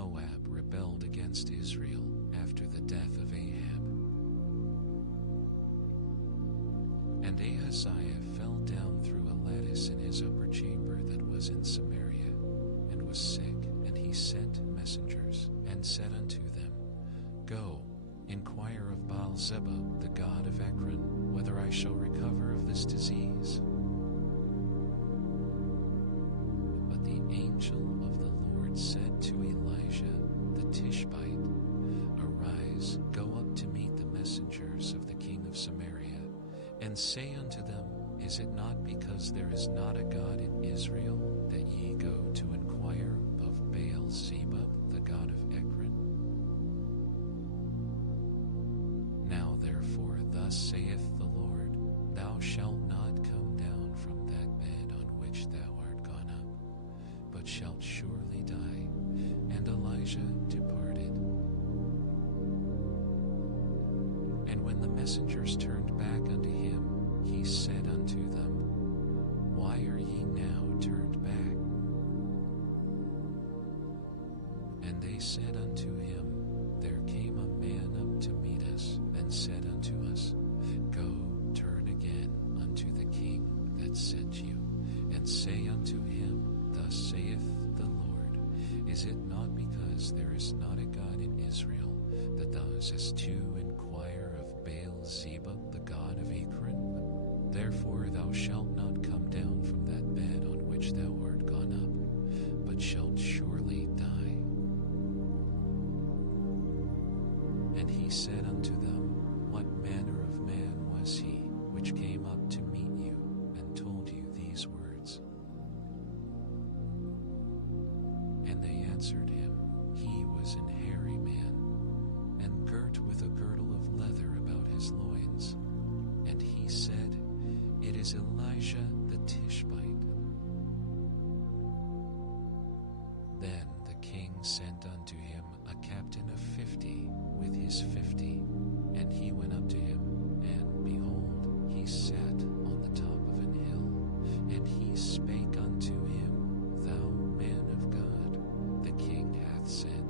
Moab rebelled against Israel after the death of Ahab. And Ahaziah fell down through a lattice in his upper chamber that was in Samaria, and was sick, and he sent messengers, and said unto them, Go, inquire of Baal-zebub, the god of Ekron, whether I shall recover of this disease. But the angel of the Lord said to Elijah the Tishbite, Arise, go up to meet the messengers of the king of Samaria, and say unto them, Is it not because there is not a God in Israel that ye go to inquire of Baal-zebub, the god of Ekron? Now therefore thus saith the Lord, Thou shalt not come down from that bed on which thou art gone up, but shalt surely die. And Elijah departed. And when the messengers turned back unto him, he said unto them, Why are ye now turned back? And they said unto him, There came a man up to meet us, and said unto us, Go, turn again unto the king that sent you, and say unto him, Thus saith the Lord, Is it not because there is not a God in Israel that thou hast to inquire of Baal-zebub, the god of Ekron? Therefore thou shalt not come down from that bed on which thou art gone up, but shalt surely die. And he said unto them, What manner of man was he which came up to meet you, and told you these words? And they answered him, He was an hairy man, and girt with a girdle of leather about his loins. And he said, It is Elijah the Tishbite. Then the king sent unto him a captain of 50 with his 50, and he went up to him, and behold, he sat on the top of an hill, and he spake unto him, Thou man of God, the king hath said,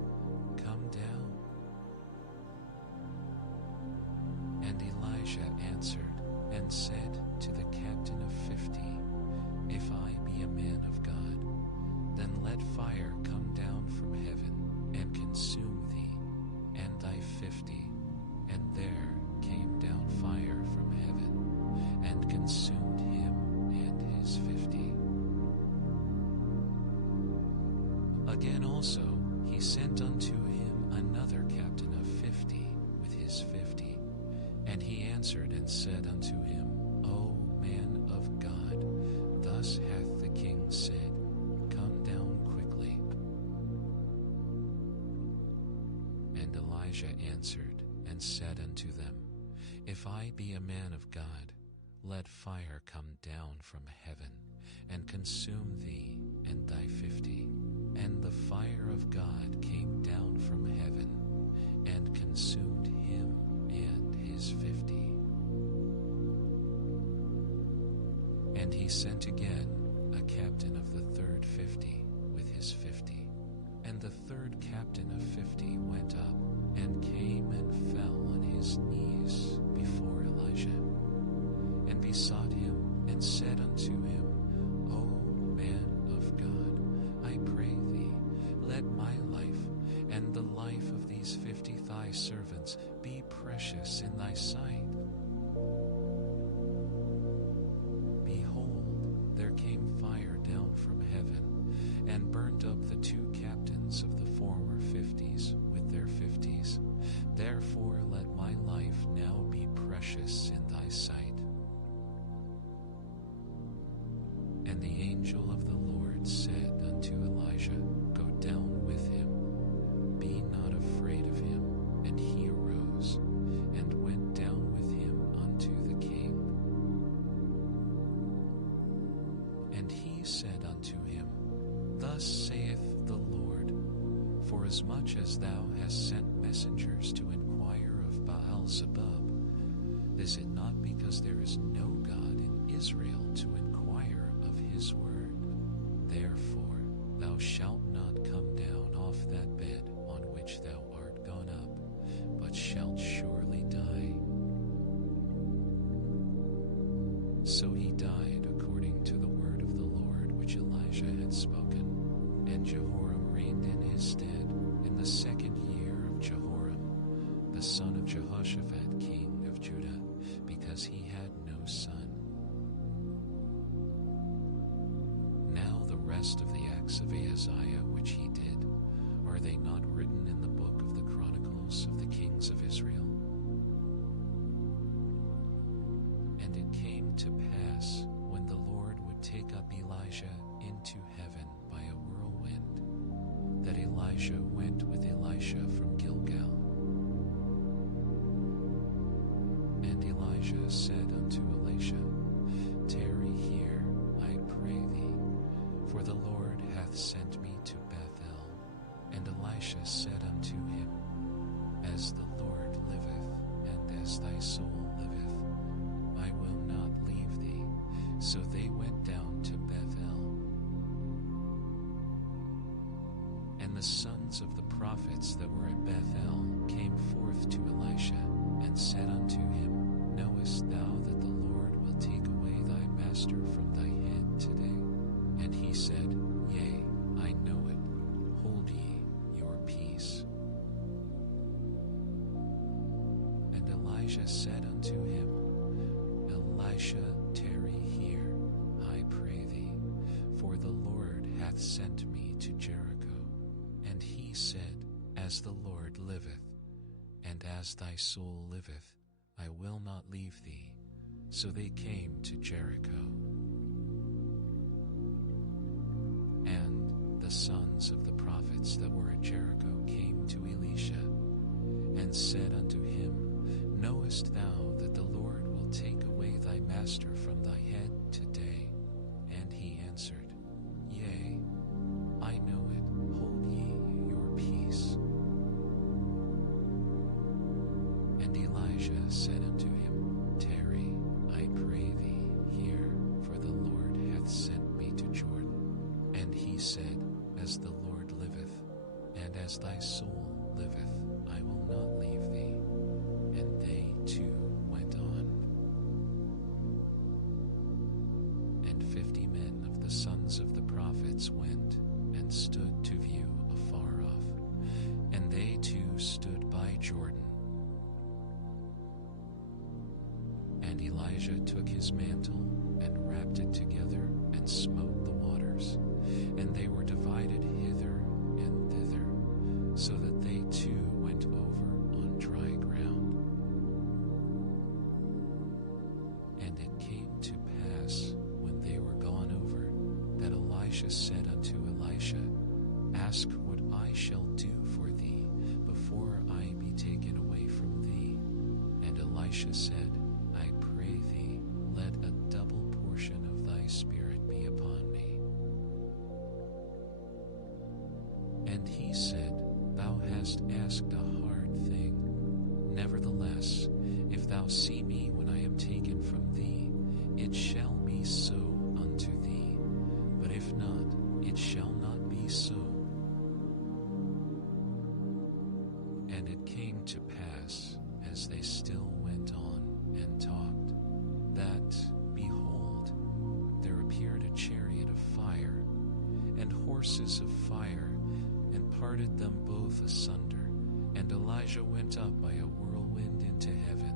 Come down. And Elijah answered and said to the captain of 50, If I be a man of God, then let fire come down from heaven and consume thee and thy 50. And there came down fire from heaven and consumed him and his 50. Again also he sent unto him another captain of 50 with his 50. And he answered and said unto him, O man of God, thus hath the king said, Come down quickly. And Elijah answered and said unto them, If I be a man of God, let fire come down from heaven and consume thee and thy 50. And the fire of God came down from heaven and consumed him and his 50. And he sent again a captain of the third 50 with his 50. And the third captain of 50 went up and came and fell on his knees before Elijah, and besought him and said unto him, O man of God, I pray thee, let my life and the life of these 50 thy servants be precious in thy sight. Behold, there came fire down from heaven, and burnt up the two captains of the former 50s with their 50s. Therefore let my life now be precious in thy sight. And the angel of the Lord said unto Elijah, Go down with him, be not afraid of him. And he arose and went down with him unto the king. And he said unto him, Thus saith the Lord, Forasmuch as thou hast sent messengers to inquire of Baal-zebub, is it not because there is no God in Israel to inquire of his word? Therefore thou shalt not come down off that bed on which thou art gone up, but shalt surely die. So he died according to the word of the Lord which Elijah had spoken. And Jehoram reigned in his stead in the 2nd year of Jehoram, the son of Jehoshaphat, king of Judah, because he had no son. Now the rest of the acts of Ahaziah which he did, are they not written in the book of the Chronicles of the kings of Israel? And it came to pass, when the Lord would take up Elijah into heaven by a whirlwind, that Elijah went with Elisha from Gilgal. And Elijah said unto Elisha, Tarry here, I pray thee, for the Lord hath sent me to Bethel. And Elisha said unto him, As the Lord liveth, and as thy soul liveth, I will not leave thee. So they went down to Bethel. And the sons of the prophets that were at Bethel came forth to Elisha, and said unto him, Knowest thou that the Lord will take away thy master from thy head today? And he said, Yea, I know it. Hold ye your peace. And Elijah said unto him, Elisha, tarry here, I pray thee, for the Lord hath sent me to Jericho. And he said, As the Lord liveth, and as thy soul liveth, I will not leave thee. So they came to Jericho. And the sons of the prophets that were at Jericho came to Elisha, and said unto him, Knowest thou that the Lord will take away thy master from thy head today? And he answered, Yea, I know it. Hold ye your peace. And Elijah said unto him, Tarry, I pray thee, here, for the Lord hath sent me to Jordan. And he said, As the Lord liveth, and as thy soul liveth, I will not leave thee. And they too went on. And 50 men of the sons of the prophets went and stood to view afar off, and they too stood by Jordan. And Elijah took his mantle and wrapped it together and smote the waters, and they were divided hither and thither, so that they too went over on dry ground. And it came to pass, when they were gone over, that Elisha said unto Elisha, Ask what I shall do for thee before I be taken away from thee. And Elisha said, I pray thee, let a double portion of thy spirit be upon me. And he said, Thou hast asked a hard thing. Nevertheless, if thou see me when I am taken from thee, it shall be so unto thee. But if not, it shall not be so. And it came to pass, as they still went on and talked, that, behold, there appeared a chariot of fire, and horses of fire, and parted them both asunder. And Elijah went up by a whirlwind into heaven.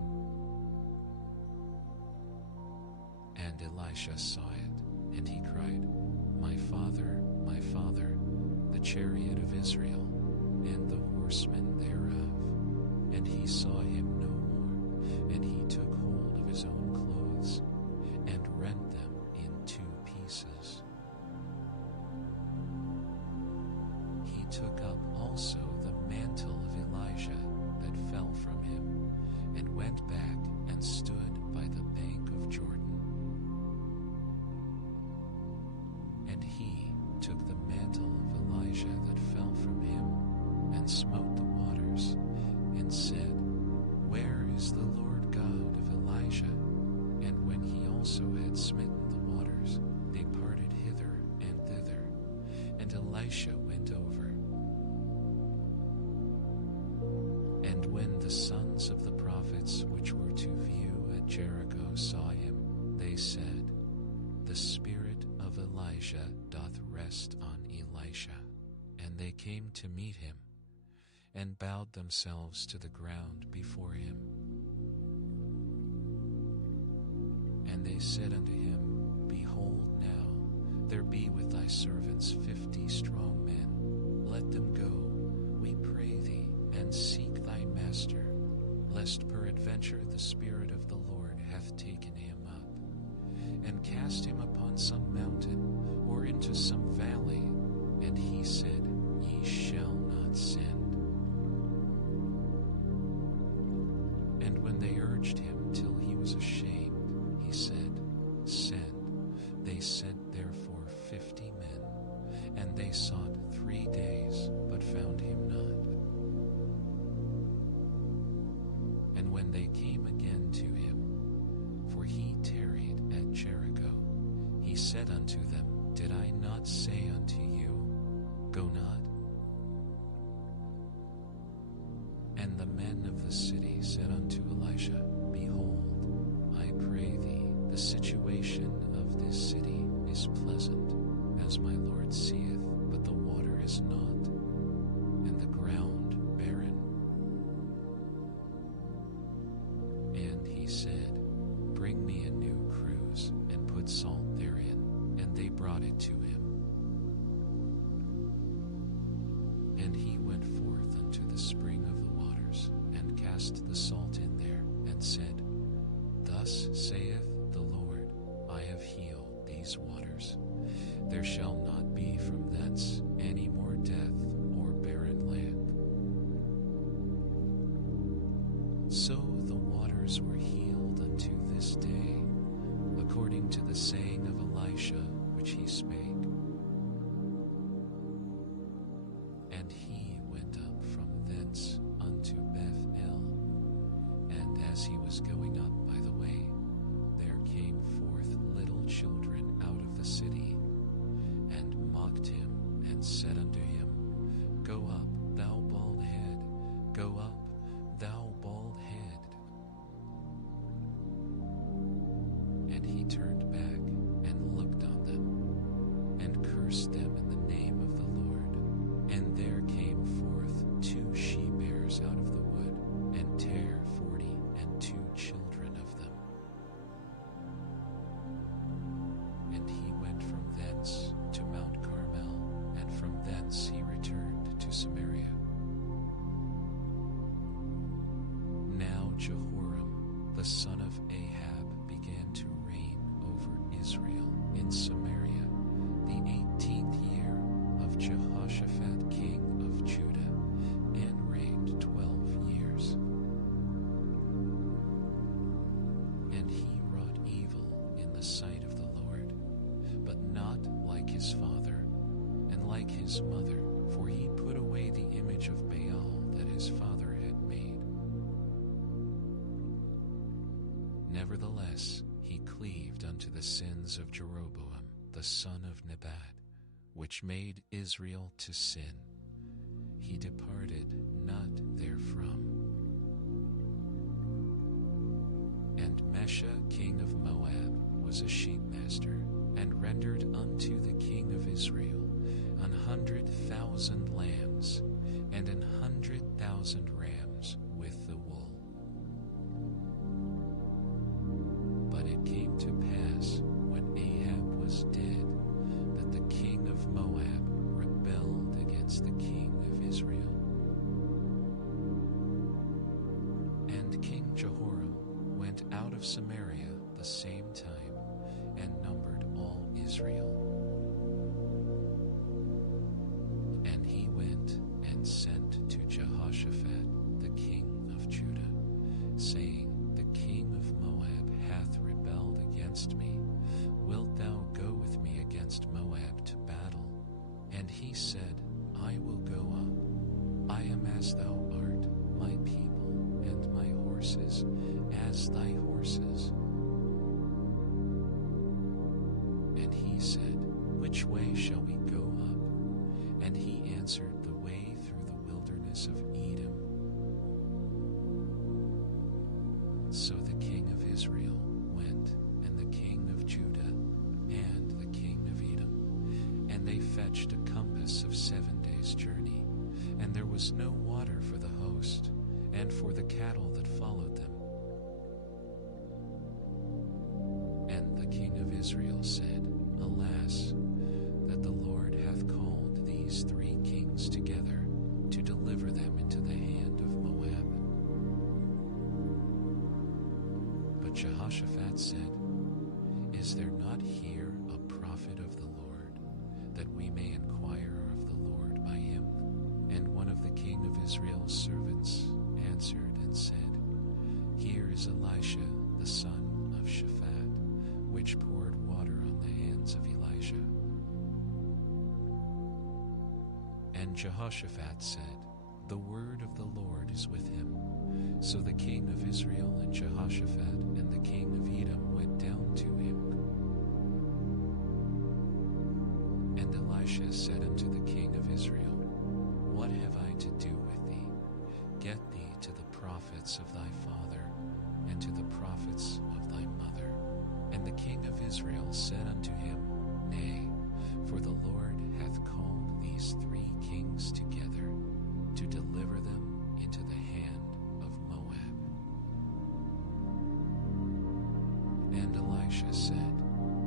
And Elisha saw it, and he cried, My father, the chariot of Israel, and the horsemen thereof. And he saw him no more, and he took hold of his own clothes, and rent them in 2 pieces. He took up also the mantle of Elijah that fell from him, and went back and stood by the bank of Jordan. And he took the mantle of Elijah that fell from him, and smote the waters, and said, Where is the Lord God of Elijah? And when he also had smitten the waters, they parted hither and thither, and Elisha went over. sons of the prophets which were to view at Jericho saw him, they said, The spirit of Elijah doth rest on Elisha. And they came to meet him, and bowed themselves to the ground before him. And they said unto him, Behold now, there be with thy servants 50 strong men. Let them go, we pray thee, and seek thy master, lest peradventure the Spirit of the Lord hath taken him up, and cast him upon some mountain, or into some valley. And he said, Ye shall not send. And when they urged him till he was ashamed, he said, Send. They sent therefore 50 men, and they sought 3 days, but found him not. And when they came again to him, for he tarried at Jericho, he said unto them, Did I not say unto you, Go not? And the men of the city said unto Elisha, Behold, I pray thee, the situation of this city is pleasant, as my Lord seeth, but the water is not, and the ground barren. And he said, Bring me a new cruse, and put salt therein. And they brought it to him. And he went forth unto the spring of the waters, and cast the salt in there, and said, Thus saith the Lord, I have healed these waters. There shall not be from thence any more death or barren land. So the waters were healed unto this day, according to the saying of Elisha which he spake. And he went up from thence unto Bethel, and as he was going up by the way, there came forth little children out of the city, and mocked him, and said unto him, Go up, thou bald head, go up, thou bald head. And he turned back and looked on them, and cursed them in the name of the Lord. And there came forth 2 she-bears out of the wood, and tare 40 and 2 children of them. And he went from thence to Mount Carmel, and from thence he returned to Samaria. Now Jehoram, the son of Ahab, began to reign over Israel in Samaria, the 18th year of Jehoshaphat king of Judah, and reigned 12 years. And he wrought evil in the sight of the Lord, but not like his father, and like his mother, for he put away the image of Baal that his father had made. Nevertheless, he cleaved unto the sins of Jeroboam, the son of Nebat, which made Israel to sin. He departed not therefrom. And Mesha, king of Moab, was a sheepmaster, and rendered unto the king of Israel 100,000 lambs, and 100,000 rams with the wool. But it came to pass, when Ahab was dead, that the king of Moab rebelled against the king of Israel. And King Jehoram went out of Samaria the same time, and numbered all Israel. And he went and sent to Jehoshaphat the king of Judah, saying, The king of Moab hath rebelled against me. Wilt thou go with me against Moab to battle? And he said, I will go up. I am as thou art, my people, and my horses as thy horses. And he said, Which way shall we go up? And he answered, The way through the wilderness of Edom. fetched a compass of 7 days' journey, and there was no water for the host, and for the cattle that followed them. And the king of Israel said, Alas, that the Lord hath called these 3 kings together to deliver them into the hand of Moab. But Jehoshaphat said, Is there not here a prophet of the Lord, that we may inquire of the Lord by him? And one of the king of Israel's servants answered and said, Here is Elisha, the son of Shaphat, which poured water on the hands of Elijah. And Jehoshaphat said, The word of the Lord is with him. So the king of Israel and Jehoshaphat and the king of Edom went down to him. And Elisha said unto the king of Israel, What have I to do with thee? Get thee to the prophets of thy father, and to the prophets of thy mother. And the king of Israel said unto him, Nay, for the Lord hath called these 3 kings together to deliver them into the hand of Moab. And Elisha said,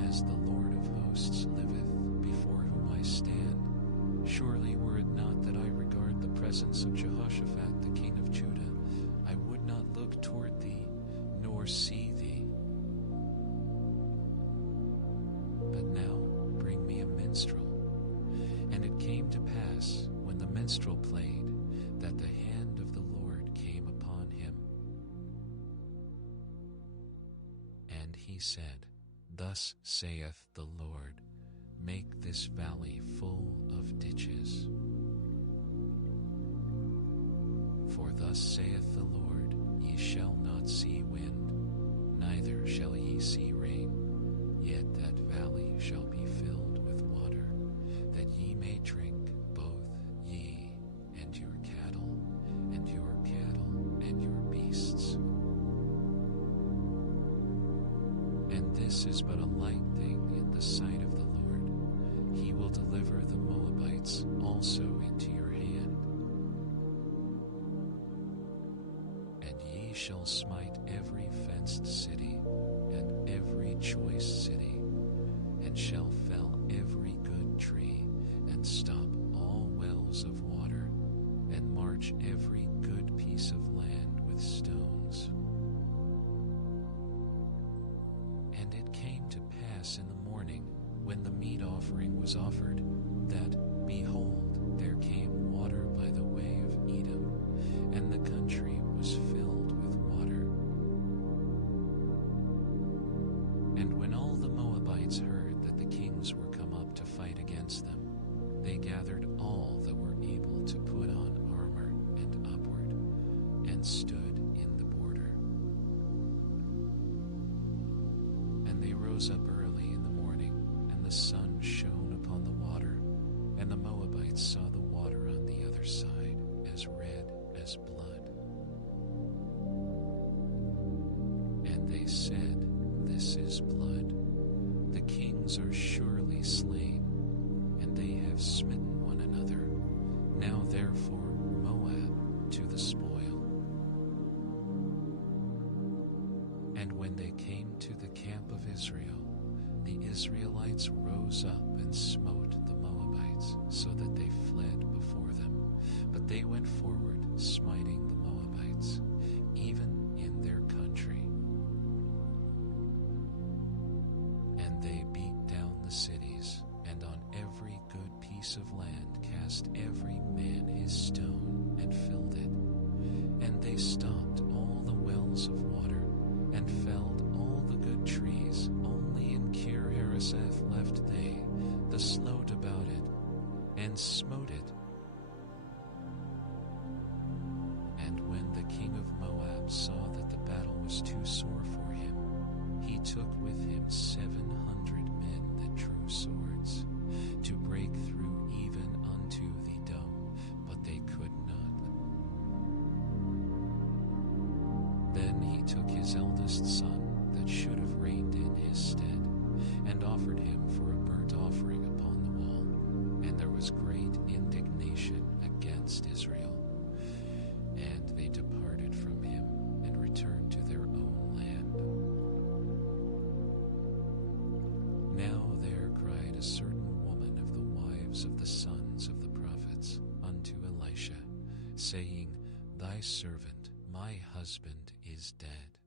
As the Lord of hosts liveth, before whom I stand, surely were it not that I regard the presence of Jehoshaphat the king of Judah, I would not look toward thee, nor see thee. But now bring me a minstrel. And it came to pass, when the minstrel played, that the hand of the Lord came upon him. And he said, Thus saith the Lord, Make this valley full of ditches. For thus saith the Lord, Ye shall not see wind, neither shall ye see rain, yet that valley shall be filled with water, that ye may drink, both ye and your cattle, and your beasts. And this is but a light thing in the sight of the Lord. He will deliver the Moabites also into your hand. And ye shall smite every fenced city, and every choice city, and shall fell every good tree, and stop all wells of water, and march every good piece of land with stones. And it came to pass in the morning, when the meat offering was offered, that, behold, there came water by the way of Edom, and the country was filled with water. And when all the Moabites heard that the kings were come up to fight against them, they gathered all that were able to put on armor and upward, and stood in the border. And they rose up early in the morning, and the sun shone upon the water, and the Moabites saw the water on the other side as red as blood. And they said, This is blood. The kings are surely slain, and they have smitten one another. Now therefore, Moab to the spoil. And when they came to the camp of Israel, the Israelites rose up and smote the Moabites, so that they fled before them. But they went forward, smiting the Moabites, even in their country. And they beat down the cities, and on every good piece of land cast every man his stone, and filled it. And they stopped all the wells of water, and felled all the good trees. Only in Kir Hareseth left they the sloat about it, and smote it. And when the king of Moab saw that the battle was too sore for him, he took with him 700 men that drew swords, to break through even unto the Dom, but they could not. Then he took his eldest son, that should have reigned in his stead, and offered him for a burnt offering upon the wall, and against Israel. And they departed from him and returned to their own land. Now there cried a certain woman of the wives of the sons of the prophets unto Elisha, saying, Thy servant, my husband, is dead,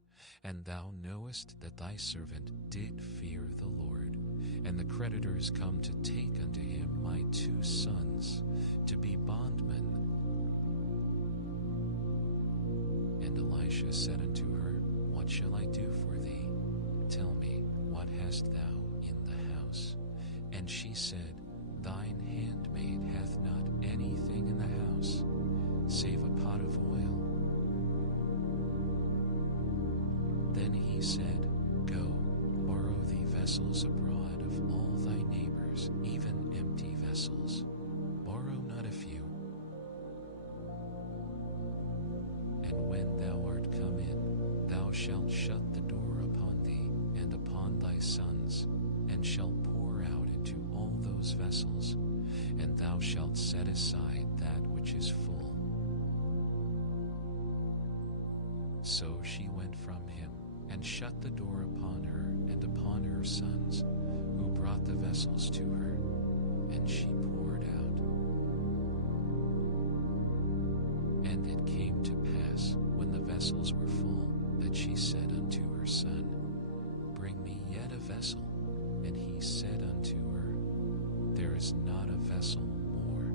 and thou knowest that thy servant did fear the Lord, and the creditors come to take unto him my 2 sons to be bondmen. And Elisha said unto her, What shall I do for thee? Tell me, what hast thou in the house? And she said, Thine handmaid hath not anything in the house, save a pot of oil. Then he said, Go, borrow thee vessels abroad of all thy neighbors, even empty vessels. Borrow not a few. And when thou art come in, thou shalt shut the door upon thee and upon thy sons, and shalt pour out into all those vessels, and thou shalt set aside that which is full. So she went from him, and shut the door upon her and upon her sons, who brought the vessels to her, and she poured out. And it came to pass, when the vessels were full, that she said unto her son, Bring me yet a vessel. And he said unto her, There is not a vessel more.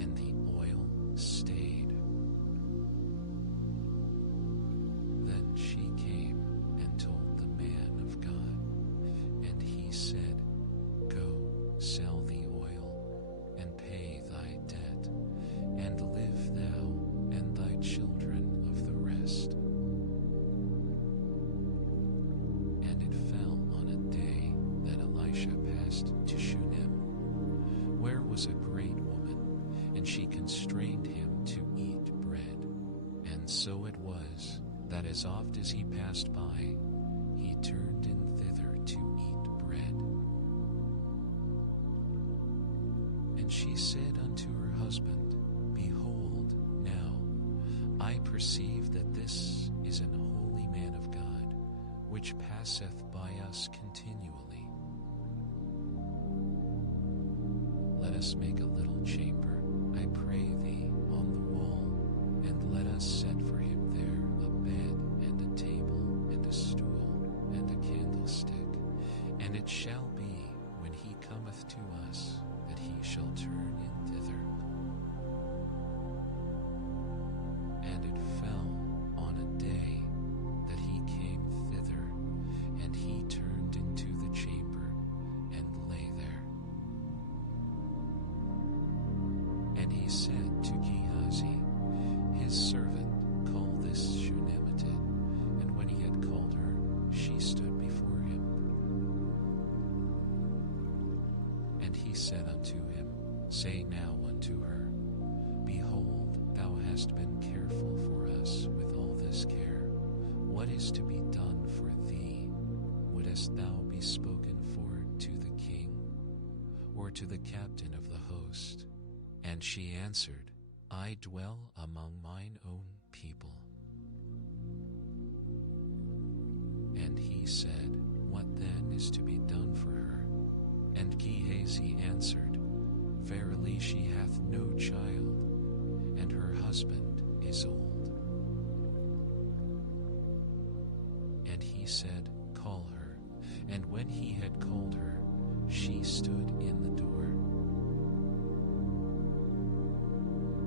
And the oil stayed. Then she came and told the man of God, and he said, Go, sell the oil, and pay thy debt, and live thou and thy children of the rest. And it fell on a day that Elisha passed to Shunem, where was a great woman, and she constrained him to eat bread. And so it was, that as oft as he passed by, he turned in thither to eat bread. And she said unto her husband, Behold, now I perceive that this is an holy man of God, which passeth by us continually. Let us make a little chamber, I pray thee, on the wall, and let us set for him there a bed and a table and a stool and a candlestick. And it shall be, when he cometh to us, that he shall turn in thither. And it fell on a day that he came thither, and he turned into the chamber and lay there. And he said to Gehazi, his servant, Call this Shunammite. And when he had called her, she stood before him. And he said unto him, Say now unto her, Behold, thou hast been careful for us with all this care. What is to be done for thee? Wouldest thou be spoken for to the king, or to the captain of the host? And she answered, I dwell among mine own people. And he said, What then is to be done for her? And Gehazi answered, Verily she hath no child, and her husband is old. And he said, Call her. And when he had called her, she stood in the door.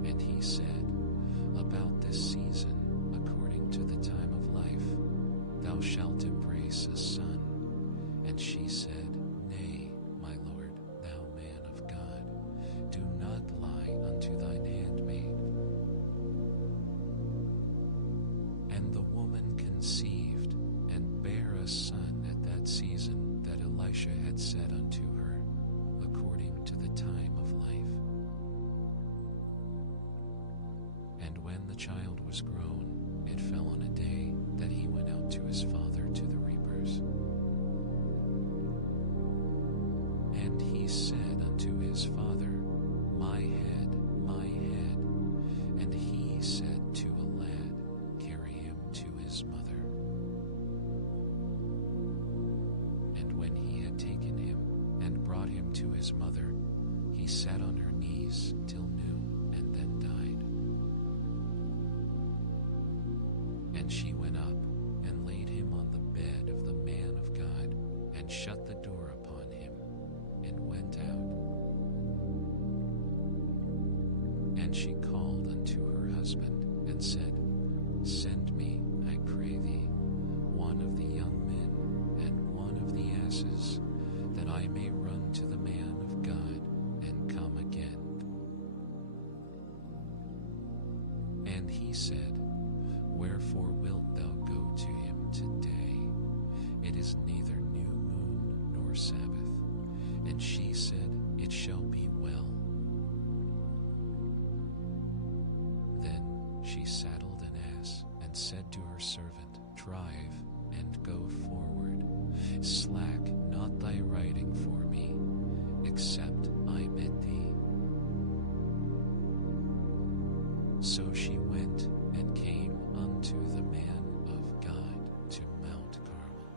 And he said, About this season, according to the time of life, thou shalt embrace a son. And she said, Nay, my lord, thou man of God, do not lie unto thine handmaid. And the woman conceived, and bare a son at that season that Elisha had said unto her, according to the time of life. And when the child was grown, it fell on a day that he went out to his father to the reapers. And he said unto his father, My head, my head. his mother, he sat on her knees till noon and then died. And she went up and laid him on the bed of the man of God, and shut the door upon him, and went out. And she called unto her husband, and said, Send me, I pray thee, one of the young men, and one of the asses, that I may run to the man of God, and come again. And he said, Wherefore wilt thou go to him today? It is neither new moon nor Sabbath. And she said, It shall be well. Then she saddled an ass, and said to her servant, Drive, and go forward. Slack not thy riding for me, except I bid thee. So she went and came unto the man of God to Mount Carmel.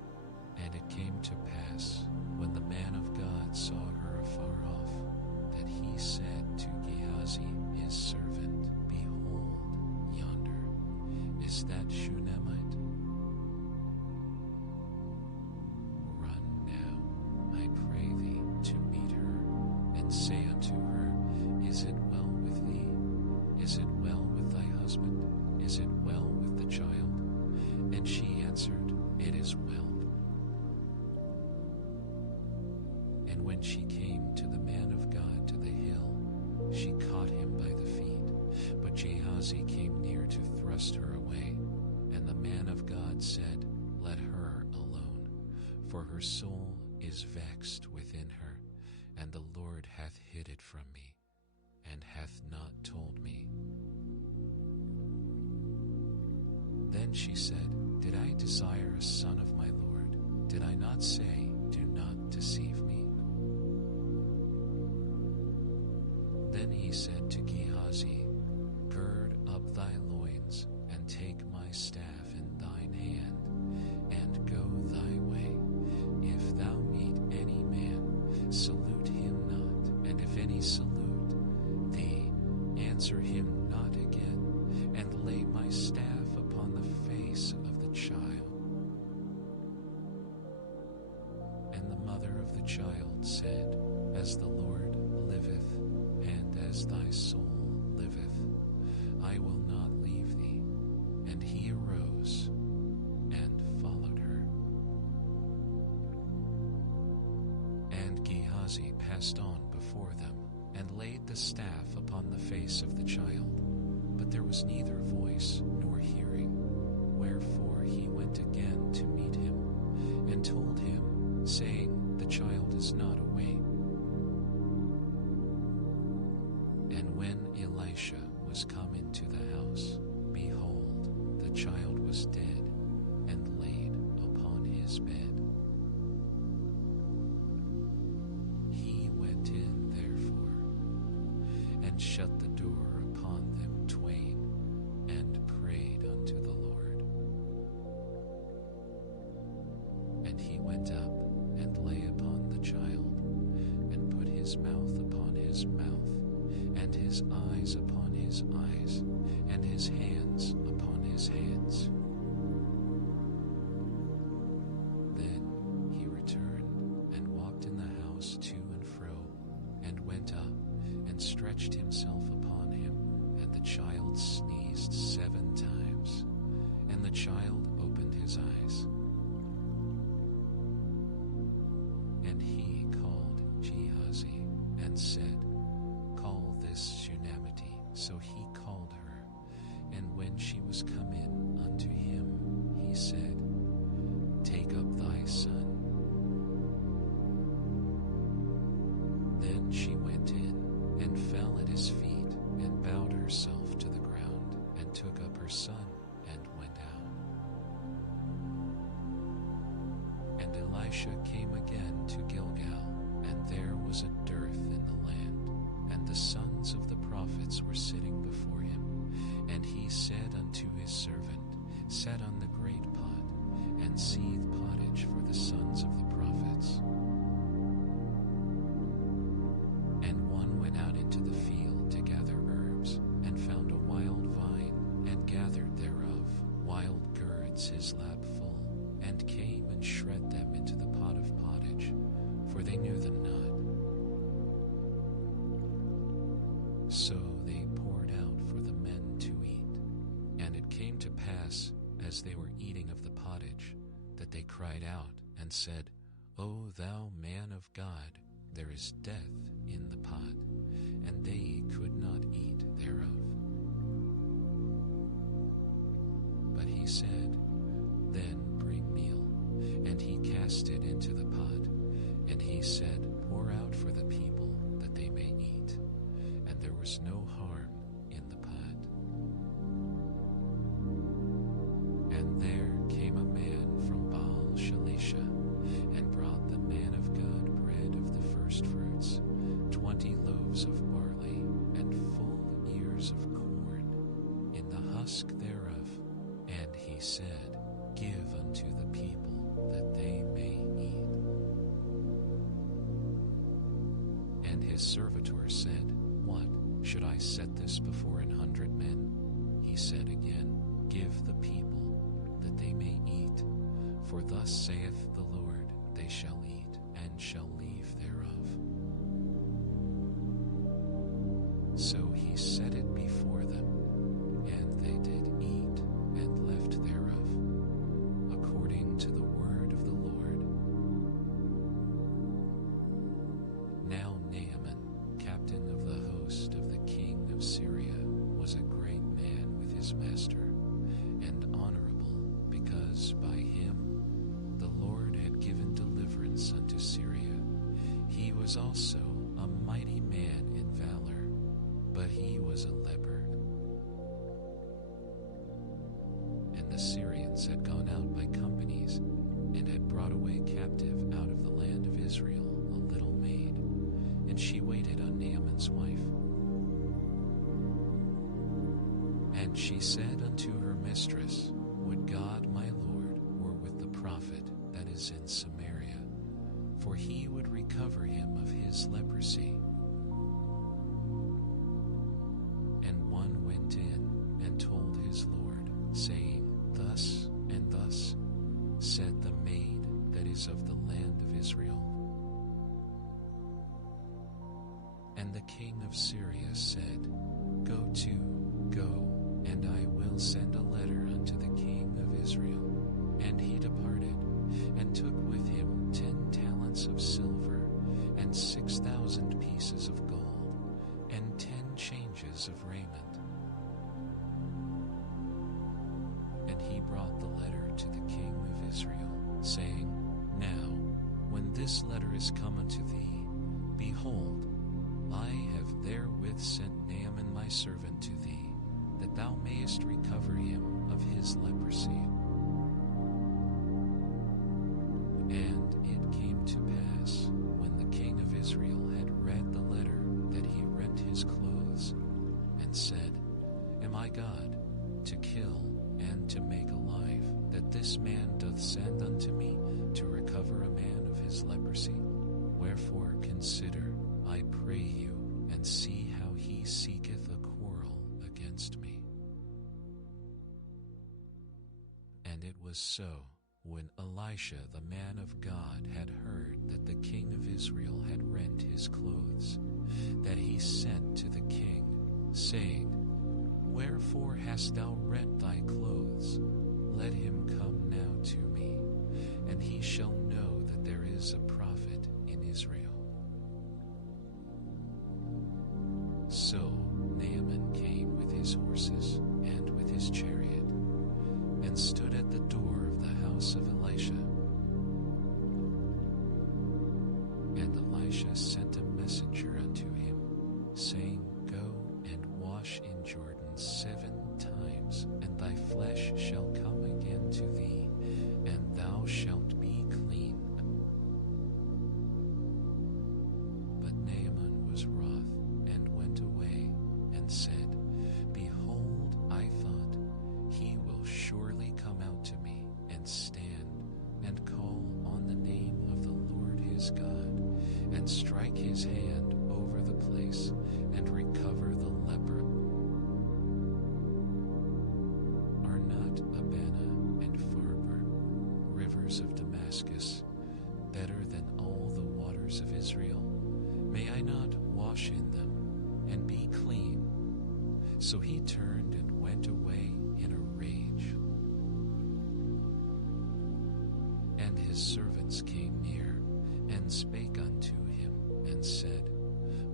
And it came to pass, when the man of God saw her afar off, that he said to Gehazi his servant, Behold, yonder is that Shunammite. Run now, I pray thee, to meet her, and say unto her, Is it well with thee? Is it well with thy husband? Is it well with the child? And she answered, It is well. And when she came to the man of God to the hill, she caught him by the feet. But Gehazi came near to thrust her away. And the man of God said, Let her alone, for her soul is vexed within her, and the Lord hath hid it from me, and hath not told me. Then she said, Did I desire a son of my Lord? Did I not say, Do not deceive me? Then he said to Gehazi, Gird up thy loins, and take my staff in thine hand, and go thy way. If thou meet any man, salute him not, and if any salute thee, answer him not again, and lay my staff upon the face of the child. And the mother of the child said, As the Lord liveth, and as thy soul liveth, I will not leave thee. And he arose and followed her. And Gehazi passed on before them, and laid the staff upon the face of the child. But there was neither voice nor hearing. Wherefore he went again to meet him, and told him, saying, The child is not awake. And when Elisha was come into the house, behold, the child was dead, and laid upon his bed. He went in, therefore, and shut the door upon them twain, and prayed unto the Lord. And he went up, and lay upon the child, and put his mouth upon his mouth, and his eyes upon his eyes, and his hands upon his hands. Then he returned, and walked in the house to and fro, and went up, and stretched himself upon him, and the child sneezed 7 times, and the child opened his eyes. And he called Gehazi, and said, Call this Shunammite. So he called her, and when she was come in unto him, he said, Take up thy son. Then she went in, and fell at his feet, and bowed herself to the ground, and took up her son, and went out. And Elisha came again to Gilgal, and there was a dearth in the land, and the sons of the prophets were sitting before him. And he said unto his servant, Set on the great pot, and seethe pottage for the sons of the prophets. was his lap full, and came and shred them into the pot of pottage, for they knew them not. So they poured out for the men to eat. And it came to pass, as they were eating of the pottage, that they cried out and said, O thou man of God, there is death in the pot. And they could not eat thereof. But he said, Then bring meal. And he cast it into the pot. And he said, Pour out for the people, that they may eat. And there was no harm in the pot. And there came a man from Baal Shalisha, and brought the man of God bread of the first fruits, 20 loaves of barley, and full ears of corn, in the husk thereof. And he said, Give unto the people, that they may eat. And his servitor said, What, should I set this before 100 men? He said again, Give the people, that they may eat. For thus saith the Lord, they shall eat, and shall leave thereof. So he set it before them, and they did eat, and left thereof, according to the word of the Lord. Now Naaman, captain of the host of the king of Syria, was a great man with his master, and honorable, because by him the Lord had given deliverance unto Syria. He was also a mighty man in valor, but he was a leper. And the Syrians had gone out by companies, and had brought away captive out of the land of Israel a little maid, and she waited on Naaman's wife. And she said unto her mistress, Would God my Lord were with the prophet that is in Samaria, for he would recover him of his leprosy. And one went in and told his Lord, saying, Thus and thus said the maid that is of the land of Israel. And the king of Syria said, Go to, go, and I will send a letter unto the king of Israel. And he departed, and took with him 10 talents of silver, and 6,000 pieces of gold, and 10 changes of raiment. And he brought the letter to the king of Israel, saying, Now, when this letter is come unto thee, behold, I have therewith sent Naaman my servant to thee, that thou mayest recover him of his leprosy. And it came to pass, when the king of Israel had read the letter, that he rent his clothes, and said, Am I God, to kill and to make alive, that this man doth send unto me to recover a man of his leprosy? Wherefore consider, I pray you, and see how he seeketh a quarrel against me. And it was so, when Elisha the man of God had heard that the king of Israel had rent his clothes, that he sent to the king, saying, Wherefore hast thou rent thy clothes? Let him come now to me, and he shall know that there is a prophet in Israel. So Naaman came with his horses and with his chariot, and stood at the door of the house of Elisha. And Elisha sent a messenger unto him, saying, Go and wash in Jordan 7 times, and thy flesh shall come again to thee, and thou shalt be clean. But Naaman was wroth, and went away, and said, Behold, I thought, he will surely come out to me, and stand, and call on the name of the Lord his God, and strike his hand over the place, and recover the leper. Are not Abana and Damascus, better than all the waters of Israel? May I not wash in them and be clean?" So he turned and went away in a rage. And his servants came near and spake unto him and said,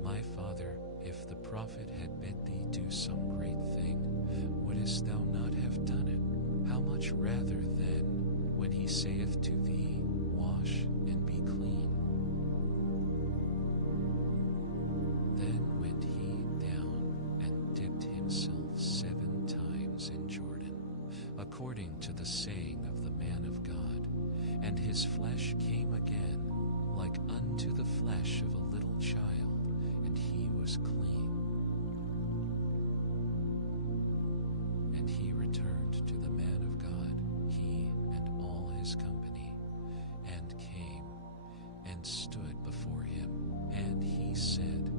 "My father, if the prophet had bid thee do some great thing, wouldest thou not have done it? How much rather then, when he saith to thee, Wash and be clean?" Then went he down and dipped himself 7 times in Jordan, according to the saying of the man of God, and his flesh came again like unto the flesh of a little child, and he was clean. And he returned to the man of God, he and all his company, and came and stood before him. And he said,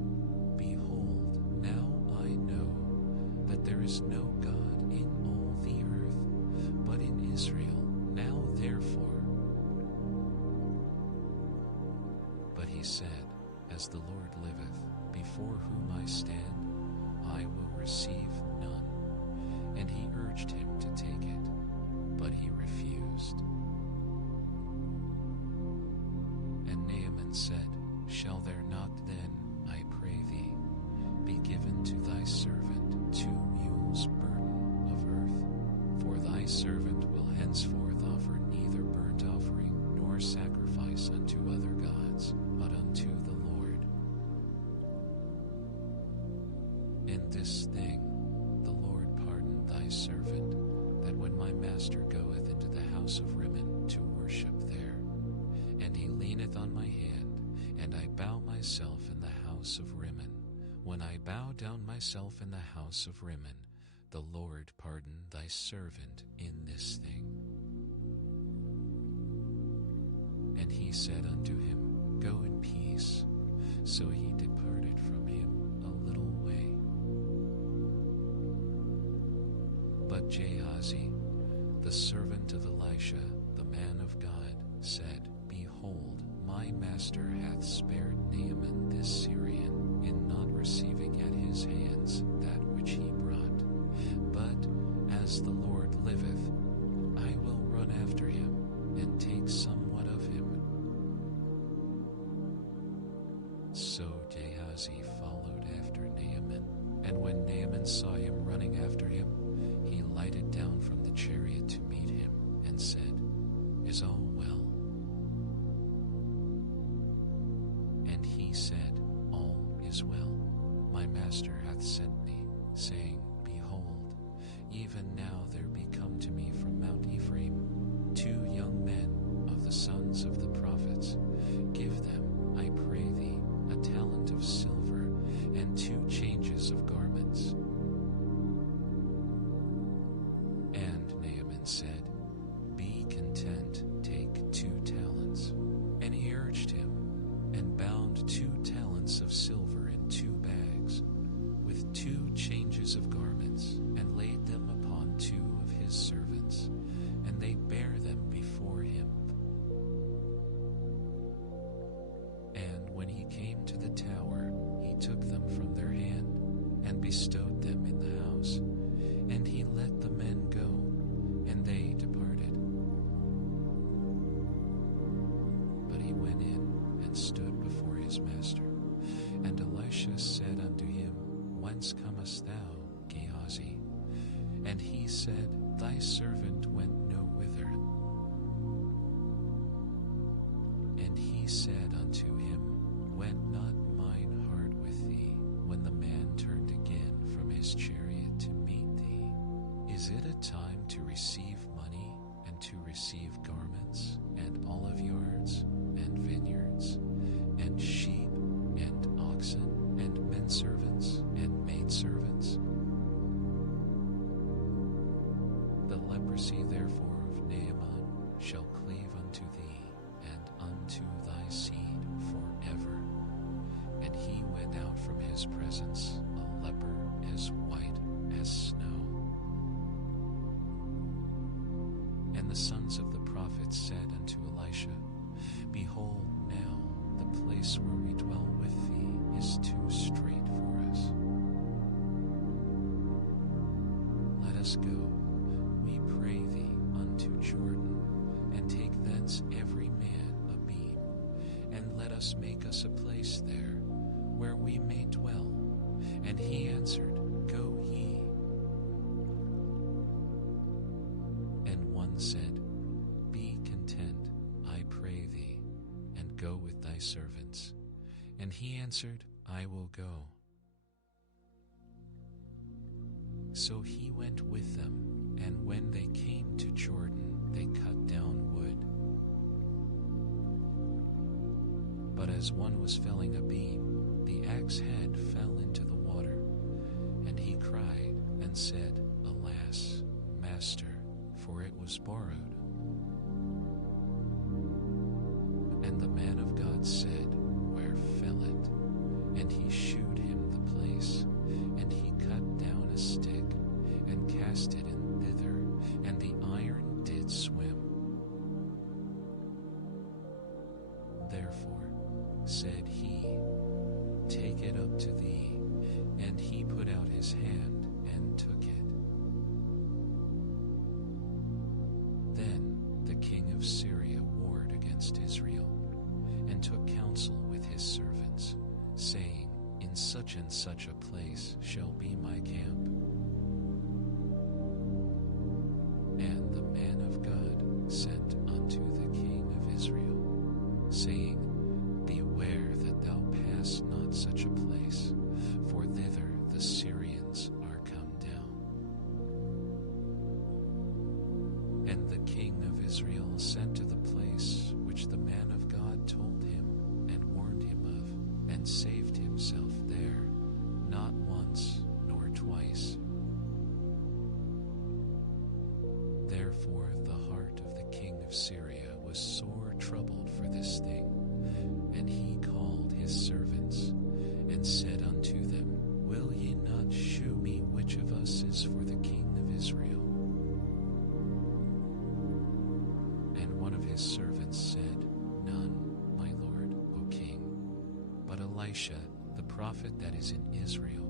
"Behold, now I know that there is no God in all the earth, but in Israel. Now therefore," but he said, "As the Lord liveth, before whom I stand, I will receive none." And he urged him to take it, but he refused. And Naaman said, "Shall there not then, I pray thee, be given to thy servant 2 mules' burden of earth? For thy servant will henceforth offer neither burnt offering nor sacrifice unto other gods, but unto the Lord. In this thing the Lord pardon thy servant, that when my master goeth into the house of Rimmon to worship there, and he leaneth on my hand, and I bow myself in the house of Rimmon, when I bow down myself in the house of Rimmon, the Lord pardon thy servant in this thing." And he said unto him, "Go in peace." So he departed from him a little way. But Gehazi, the servant of Elisha, the man of God, said, "Behold, my master hath spared Naaman this Syrian in not receiving at his hands that which he brought. But as the Lord liveth, I will run after him and take somewhat of him." So Gehazi followed after Naaman, and when Naaman saw him running after him, he lighted down from the chariot to meet him, and said, "Is all well?" And he said, "All is well. My master hath sent me, saying, Behold, even now there be come to me from Mount Ephraim 2 young men of the sons of the prophets. Give them, I pray thee, a talent of silver, and 2 changes of garments." And Naaman said, "Be content, take 2 talents. And he urged him, and bound 2 talents of silver in 2 bags, with 2 changes of garments, and laid them upon 2 of his servants, and they bare them before him. And when he came to the tower, he took them from their hand, and bestowed them in the house. And he let the men go, and they departed. But he went in and stood before his master. And Elisha said unto him, "Whence comest thou, Gehazi?" And he said, "Thy servant went no whither." And he said unto him, "Went not mine heart with thee, when the man turned again from his chariot to meet thee? Is it a time to receive money, and to receive garments, and olive yards, and vineyards, and sheep, and oxen, and menservants, and maidservants? The leprosy therefore of Naaman shall cleave unto thee, and unto thy seed forever." And he went out from his presence, a leper as white as snow. And the sons of the prophets said unto Elisha, Elisha, behold, now the place where we dwell with thee is too strait for us. Let us go, we pray thee, unto Jordan, and take thence every man a beam, and let us make us a place there, where we may dwell. And he answered, Go ye. And one said, Be content, I pray thee, and go with thy servants. And he answered, I will go. So he went with them, and when they came to Jordan, they cut down wood. But as one was felling a beam, the axe head fell into the water, and he cried and said, Alas, master, for it was borrowed. And the man of God said, Where fell it? And he shewed him the place, and he cut down a stick, and cast it in thither, and the iron did swim. Therefore said he, Take it up to thee. And he put out his hand and took it. Then the king of Syria warred against Israel, and took counsel with his servants, saying, In such and such a place shall be my camp. And the man of God sent unto the king of Israel, saying, Beware that thou pass not such a place, for thither the Syrians are come down. And the king of Israel sent to the place which the man of God told him, and warned him of, and saved himself there, not once nor twice. Therefore the heart of the king of Syria was sore troubled for this thing, and he called his servants, and said unto them, Will ye not shew me which of us is for the king of Israel? And one of his servants said, None, my lord, O king. But Elisha, the prophet that is in Israel,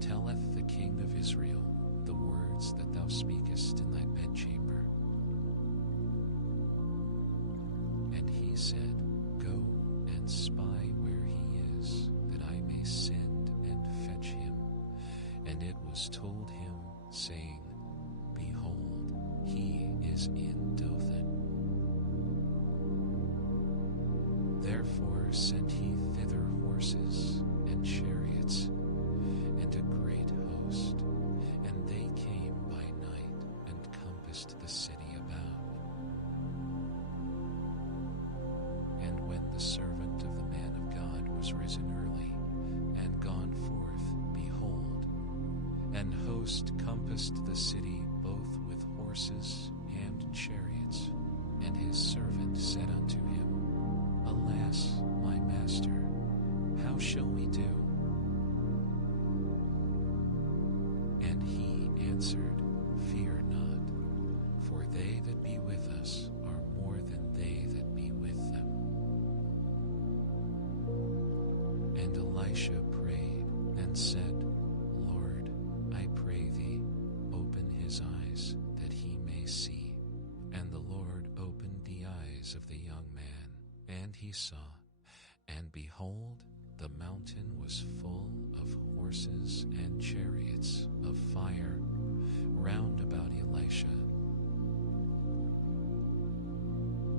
telleth the king of Israel the words that thou speakest in thy bedchamber. And he said, Go and spy where he is, that I may send and fetch him. And it was told him, saying, Behold, he is in Dothan. Therefore sent he thither horses and chariots, and a great host, and they came by night and compassed the city about. And when the servant of the man of God was risen early, and gone forth, behold, an host compassed the city both with horses and chariots. And his servant said unto him, Alas, my master, how shall we do? And he answered, Fear not, for they that be with us are more than they that be with them. And Elisha prayed and said, Lord, I pray thee, open his eyes, that he may see. And the Lord opened the eyes of the young man, and he saw, and behold, the mountain was full of horses and chariots of fire round about Elisha.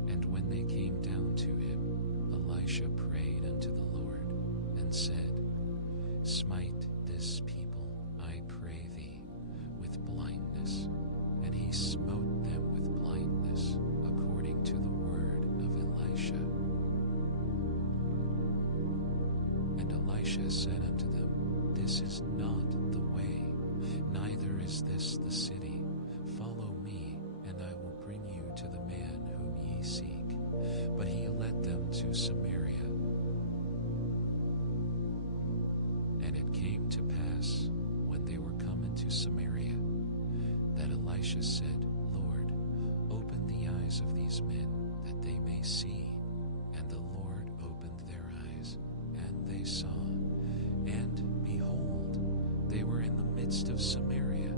And when they came down to him, Elisha prayed unto the Lord, and said, Smite this people, I pray thee, with blindness. And he smote them with blindness, according to the word of Elisha. And Elisha said unto them, This is not the way, neither is this the city. Follow me, and I will bring you to the man whom ye seek. But he led them to Samaria. And it came to pass, when they were come into Samaria, that Elisha said, Lord, open the eyes of these men, that they may may see. And the Lord opened their eyes, and they saw. And behold, they were in the midst of Samaria.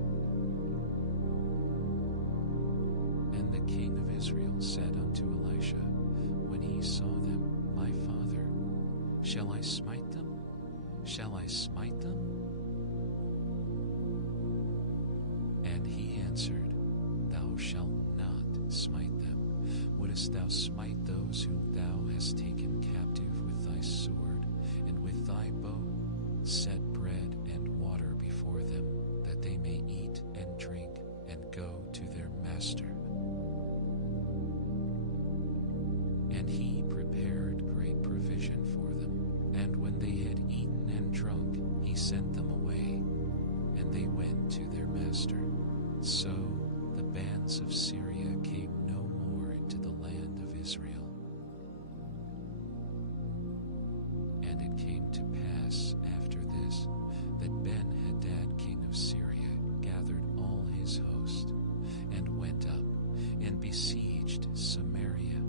And the king of Israel said unto Elisha, when he saw them, My father, shall I smite them? Shall I smite them? And he answered, Thou shalt not smite them. Wouldest thou smite those whom thou hast taken captive with thy sword, and with thy bow? Set bread and water before them, that they may eat and drink, and go to their master. And he prepared great provision for them. And when they had eaten and drunk, he sent them away, and they went to their master. So the bands of Syria came no more into the land of Israel. And it came to pass after this, that Ben-Hadad king of Syria gathered all his host, and went up, and besieged Samaria.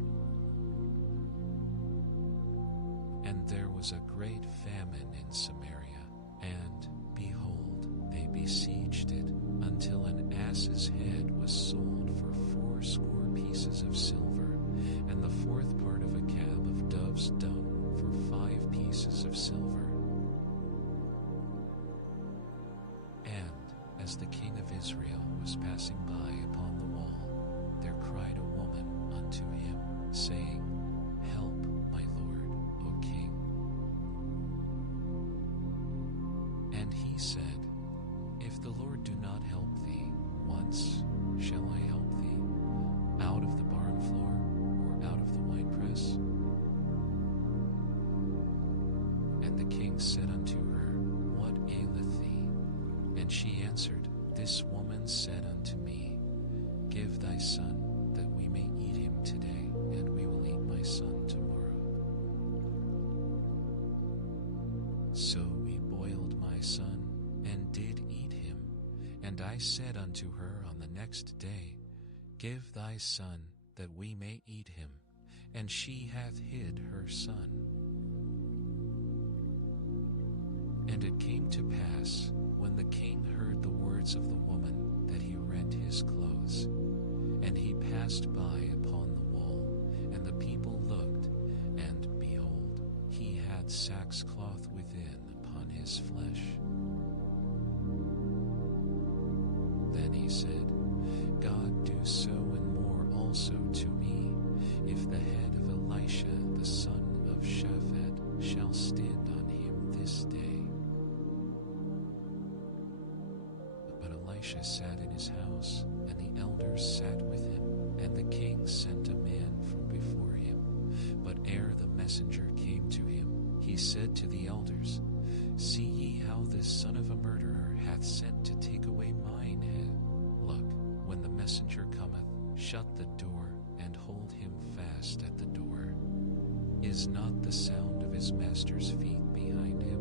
And there was a great famine in Samaria, and, behold, they besieged it, until an ass's head was sold for 80 pieces of silver, and the 4th part of a cab of dove's dung for 5 pieces of silver. And as the king of Israel was passing by upon the wall, there cried a woman unto him, saying, Help, my lord, O king. And he said, If the Lord do not help thee, once shall I help thee? Out of the barn floor, or out of the winepress? And the king said unto her, What aileth thee? And she answered, This woman said unto me, Give thy son, that we may eat him today, and we will eat my son tomorrow. So we boiled my son, and did eat him. And I said unto her on the next day, Give thy son, that we may eat him. And she hath hid her son. And it came to pass, when the king heard the words of the woman, that he rent his clothes. And he passed by upon the wall, and the people looked, and behold, he had sackcloth within upon his flesh. Then he said, God do so and more also to me, if the head of Elisha the son of Shaphat shall stand on him this day. But Elisha sat in his house, and the elders sat with him, and the king sent a man from before him. But ere the messenger came to him, he said to the elders, See ye how this son of a murderer hath sent to take away mine head? Look, when the messenger cometh, shut the door, and hold him fast at the door. Is not the sound of his master's feet behind him?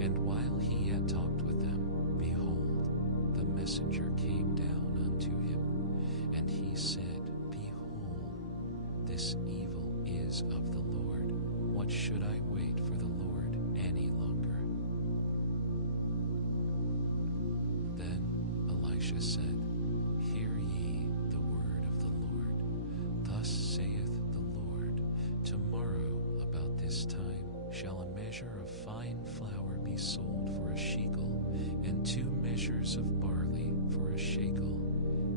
And while he yet talked with them, behold, the messenger came down unto him, and he said, Behold, this evil is of the Lord. What should I wait for the Lord any longer? Then Elisha said, Hear ye the word of the Lord. Thus saith the Lord, Tomorrow about this time shall a measure of fine flour be sold for a shekel, and 2 measures of barley for a shekel,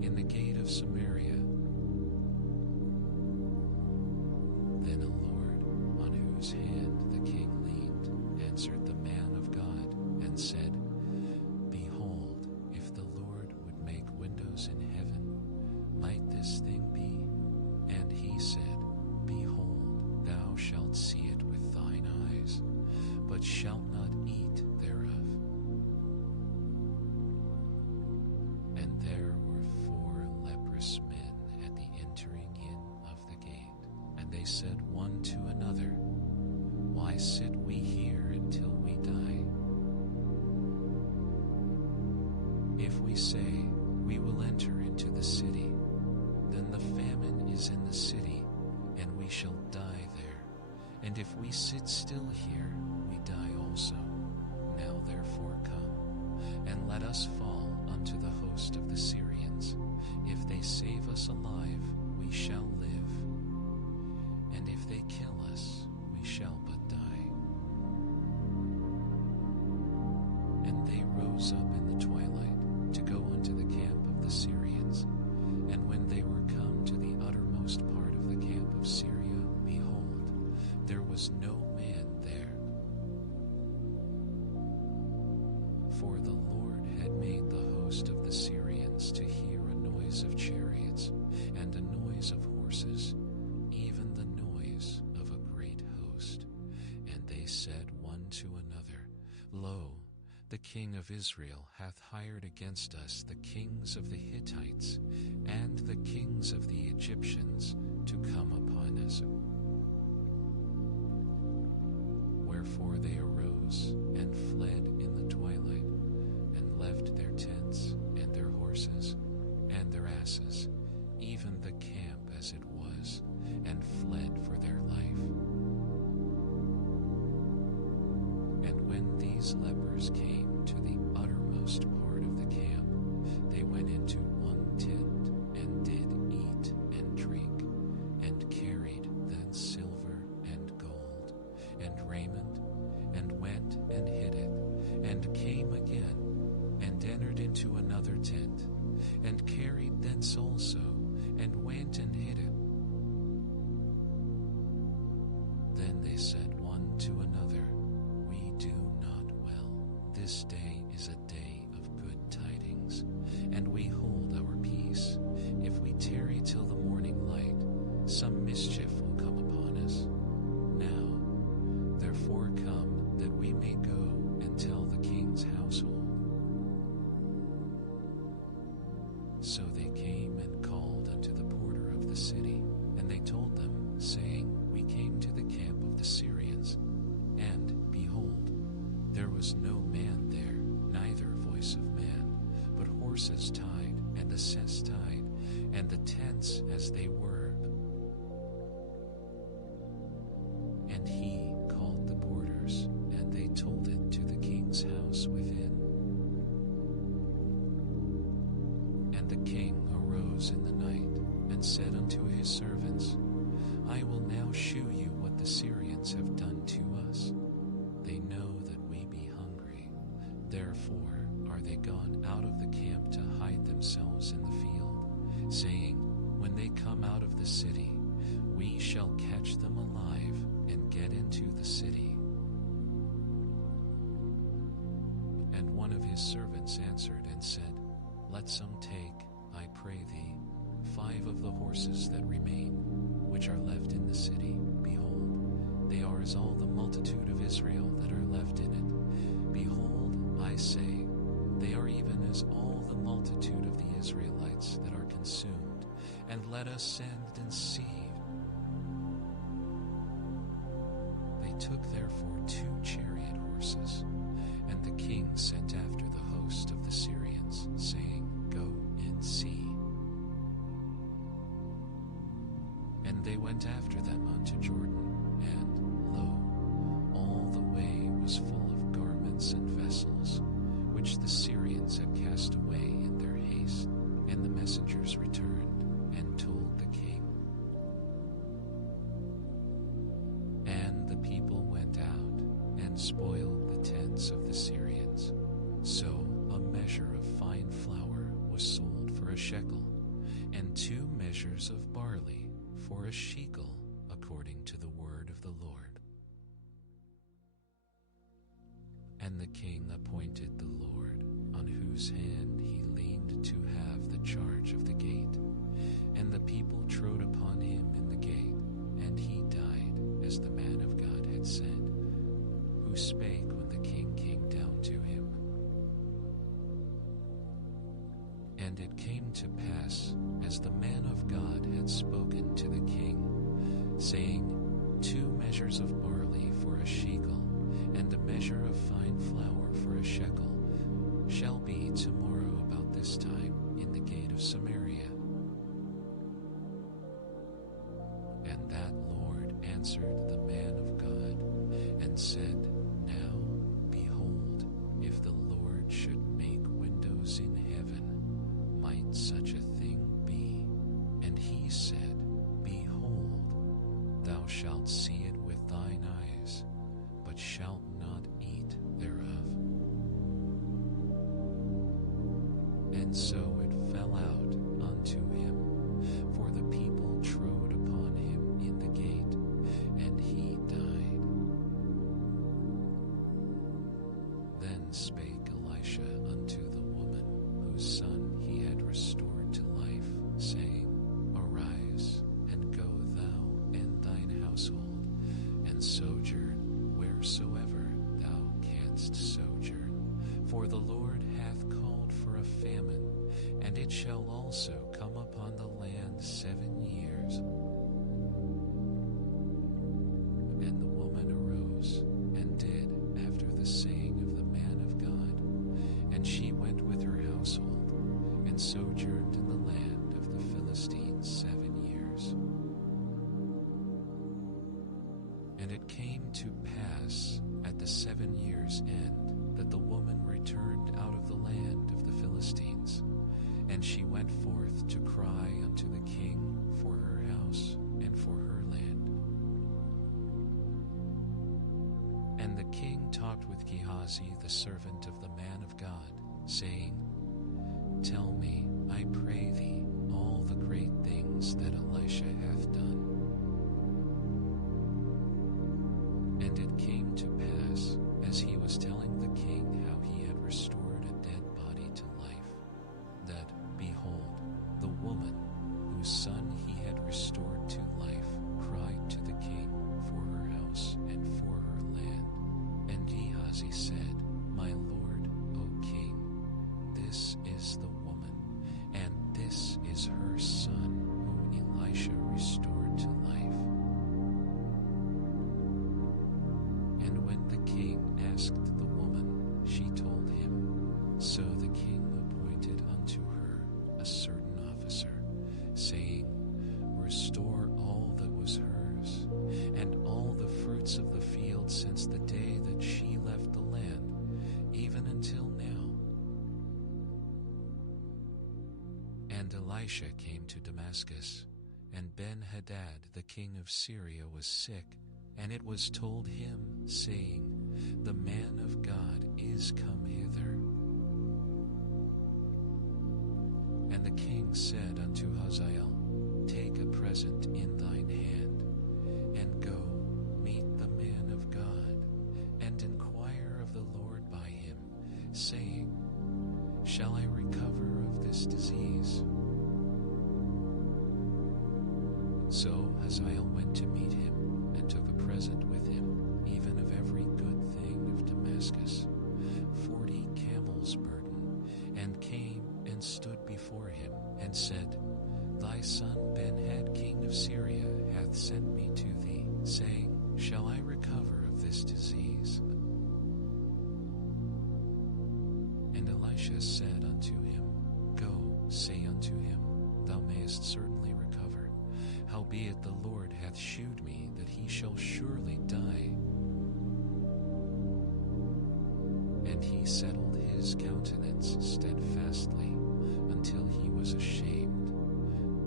in the gate of Samaria. Then a Lord, on whose hand the king leaned, answered the man of God, and said, Behold, if the Lord would make windows in heaven, might this thing be? And he said, Behold, thou shalt see it with thine eyes, but shalt not eat thereof. And there were 4 leprous men at the entering in of the gate, and they said one to another, Why sit we here until we die? If we say, We will enter into the city, then is in the city, and we shall die there. And if we sit still here, we die also. Now therefore come, and let us fall unto the host of the Syrians. If they save us alive, we shall live. And if they kill us, we shall but die. And they rose up in the twilight to go unto the camp of the Syrians. And when they were come to the uttermost part of the camp of Syria, behold, there was no man there. For the Lord had made the host of the Syrians to hear a noise of chariots, and a noise of horses, even the noise of a great host. And they said one to another, Lo, the king of Israel hath hired against us the kings of the Hittites and the kings of the Egyptians to come upon us. Wherefore they arose and fled in the twilight, and left their tents and their horses and their asses, even the camp as it was, and fled for their life. And when these lepers came to the uttermost part of the camp, they went into one tent, and did eat and drink, and carried then silver and gold, and raiment, and went and hid it, and came again, and entered into another tent, and carried thence also, and went and hid it. Then they said one to another, We do not well. This day is a day of good tidings, and we hold our peace. If we tarry till the morning light, some mischief will come upon us. Now, therefore come, that we may go and tell the king's household. So they came and called unto the porter of the city, and they told them, saying, We came to the camp of the Syrians, and, behold, there was no man there, neither voice of man, but horses tied, and asses tied, and the tents as they were. And he called the porters, and they told it to the king's house within. And the king arose in the night, and said unto his servants, I will now shew you what the Syrians have done to us. They know that we be hungry. Therefore are they gone out of the camp to hide themselves in the field, saying, When they come out of the city, we shall catch them alive and get into the city. And one of his servants answered and said, Let some take, I pray thee, 5 of the horses that remain, which are left in the city. Behold, they are as all the multitude of Israel that are left in it. Behold, I say, they are even as all the multitude of the Israelites that are consumed. And let us send and see. They took therefore 2 chariot horses, and the king sent after the host of the Syrians, saying, Go and see. And they went after them unto Jordan, and, lo, all the way was full of garments and vessels, which the Syrians had cast away in their haste. And the messengers returned, and told the king. And the people went out, and spoiled the tents of the Syrians. So a measure of fine flour was sold for a shekel, and 2 measures of barley for a shekel, according to the word of the Lord. And the king appointed the Lord, on whose hand he leaned to have the charge of the gate. And the people trode upon him in the gate, and he died, as the man of God had said, who spake when the king came down to him. And it came to pass, as the man of God had spoken to the king, saying, 2 measures of barley for a shekel, and a measure of fine flour for a shekel, shall be tomorrow about this time in the gate of Samaria. answered the man of God and said, Now, behold, if the Lord should make windows in heaven, might such a thing be? And he said, Behold, thou shalt see it with thine eyes, but shalt not eat thereof. And so it fell out unto him, for the people trode upon him in the gate, and he died. Then spake Elisha unto the woman, whose son he had restored to life, saying, Arise, and go thou and thine household, and sojourn wheresoever thou canst sojourn. For the Lord hath called for a famine, and it shall also come upon the land 7 years. And the woman arose, and did after the saying of the man of God. And she went with her household, and sojourned in the land of the Philistines 7 years. And it came to pass at the 7 years' end, that the woman returned out of the land of the Philistines, and she went forth to cry unto the king for her house and for her land. And the king talked with Gehazi, the servant of the man of God, saying, Tell me, I pray thee, all the great things that Elisha hath done. And it came to pass, as he was telling the king how he had restored a dead body to life, that, behold, the woman, whose son he had restored to life, cried to the king for her house and for her land. And Gehazi said, My lord, O king, this is the woman, and this is her son, whom Elisha restored to life. And when the king asked the woman, she told him. So the king appointed unto her a certain officer, saying, Restore all that was hers, and all the fruits of the field since the day that she left the land, even until now. And Elisha came to Damascus, and Ben-Hadad the king of Syria was sick, and it was told him, saying, The man of God is come hither. And the king said unto Hazael, Take a present in thine hand, and go meet the man of God, and inquire of the Lord by him, saying, Shall I recover of this disease? So Hazael went to meet him, and took a present with him, even of every good thing of Damascus, 40 camels' burden, and came and stood before him, and said, Thy son Ben-Hadad king of Syria hath sent me to thee, saying, Shall I recover of this disease? And Elisha said unto him, Go, say unto him, Thou mayest certainly recover. Howbeit the Lord hath shewed me that he shall surely die. And he settled his countenance steadfastly until he was ashamed,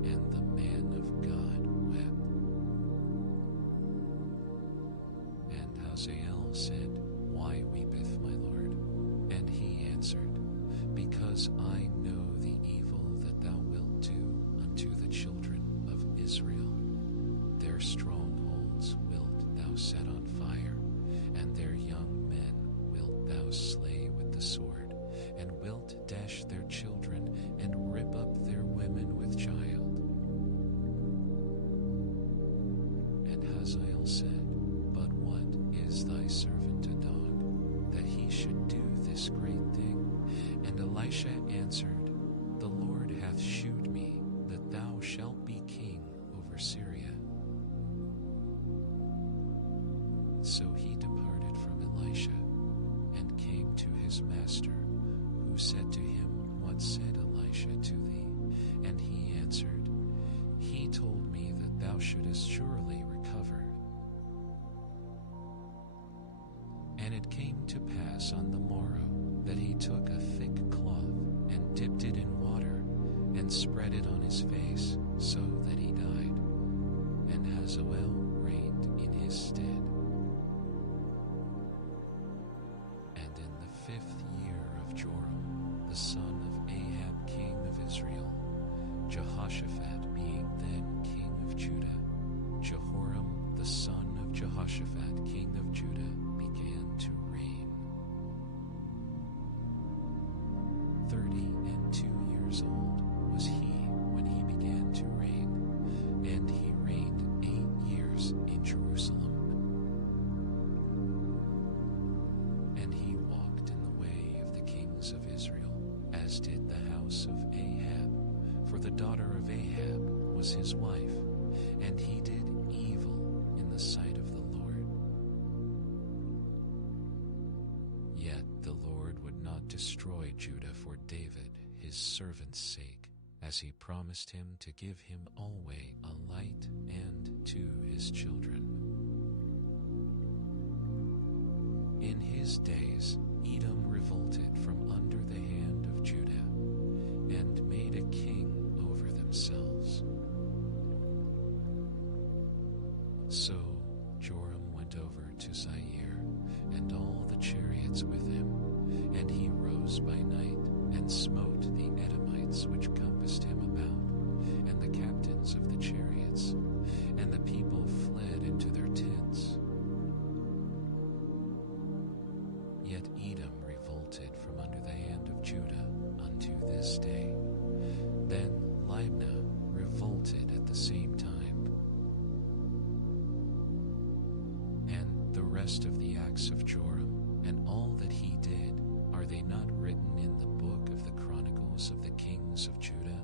and the man of God wept. And Hazael said, Why weepeth my Lord? And he answered, Because I know the evil that thou wilt do unto the children of Israel. Their strongholds wilt thou set on fire, and their young men wilt thou slay with the sword, and wilt dash their children, and rip up their women with child. And Hazael said, But what is thy servant a dog, that he should do this great thing? And Elisha answered, The Lord hath shewed me that thou shalt be king over Syria. So he departed from Elisha, and came to his master, who said to him, What said Elisha to thee? And he answered, He told me that thou shouldest surely recover, And it came to pass on the morrow that he took a thick cloth and dipped it in water and spread it on his face, so that he died. And Hazael reigned in his stead. And in the 5th year of Joram, the son of Ahab king of Israel, Jehoshaphat being then king of Judah, Jehoram the son of Jehoshaphat king of Judah began to reign. 32 years old was he when he began to reign, and he reigned 8 years in Jerusalem. And he walked in the way of the kings of Israel, as did the house of Ahab, for the daughter of Ahab was his wife, and he did evil in the sight of the Lord. Yet the Lord would not destroy Judah for David, his servant's sake, as he promised him to give him alway a light and to his children. In his days Edom revolted from under the hand of Judah, and made a king over themselves. So Joram went over to Zaire, and all the chariots with him, and he rose by night, and smote the Edomites which compassed him about, and the captains of the chariots, and the people fled into their tents. Yet Edom revolted from under the hand of Judah unto this day. Then Libnah revolted at the same time. And the rest of the acts of Joram, and all that he did, are they not written in the book of the Chronicles of the kings of Judah?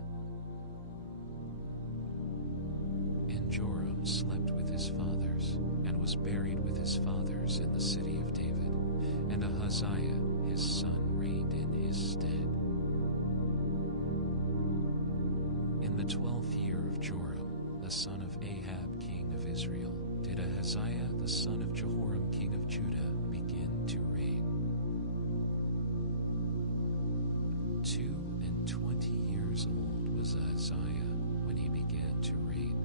And Joram slept with his fathers, and was buried with his fathers in the city of David, and Ahaziah his son reigned in his stead. In the 12th year of Joram, the son of Ahab king of Israel, did Ahaziah the son of Jehoram king of Judah begin to reign. 22 years old was Ahaziah when he began to reign,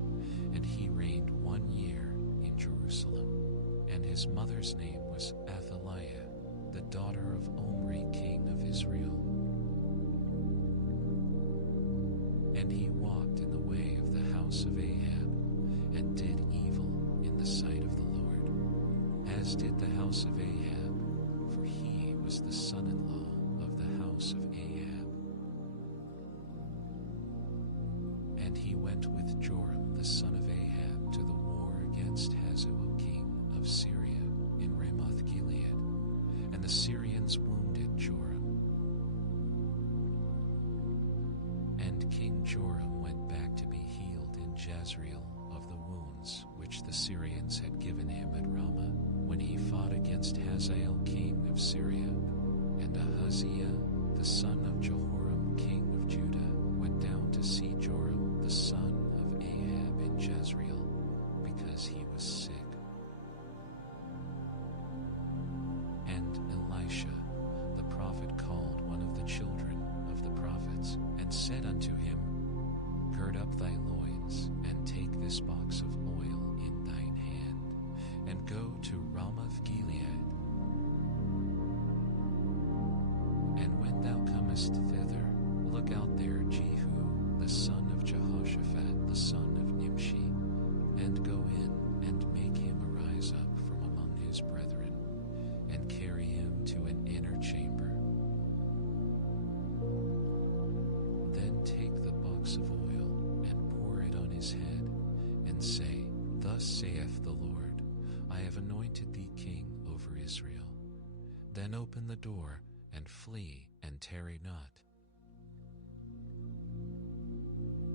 and he reigned 1 year in Jerusalem. And his mother's name was Athaliah, the daughter of Omri king of Israel. And he walked in the way of the house of Ahab, and did evil in the sight of the Lord, as did the house of Ahab, for he was the son-in-law of the house of Ahab. And he went with Joram the son of Ahab to the war against Hazael king of Syria in Ramoth-Gilead, and the Syrians wounded Joram. And King Joram went back to be healed in Jezreel of the wounds which the Syrians had given him at Ramah, when he fought against Hazael king of Syria. And Ahaziah the son of Jehoram king of Judah went down to see Joram the son of Ahab in Jezreel, because he was sick. And Elisha the prophet called one of the children of the prophets, and said unto him, Gird up thy loins, and take this box of oil in thine hand, and go to Ramoth-Gilead. And when thou comest thither, look out there Jehu the son of Jehoshaphat the son of Nimshi, and go in and make him arise up from among his brethren, and carry him to an inner chamber. Then take the box of oil, and pour it on his head, and say, Thus saith the Lord, I have anointed thee king over Israel. Then open the door, and flee, and tarry not.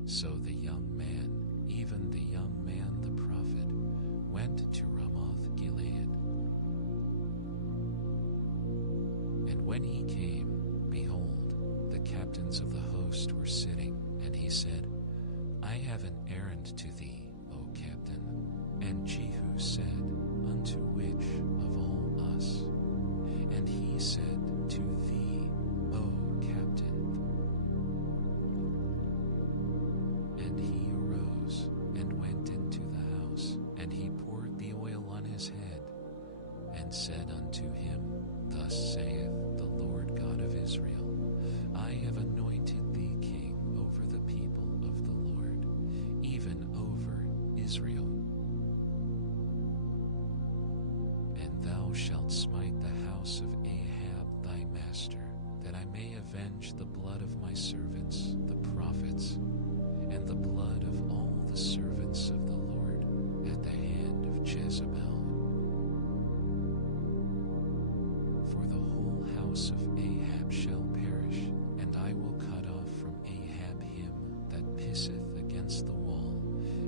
So the young man, even the young man the prophet, went to Ramoth-Gilead. And when he came, behold, the captains of the host were sitting, and he said, I have an errand to thee, O captain. And Jehu said, Unto which of all us? And he said to thee, O captain. And he arose and went into the house, and he poured the oil on his head, and said unto him, Thus saith the Lord God of Israel, I have anointed thee king over the people of the Lord, even over Israel. And thou shalt smite the house of Ahab thy master, that I may avenge the blood of my servants, the prophets, and the blood of all the servants of the Lord at the hand of Jezebel. For the whole house of Ahab shall perish, and I will cut off from Ahab him that pisseth against the wall,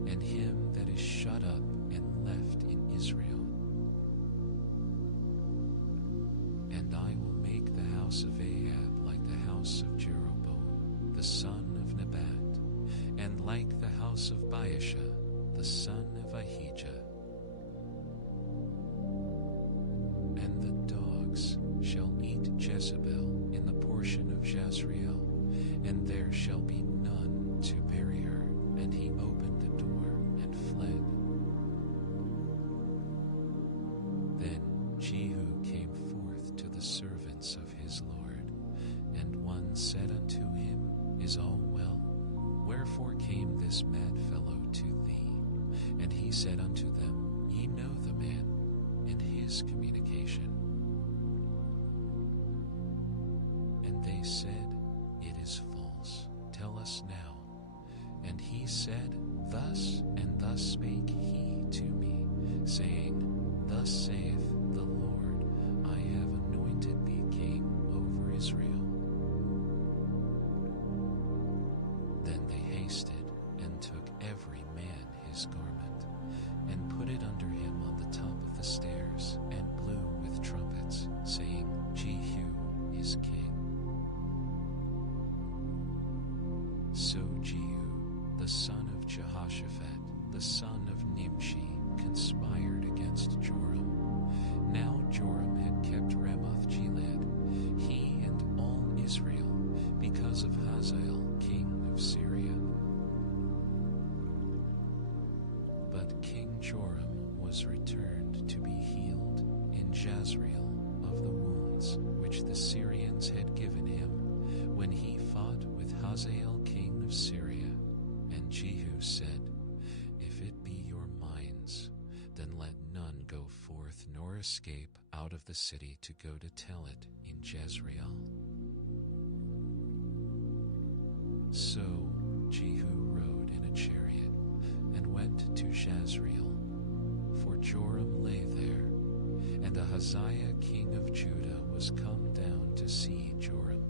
and him that is shut up and left in Israel. And I will make the house of Ahab like the house of Jeroboam, the son of Nebat, and like the house of Baasha, the son of Ahijah. And the dogs shall eat Jezebel in the portion of Jezreel, and there shall be none to bury her. And he opened the door and fled. Then Jehu came forth to the servants of his Lord, and one said unto him, Is all well? Wherefore came this mad fellow to thee? And he said unto them, Ye know the man, and his communication. And they said, It is false. Tell us now. And he said, Thus and thus spake he to me, saying, Thus saith the Lord, I have anointed thee king over Israel. Then they hasted and took every man his garment, and put it under him on the top of the stairs, and blew with trumpets, saying, Jehu is king. So Jehu, the son of Jehoshaphat, the son of Nimshi, conspired against Joram. Now Joram had kept Ramoth-Gilead, he and all Israel, because of Hazael, king of Syria. But King Joram was returned to be healed in Jezreel of the wounds which the Syrians had given him, when he fought with Hazael, king of Syria. And Jehu said, If it be your minds, then let none go forth nor escape out of the city to go to tell it in Jezreel. So Jehu rode in a chariot and went to Jezreel, for Joram lay there, and Ahaziah king of Judah was come down to see Joram.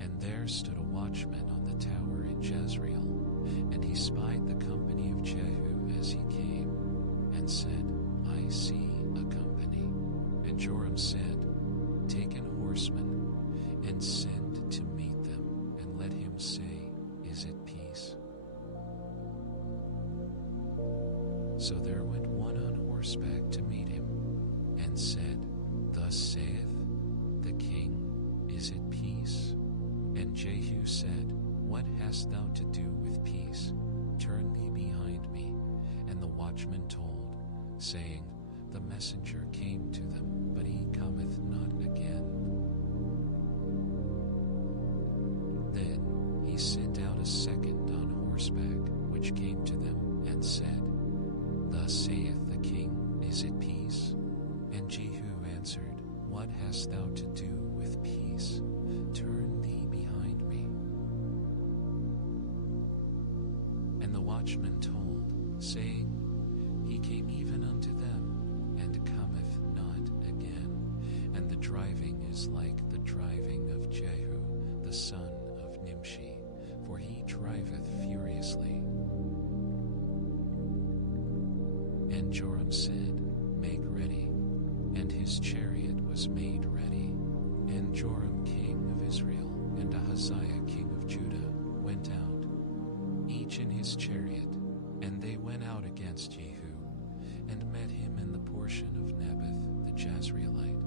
And there stood a watchman on the tower in Jezreel, and he spied the company of Jehu as he came, and said, I see a company. And Joram said, Take an horseman, and send to meet them, and let him say, Is it peace? So there went one on horseback to meet him, and said, Thus saith the king, Is it peace? And Jehu said, What hast thou to do with peace? Turn thee behind me. And the watchman told, saying, The messenger came to them, but he cometh not again. Then he sent out a second on horseback, which came to them, and said, Thus saith the king, Is it peace? And Jehu answered, What hast thou to do with peace? Turn thee behind me. And the watchman told, saying, He came even unto them, and cometh not again. And the driving is like the driving of Jehu, the son of Nimshi, for he driveth furiously. And Joram said, Make ready. And his chariot was made ready. And Joram king of Israel and Ahaziah king of Judah went out, each in his chariot, and they went out against Jehu. and met him in the portion of Naboth the Jezreelite.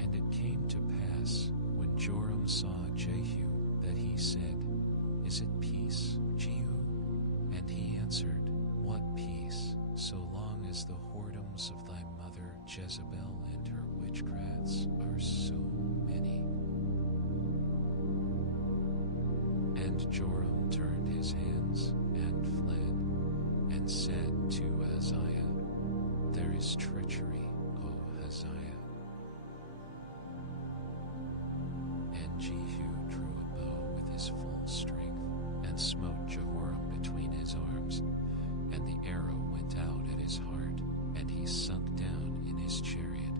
And it came to pass, when Joram saw Jehu, that he said, Is it peace, Jehu? And he answered, What peace, so long as the whoredoms of thy mother Jezebel and her witchcrafts are so many? And Joram turned his hands and fled, and said to Ahaziah, There is treachery, O Ahaziah. And Jehu drew a bow with his full strength, and smote Jehoram between his arms, and the arrow went out at his heart, and he sunk down in his chariot.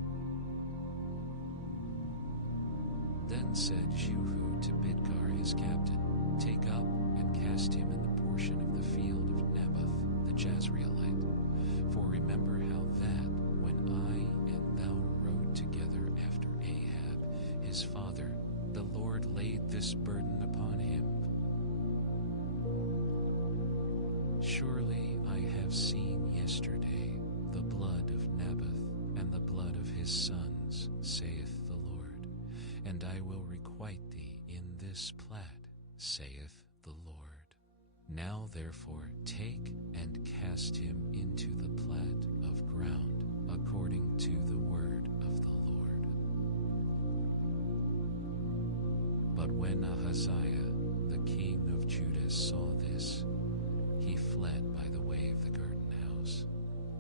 Then said Jehu to Bidkar his captain, Take up and cast him in the portion of the field of Naboth the Jezreelite. For remember how that, when I and thou rode together after Ahab his father, the Lord laid this burden upon him. Surely I have seen yesterday the blood of Naboth and the blood of his sons, saith the Lord, and I will requite thee in this plat, saith the Lord. Now therefore take and cast him into the plat of ground, according to the word of the Lord. But when Ahaziah, the king of Judah, saw this, he fled by the way of the garden house.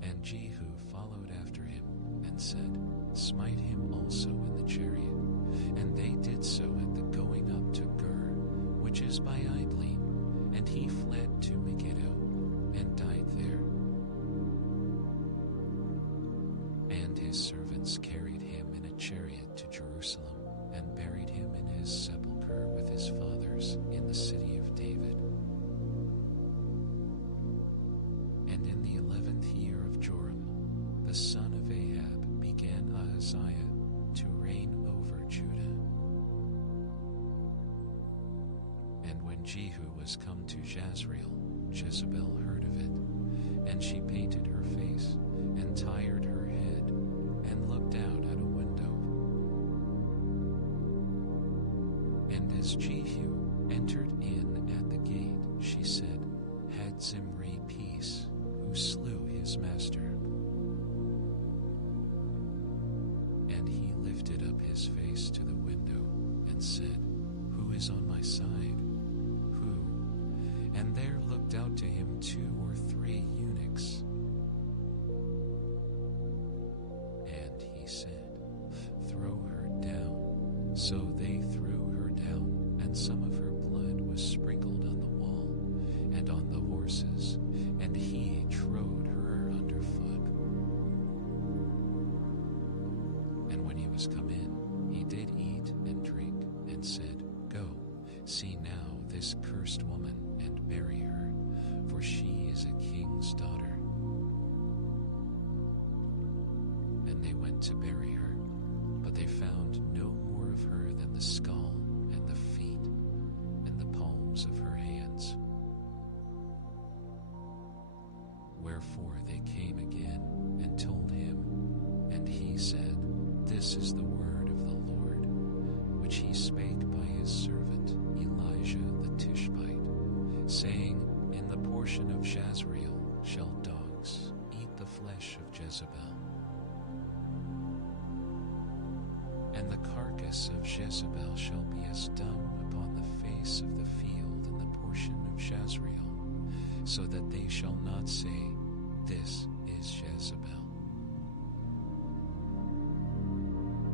And Jehu followed after him, and said, Smite him also in the chariot. And they did so at the going up to Gur, which is by Idling, and he fled to Megiddo, and died there. And his servants carried him in a chariot to Jerusalem, and buried him in his sepulchre with his fathers in the city of David. And in the 11th year of Joram, the son of Ahab, began Ahaziah to reign over Judah. And when Jehu was come to Jezreel, Jezebel heard of it, and she painted her face, and tired her head, and looked out at a window. And as Jehu entered in at the gate, she said, Had Zimri peace, who slew his master? And he lifted up his face to the window, and said, Who is on my side? Who? And there looked out to him 2 or 3 eunuchs. And he said, Throw her down. So they threw her down, and some of her blood was sprinkled on the wall, and on the horses, and he trode her underfoot. And when he was come in, he did eat and drink, and said, Go, see now this cursed woman, and bury her, for she is a king's daughter. And they went to bury her, but they found no more of her than the skull, and the feet, and the palms of her hands. Wherefore they came again, and told him, and he said, This is the word of the Lord, which he spake by his servant Elijah the Tishbite, saying, In the portion of Jezreel shall dogs eat the flesh of Jezebel. And the carcass of Jezebel shall be as dung upon the face of the field in the portion of Jezreel, so that they shall not say, This is Jezebel.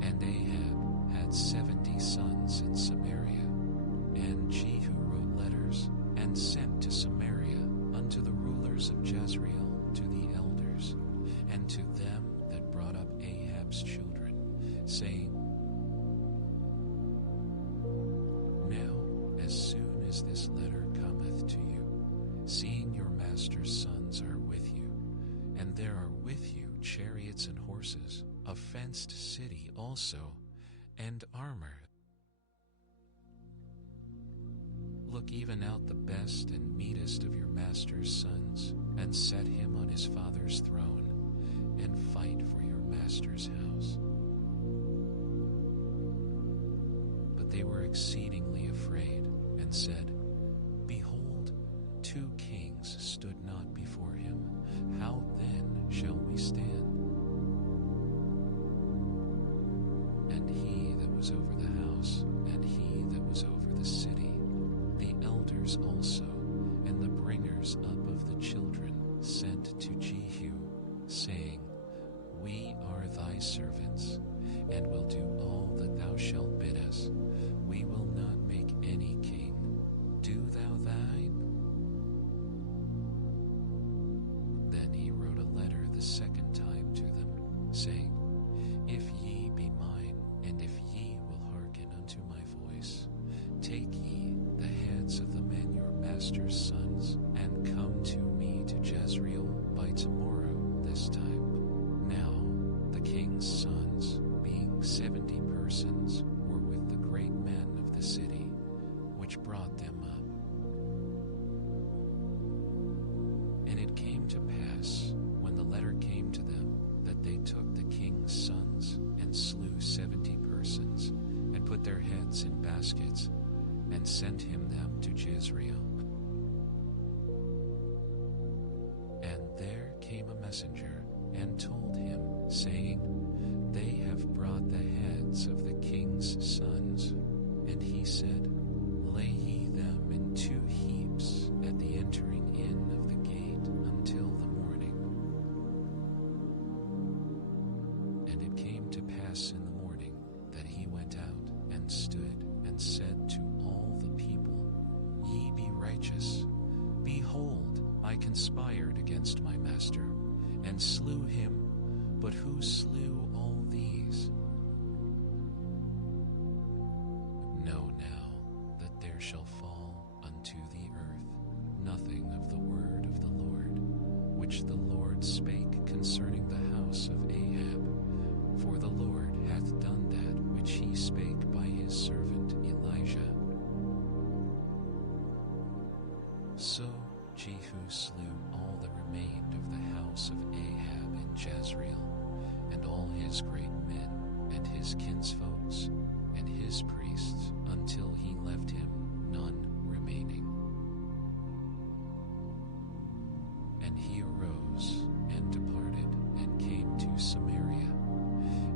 And Ahab had 70 sons in Samaria, and Jehu wrote letters, and sent to Samaria unto the rulers of Jezreel, to the elders, and to them that brought up Ahab's children, saying, Now, as soon as this letter cometh to you, seeing your master's sons are with you, and there are with you chariots and horses, a fenced city also, and armor. look even out the best and meanest of your master's sons, and set him on his father's throne, and fight for your master's house. But they were exceedingly afraid, and said, Behold, 2 kings stood not before him. How then shall we stand? And he that was over the house, and he that was over the city, the elders also, and the bringers up of the children, sent to Jehu, saying, We are thy servants, and will do all that thou shalt bid us. We will not make any king. Do thou thine? Then he wrote a letter the second time to them, saying, If ye be mine, and if ye will hearken unto my voice, take ye the heads of the men your master's sons, and come to me to Jezreel by tomorrow this time. Now the king's sons, being 70 persons, were with the great men of the city, which brought them up. And it came to pass, when the letter came to them, that they took the king's sons, and slew 70 persons, and put their heads in baskets, and sent him them to Jezreel. And there came a messenger, and told him, saying, They have brought the heads of the king's sons. And he said, Lay ye them in 2 heaps at the entering in of the gate until the morning. And it came to pass in the morning that he went out and stood and said to all the people, Ye be righteous. Behold, I conspired against my master, and slew him. But who slew all these? Know now that there shall fall unto the earth nothing of the word of the Lord, which the Lord spake concerning the house of Ahab. For the Lord hath done that which he spake by his servant Elijah. So Jehu slew all that remained of the house of Ahab in Jezreel, and all his great men, and his kinsfolks, and his priests, until he left him none remaining. And he arose, and departed, and came to Samaria.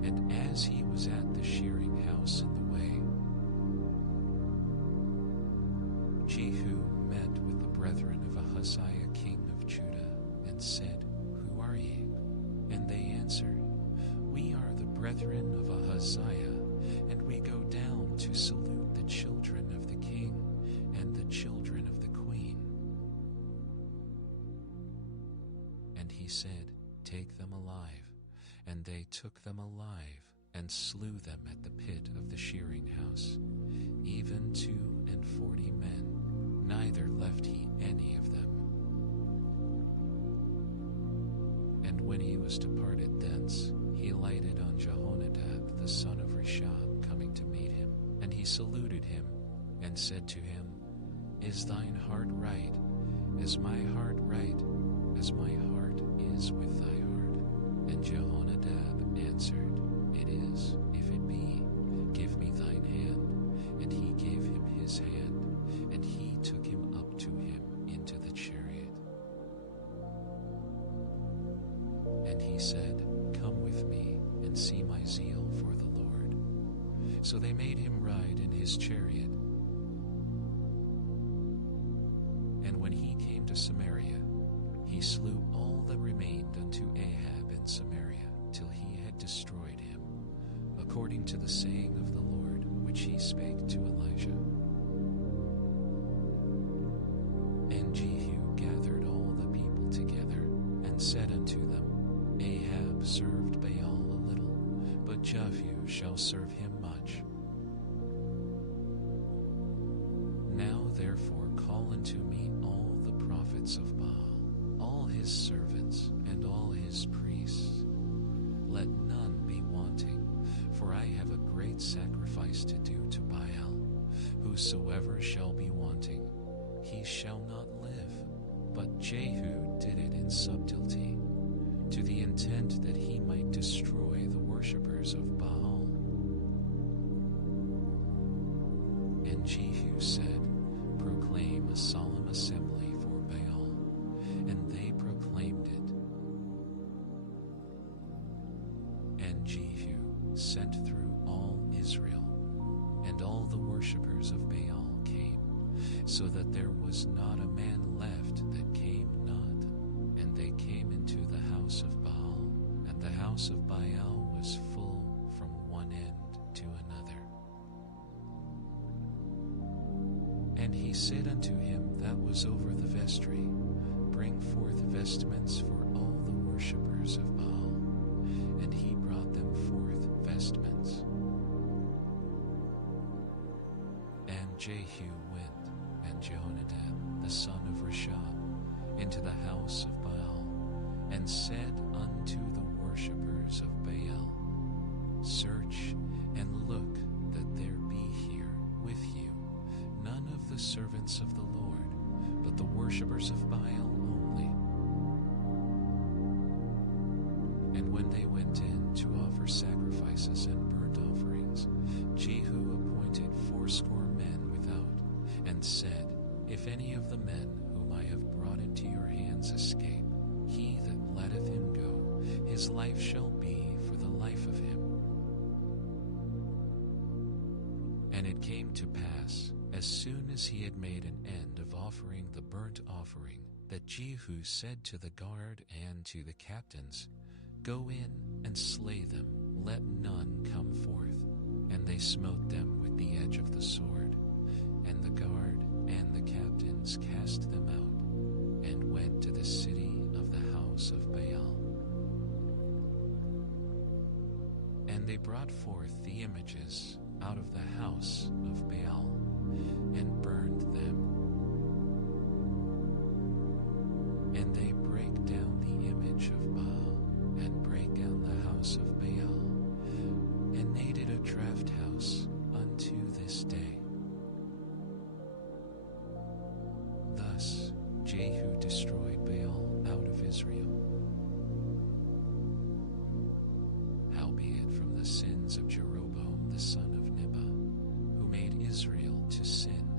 And as he was at the shearing house in the way, Jehu met with the brethren of Ahaziah king of Judah, and said, Who are ye? And they answered, We are the brethren of Ahaziah, and we go down to salute the children of the king and the children of the queen. And he said, Take them alive. And they took them alive, and slew them at the pit of the shearing house, even 42 men, neither left he any of them. And when he was departed thence, he lighted on Jehonadab the son of Rechab, coming to meet him. And he saluted him, and said to him, Is thine heart right? Is my heart right? As my heart is with thy heart? And Jehonadab answered, It is, if it be. Give me thine hand. And he gave him his hand, and he took him up to him into the chariot. And he said, Come with me, and see my zeal for the Lord. So they made him ride in his chariot. And when he came to Samaria, he slew all that remained unto Ahab in Samaria, till he had destroyed him, according to the saying of the Lord, which he spake to Elijah. And Jehu gathered all the people together, and said unto them, Ahab served Baal a little, but Jehu shall serve him much. Now therefore call unto me all the prophets of Baal, all his servants, and all his priests. Let none be wanting, for I have a great sacrifice to do to Baal. Whosoever shall be wanting, he shall not live. But Jehu did it in subtlety, to the intent that he might destroy the worshippers of Baal. And Jehu said, proclaim a solemn assembly for Baal. And they proclaimed it. And Jehu sent through all Israel, and all the worshippers of Baal came, so that there was not a man left that came not. And they came into the house of Baal, and the house of Baal was full from one end to another. And he said unto him that was over the vestry, bring forth vestments for all the worshippers of Baal. And he brought them forth vestments. And Jehu went, and Jehonadab the son of Reshab, into the house of Baal, and said unto the worshippers of Baal, search and look that there be here with you none of the servants of the Lord, but the worshippers of Baal only. And when they went in to offer sacrifices and burnt offerings, Jehu appointed 80 men without, and said, if any of the men whom I have brought into your hands escape, he that letteth him go, his life shall be for the life of him. And it came to pass, as soon as he had made an end of offering the burnt offering, that Jehu said to the guard and to the captains, go in and slay them, let none come forth. And they smote them with the edge of the sword. And the guard and the captains cast them out, and went to the city of the house of Baal. And they brought forth the images out of the house of Baal, and burned them. And they brake down the image of Baal, and brake down the house of Baal, and made it a draught house unto this day. Thus Jehu destroyed Baal out of Israel. Howbeit from the sins of Jeroboam the son of Nebat, who made Israel to sin,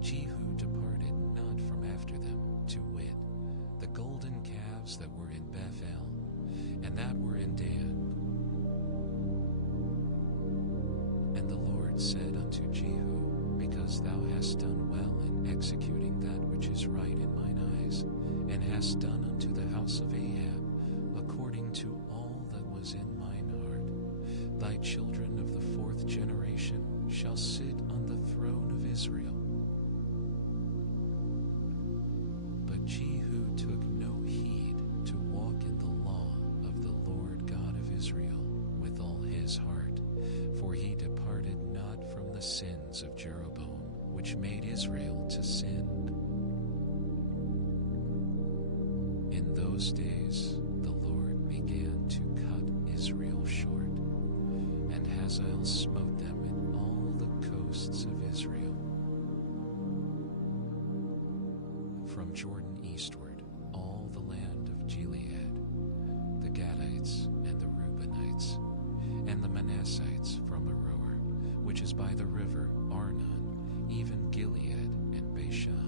Jehu departed not from after them, to wit, the golden calves that were in Bethel, and that were in Dan. And the Lord said unto Jehu, because thou hast done well in executing that which is right in mine eyes, and hast done unto the house of Ahab according to all that was in mine heart, thy children of the 4th generation shall sit on the throne of Israel. But Jehu took no heed to walk in the law of the Lord God of Israel with all his heart, for he departed not from the sins of Jeroboam, which made Israel to sin. In those days the Lord began to cut Israel short, and Hazael smote them in all the coasts of Israel, from Jordan eastward, all the land of Gilead, the Gadites and the Reubenites, and the Manassites from Aroer, which is by the river Arnon, even Gilead and Bashan.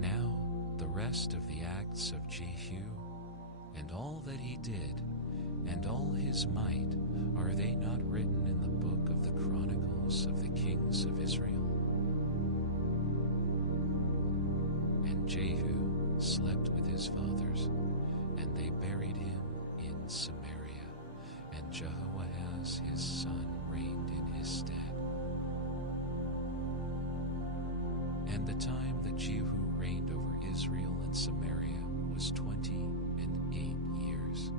Now the rest of the acts of Jehu, and all that he did, and all his might, are they not written in the book of the Chronicles of the kings of Israel? And Jehu slept with his fathers, and they buried him in Samaria, and Jehoahaz his son reigned in his stead. And the time that Jehu reigned over Israel and Samaria was 28 years.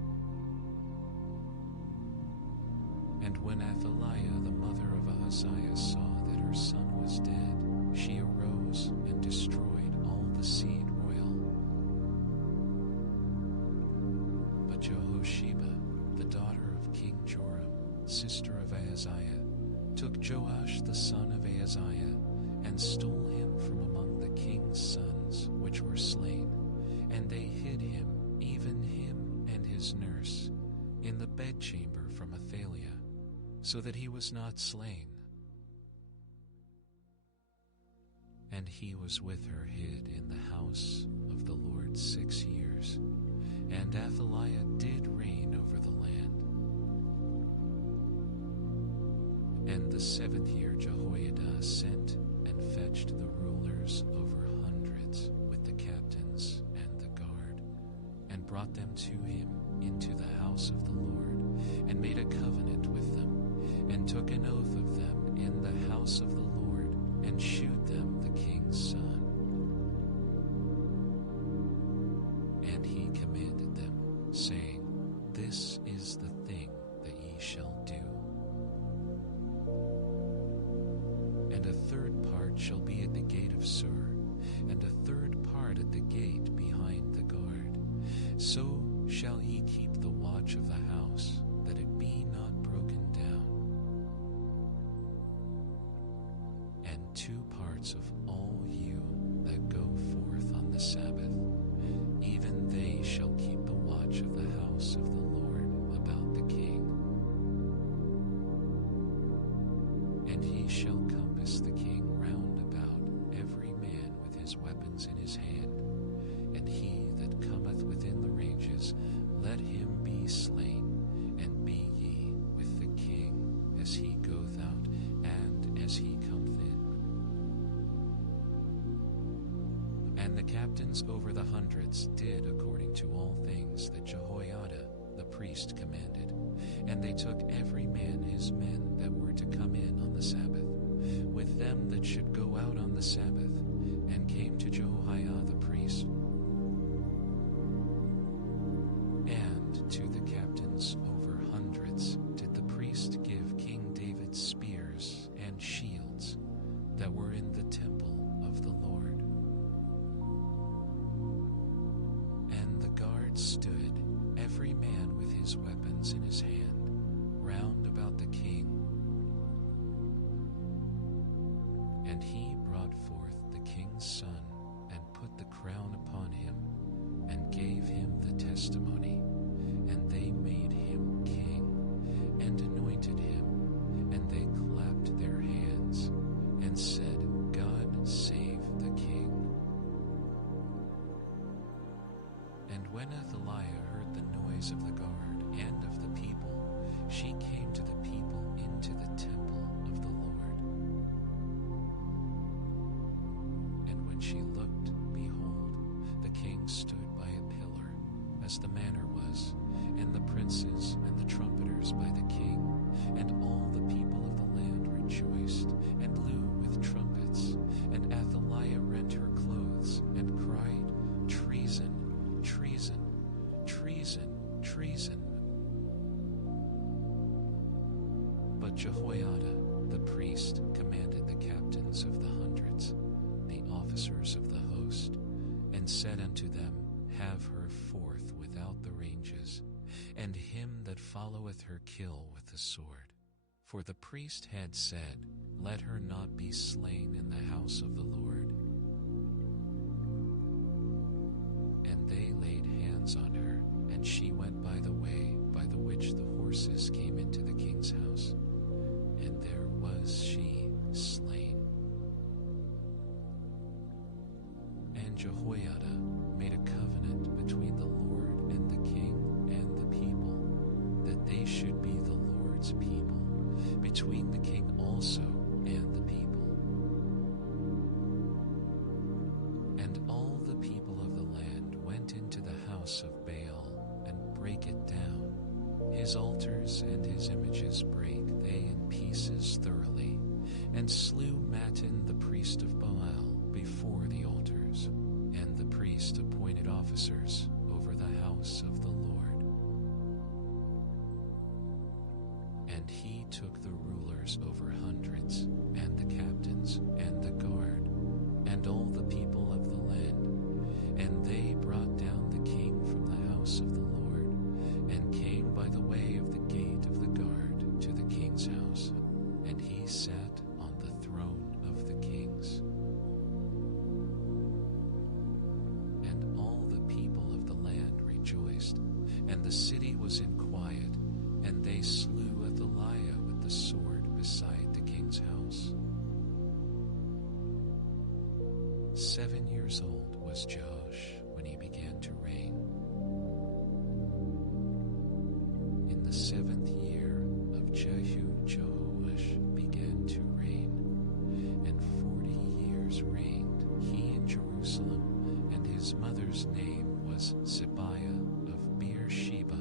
And when Athaliah the mother of Ahaziah saw that her son was dead, she arose and destroyed all the seed royal. But Jehosheba, the daughter of King Joram, sister of Ahaziah, took Joash the son of Ahaziah, and stole him from among the king's sons which were slain, and they hid him, even him and his nurse, in the bedchamber from Athaliah, so that he was not slain. And he was with her hid in the house of the Lord 6 years, and Athaliah did reign over the land. And the 7th year Jehoiada sent and fetched the rulers over hundreds with the captains and the guard, and brought them to him into the house of the Lord, and made a covenant with them, and took an oath of them in the house of the Lord, and shewed them the king's son. And he commanded them, saying, This is the thing that ye shall do. And a third part shall be at the gate of Sur, and a third part at the gate behind the guard. So shall ye keep the watch of the house, that it be not broken down. And 2 parts of all you that go forth on the Sabbath, even they shall keep the watch of the house of the Lord about the king. And ye shall compass the king round about, every man with his weapons in his hand. And he that cometh within the ranges, let him be slain, and be ye with the king as he goeth out, and as he cometh in. And the captains over the hundreds did according to all things that Jehoiada the priest commanded. And they took every man his men that were to come in on the Sabbath, with them that should go out on the Sabbath, and came to Jehoiada the priest, and to the captains over hundreds did the priest give King David spears and shields that were in the temple of the Lord. And the guard stood, every man with his weapons in his hand, round about the king. And he brought forth the king's son, and put the crown upon him, and gave him the testimony. And they made him king, and anointed him, and they clapped their hands, and said, God save the king. And when Athaliah heard the noise of the guard and of the people, she came to the people into the temple of the Lord. And when she looked, behold, the king stood by a pillar, as the manner was, and the princes and the trumpeters by the king, and all the people of the land rejoiced, and blew with trumpets. And Athaliah rent her clothes, and cried, Treason, treason, treason, treason. But Jehoiada the priest commanded the captains of the hundreds, the officers of the host, and said unto them, Have her forth without the ranges, and him that followeth her kill with the sword. For the priest had said, Let her not be slain in the house of the Lord. And they laid hands on her, and she went by the way by the which the horses came into the king's house, and there was she slain. And Jehoiada made a covenant between the Lord and the king and the people, that they should be the Lord's people, between the king also and the people. And all the people of the land went into the house of Baal, and brake it down. His altars and his images brake they in pieces thoroughly, and slew Mattan the priest of Baal before the altars. And the priest appointed officers over the house of the Lord. And he took the rulers over hundreds, and the captains, and the guard, and all the people of the land, and they brought down the king from the house of the Lord, and came by the way of the gate of the guard to the king's house. And he rejoiced, and the city was in quiet, and they slew Athaliah with the sword beside the king's house. 7 years old was Joash when he began to reign. In the 7th year of Jehu, Jehoash began to reign, and 40 years reigned he in Jerusalem, and his mother's name was Zibiah of Beersheba.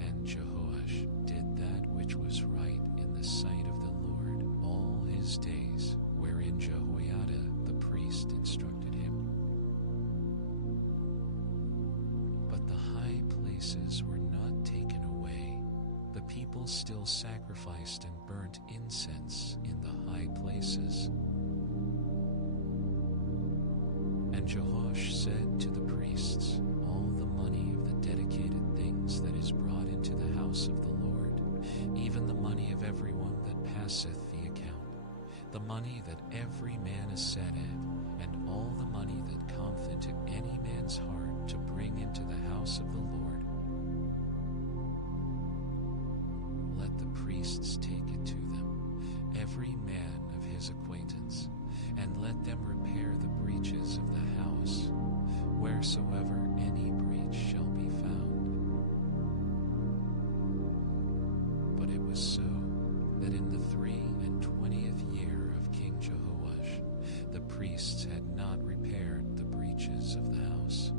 And Jehoash did that which was right in the sight of the Lord all his days, wherein Jehoiada the priest instructed him. But the high places were not taken away. The people still sacrificed and burnt incense in the high places. And Jehoash said to the priests, all the money of the dedicated things that is brought into the house of the Lord, even the money of everyone that passeth the account, the money that every man is set at, and all the money that cometh into any man's heart to bring into the house of the Lord, let the priests take it to them, every man of his acquaintance, and let them repair the breaches of the house, wheresoever any breach shall be found. But it was so, that in the 23rd year of King Jehoash, the priests had not repaired the breaches of the house.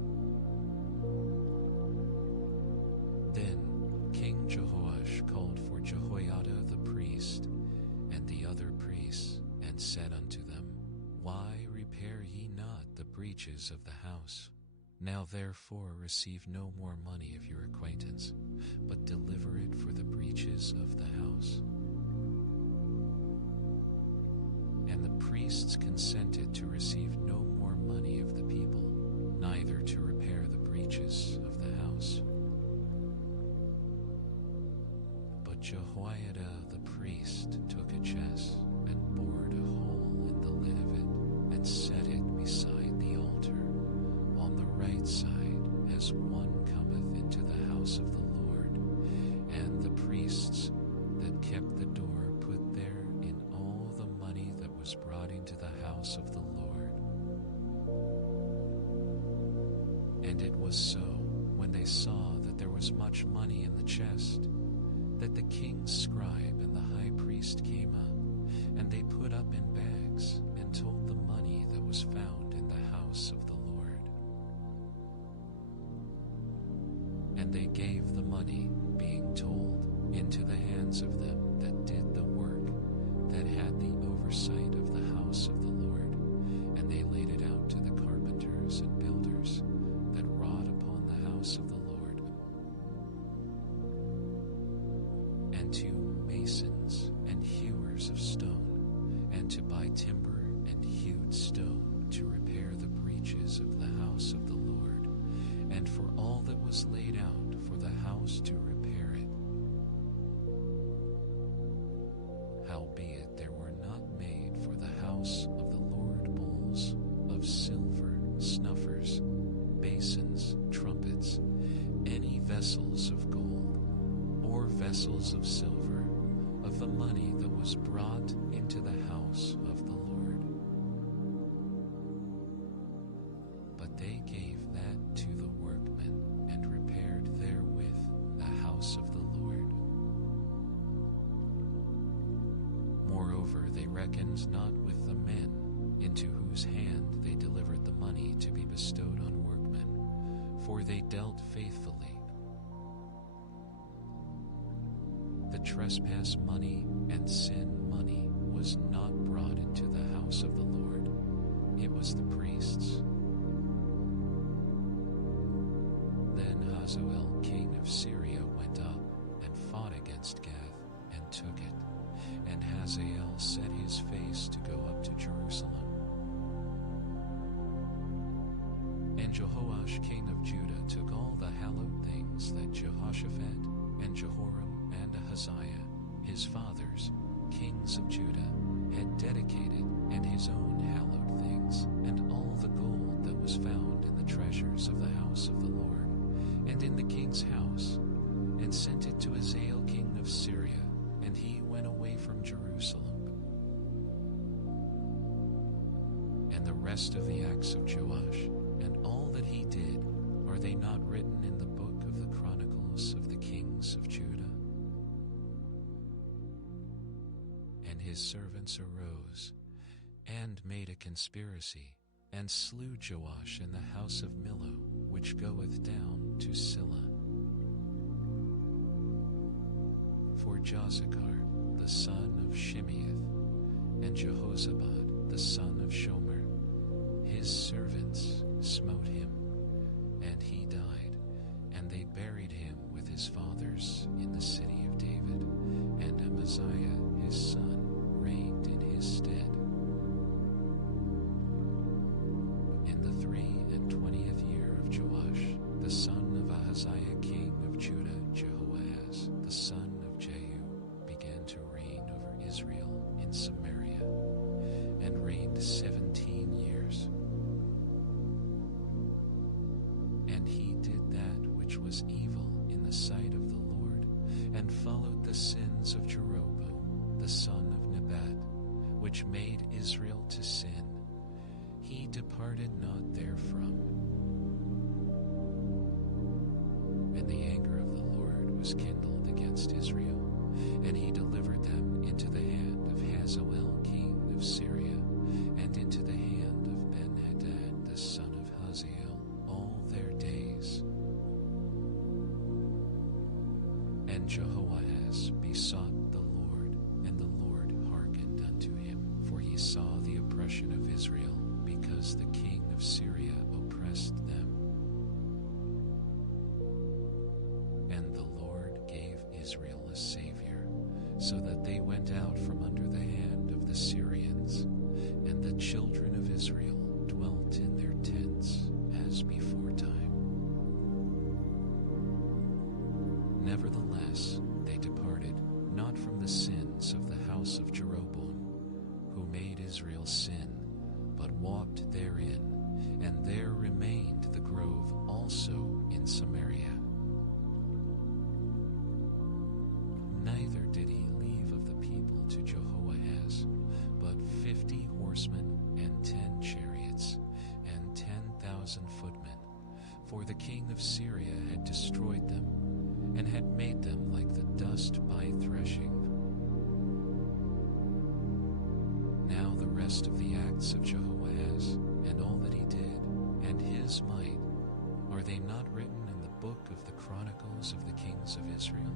Then King Jehoash called for Jehoiada the priest, and the other priests, and said unto them, why repair ye not the breaches of the house? Now therefore receive no more money of your acquaintance, but deliver it for the breaches of the house. And the priests consented to receive no more money of the people, neither to repair the breaches of the house. But Jehoiada the priest took a chest, and bored a hole in the lid of it, and set it beside the altar, on the right side, as one cometh into the house of the Lord. And the priests that kept the door put there in all the money that was brought into the house of the Lord. And it was so, when they saw that there was much money in the chest, that the king's scribe and the high priest came up, and they put up in bags, and told the money that was found in the house of the Lord. And they gave the money, being told, into the hands of them that did the work, that had the oversight of the house of the Lord, and they laid it out to the carpenters and builders that wrought upon the house of the Lord, and to masons and hewers of stone, and to buy timber and hewed stone to repair the breaches of the house of the Lord, and for all that was laid out for the house to repair it. Howbeit there were not made for the house of the Lord bowls of silver, snuffers, basins, trumpets, any vessels of gold, or vessels of silver, of the money that was brought into the house of the Lord. But they gave that to the workmen, and repaired therewith the house of the Lord. Moreover, they reckoned not with the men, into whose hand they delivered the money to be bestowed on workmen, for they dealt faithfully. The trespass money and sin money was not brought into the house of the Lord. It was the priests. Then Hazael, king of Syria, went up and fought against Gath, and took it. And Hazael set his face to go up to Jerusalem. And Jehoash, king of Judah, took all the hallowed things that Jehoshaphat and Jehoram and Ahaziah, his fathers, kings of Judah, had dedicated, and his own hallowed things, and all the gold that was found in treasures of the house of the Lord, and in the king's house, and sent it to Hazael king of Syria, and he went away from Jerusalem. And the rest of the acts of Joash, and all that he did, are they not written in the book of the Chronicles of the kings of Judah? And his servants arose, and made a conspiracy, and slew Joash in the house of Millo, which goeth down to Silla. For Jozachar, the son of Shimeath, and Jehozabad, the son of Shomer, his servants smote him, and he died, and they buried him with his fathers in the city of David, and Amaziah his son reigned in his stead. In the 23rd year of Joash, the son of Ahaziah king of Judah, Jehoahaz, the son of Jehu, began to reign over Israel in Samaria, and reigned 17 years. And he did that which was evil in the sight of the Lord, and followed the sins of Jeroboam, the son of Nebat, which made Israel to sin. He departed not therefrom. And the anger of the Lord was kindled against Israel, and he delivered them into the hand of Hazael king of Syria, and into the hand of Ben-Hadad the son of Hazael all their days. And Jehoahaz besought the Lord, and the Lord hearkened unto him, for he saw the oppression of Israel, because the king of Syria oppressed them. And the Lord gave Israel a savior, so that they went out from under the hand of the Syrians, and the children of Israel dwelt in their tents as before time. Nevertheless, they departed not from the sins of the house of Jeroboam, who made Israel sin, but walked therein, and there remained the grove also in Samaria. Neither did he leave of the people to Jehoahaz, but 50 horsemen, and 10 chariots, and 10,000 footmen, for the king of Syria had destroyed them, and had made them like the dust by threshing. Now the rest of the acts of Jehoahaz, and all that he did, and his might, are they not written in the book of the Chronicles of the kings of Israel?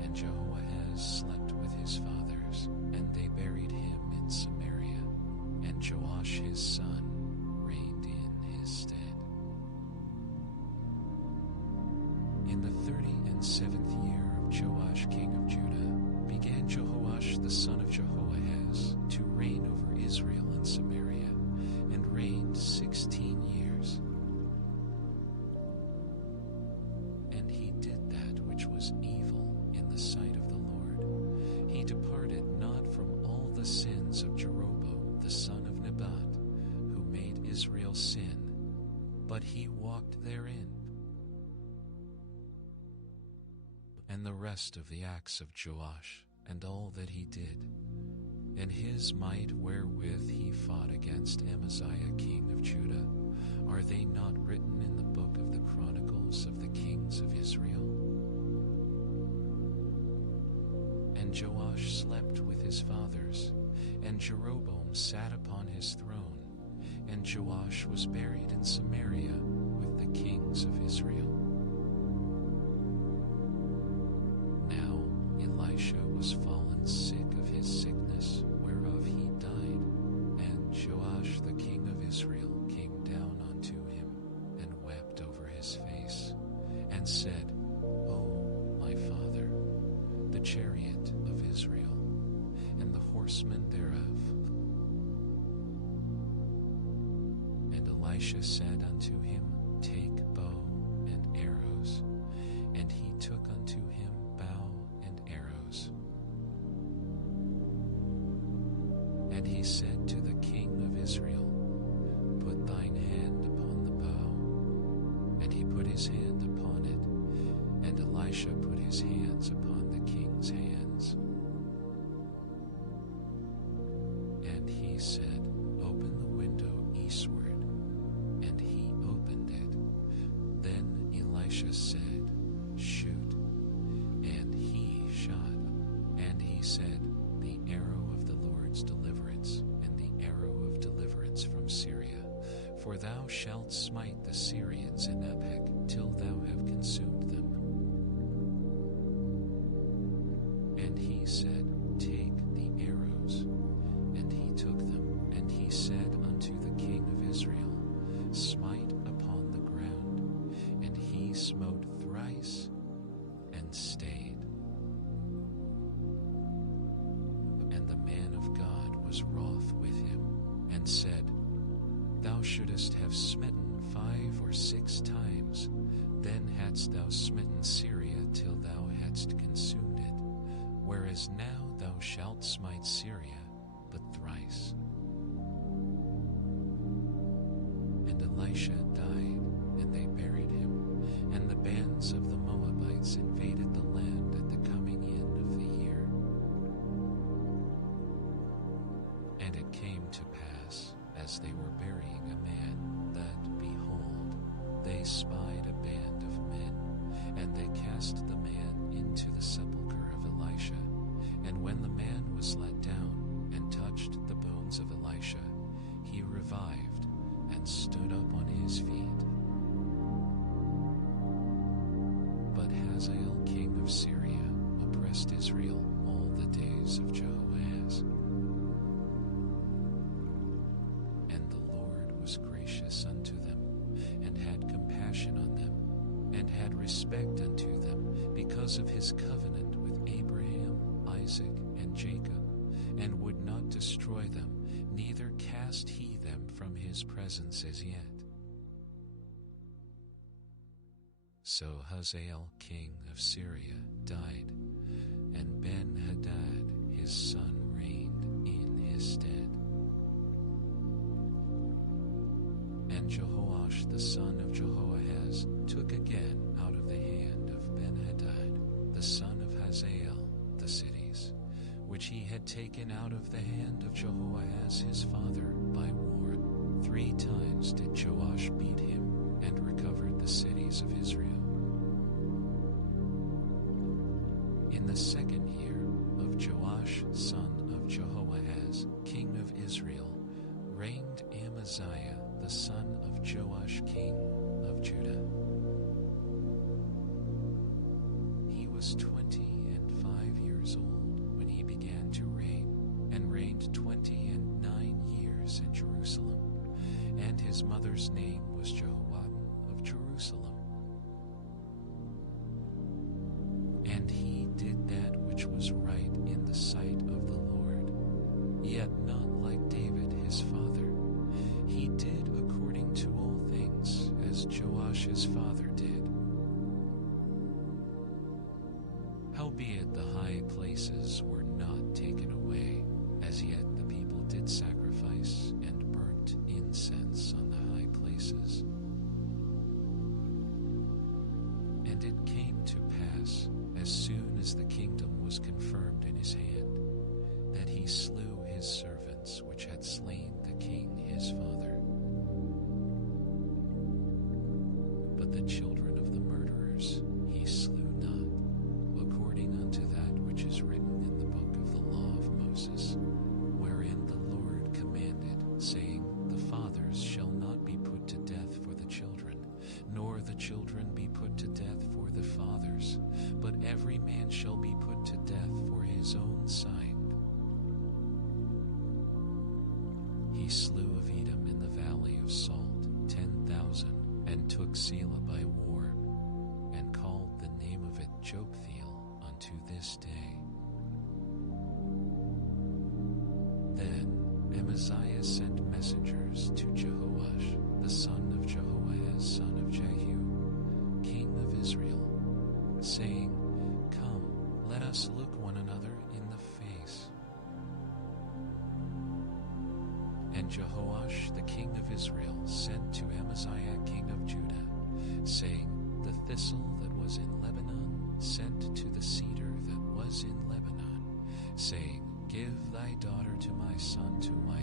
And Jehoahaz slept with his fathers, and they buried him in Samaria, and Joash his son reigned in his stead. In the 37th year of Joash king of Judah, began Jehoash the son of Jehoahaz to reign over Israel in Samaria, and reigned 16 years. And he did that which was evil in the sight of the Lord. He departed not from all the sins of Jeroboam the son of Nebat, who made Israel sin, but he walked therein. And the rest of the acts of Joash, and all that he did, and his might wherewith he fought against Amaziah king of Judah, are they not written in the book of the Chronicles of the kings of Israel? And Joash slept with his fathers, and Jeroboam sat upon his throne, and Joash was buried in Samaria with the kings of Israel. Now Elisha was fallen sick of his sickness, whereof he died, and Joash the king of Israel came down unto him, and wept over his face, and said, O my father, the chariot of Israel, and the horsemen thereof. And Elisha said unto him, Take bow and arrows. And he took unto him bow and arrows. And he said to the king of Israel, his hand upon it, and Elisha put his hands upon the king's hands. And he said, "Open the window eastward." And he opened it. Then Elisha said, "Shoot." And he shot. And he said, "The arrow of the Lord's deliverance, and the arrow of deliverance from Syria. For thou shalt smite the Syrians in Aphek, till thou have consumed them." And he said, "Take the arrows." And he took them, and he said unto the king of Israel, "Smite upon the ground." And he smote thrice, and stayed. And the man of God was wroth with him, and said, "Thou shouldest have smitten 5 or 6 times, then hadst thou smitten Syria till thou hadst consumed it, whereas now thou shalt smite Syria but thrice." And Elisha died, and they buried him, and the bands of the Moabites invaded the land at the coming in of the year. And it came to pass, as they were burying a man, that, behold, they spied a band of men, and they cast the man into the sepulchre of Elisha. And when the man was let down and touched the bones of Elisha, he revived and stood up on his feet. But Hazael king of Syria oppressed Israel all the days of Jehoahaz. And the Lord was gracious unto them, and had compassion on them, and had respect unto them, because of his covenant with Abraham, Isaac, and Jacob, and would not destroy them, neither cast he them from his presence as yet. So Hazael king of Syria died, and Ben-Hadad his son reigned in his stead. And Jehoash the son of Jehoahaz took again out of the hand of Ben-Hadad the son of Hazael the cities, which he had taken out of the hand of Jehoahaz his father by war. 3 times did Joash beat him, and recovered the cities of Israel. In the 2nd year of Joash son of Jehoahaz, king of Israel, reigned Amaziah the son of Joash king of Judah. He was 25 years old when he began to reign, and reigned 29 years in Jerusalem. And his mother's name was Jehoaddin of Jerusalem. And he did that which was right in the sight of the Lord, yet not like David his father. He did according to all things as Joash his father did. Howbeit the high places were not taken away, as yet the people did sacrifice and burnt incense on the high places. And it came to pass, as soon as the kingdom was confirmed in his hand, that he slew his servants which had slain the king his father. But the children of the murderers he slew not, according unto that which is written in the book of the law of Moses, wherein the Lord commanded, saying, The fathers shall not be put to death for the children, nor the children be put to death for the fathers, but every man shall be put to death for his own sign. He slew of Edom in the valley of Salt 10,000, and took Selah by war, and called the name of it Joktheel unto this day. Then Amaziah sent messengers to Jehoash, the son of Jehoahaz, son of Jehu, king of Israel, saying, Come, let us look one another in the face. And Jehoash the king of Israel sent to Amaziah king of Judah, saying, thistle that was in Lebanon sent to the cedar that was in Lebanon, saying, Give thy daughter to my son to wife.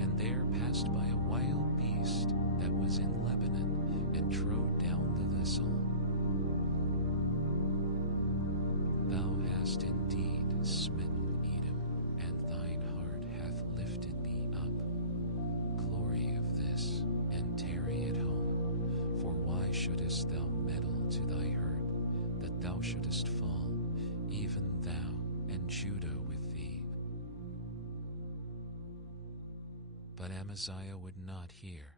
And there passed by a wild beast that was in Lebanon, and trode down the thistle. Thou hast indeed smitten Edom, and thine heart hath lifted me up. Glory of this, and tarry at home. For why shouldest thou meddle to thy hurt, that thou shouldest fall, even thou and Judah with thee? But Amaziah would not hear.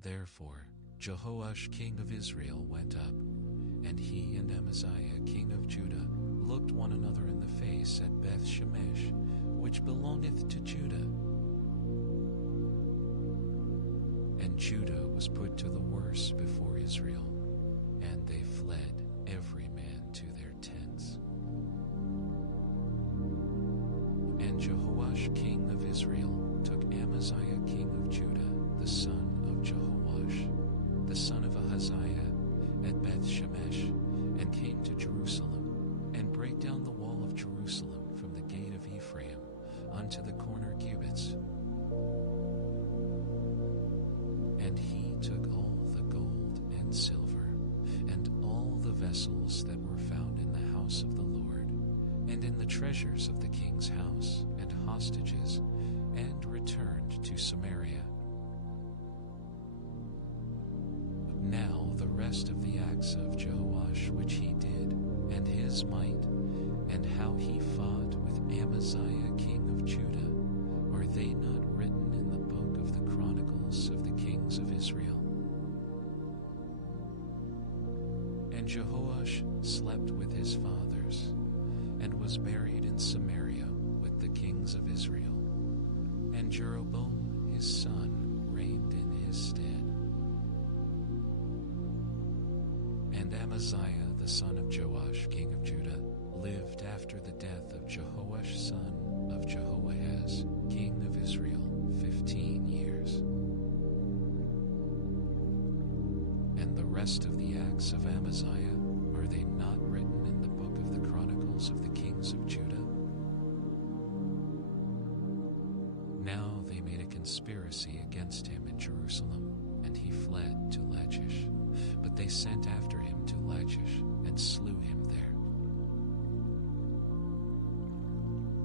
Therefore Jehoash king of Israel went up, and he and Amaziah king of Judah looked one another in the face at Beth-shemesh, which belongeth to Judah. And Judah was put to the worse before Israel, and they fled every man to their tents. And Jehoash king of Israel took Amaziah king of Judah, the son of Jehoash, the son of Ahaziah, at Beth-shemesh, and came to Jerusalem, and brake down the wall of Jerusalem from the gate of Ephraim unto the corner cubits. And he took all the gold and silver, and all the vessels that were found in the house of the Lord, and in the treasures of the king's house, and hostages, and returned to Samaria. Now the rest of the acts of Jehoash which he did, and his might, and how he fought with Amaziah king of Judah, are they not written in the book of the Chronicles of the kings of Israel? And Jehoash slept with his fathers, and was buried in Samaria with the kings of Israel. And Jeroboam his son reigned in his stead. And Amaziah the son of Joash king of Judah lived after the death of Jehoash son of Jehoahaz king of Israel 15 years. And the rest of the acts of Amaziah, are they not written in the book of the Chronicles of the kings of Judah? Now they made a conspiracy against him in Jerusalem, and he fled to Lachish. But they sent after him to Lachish, and slew him there.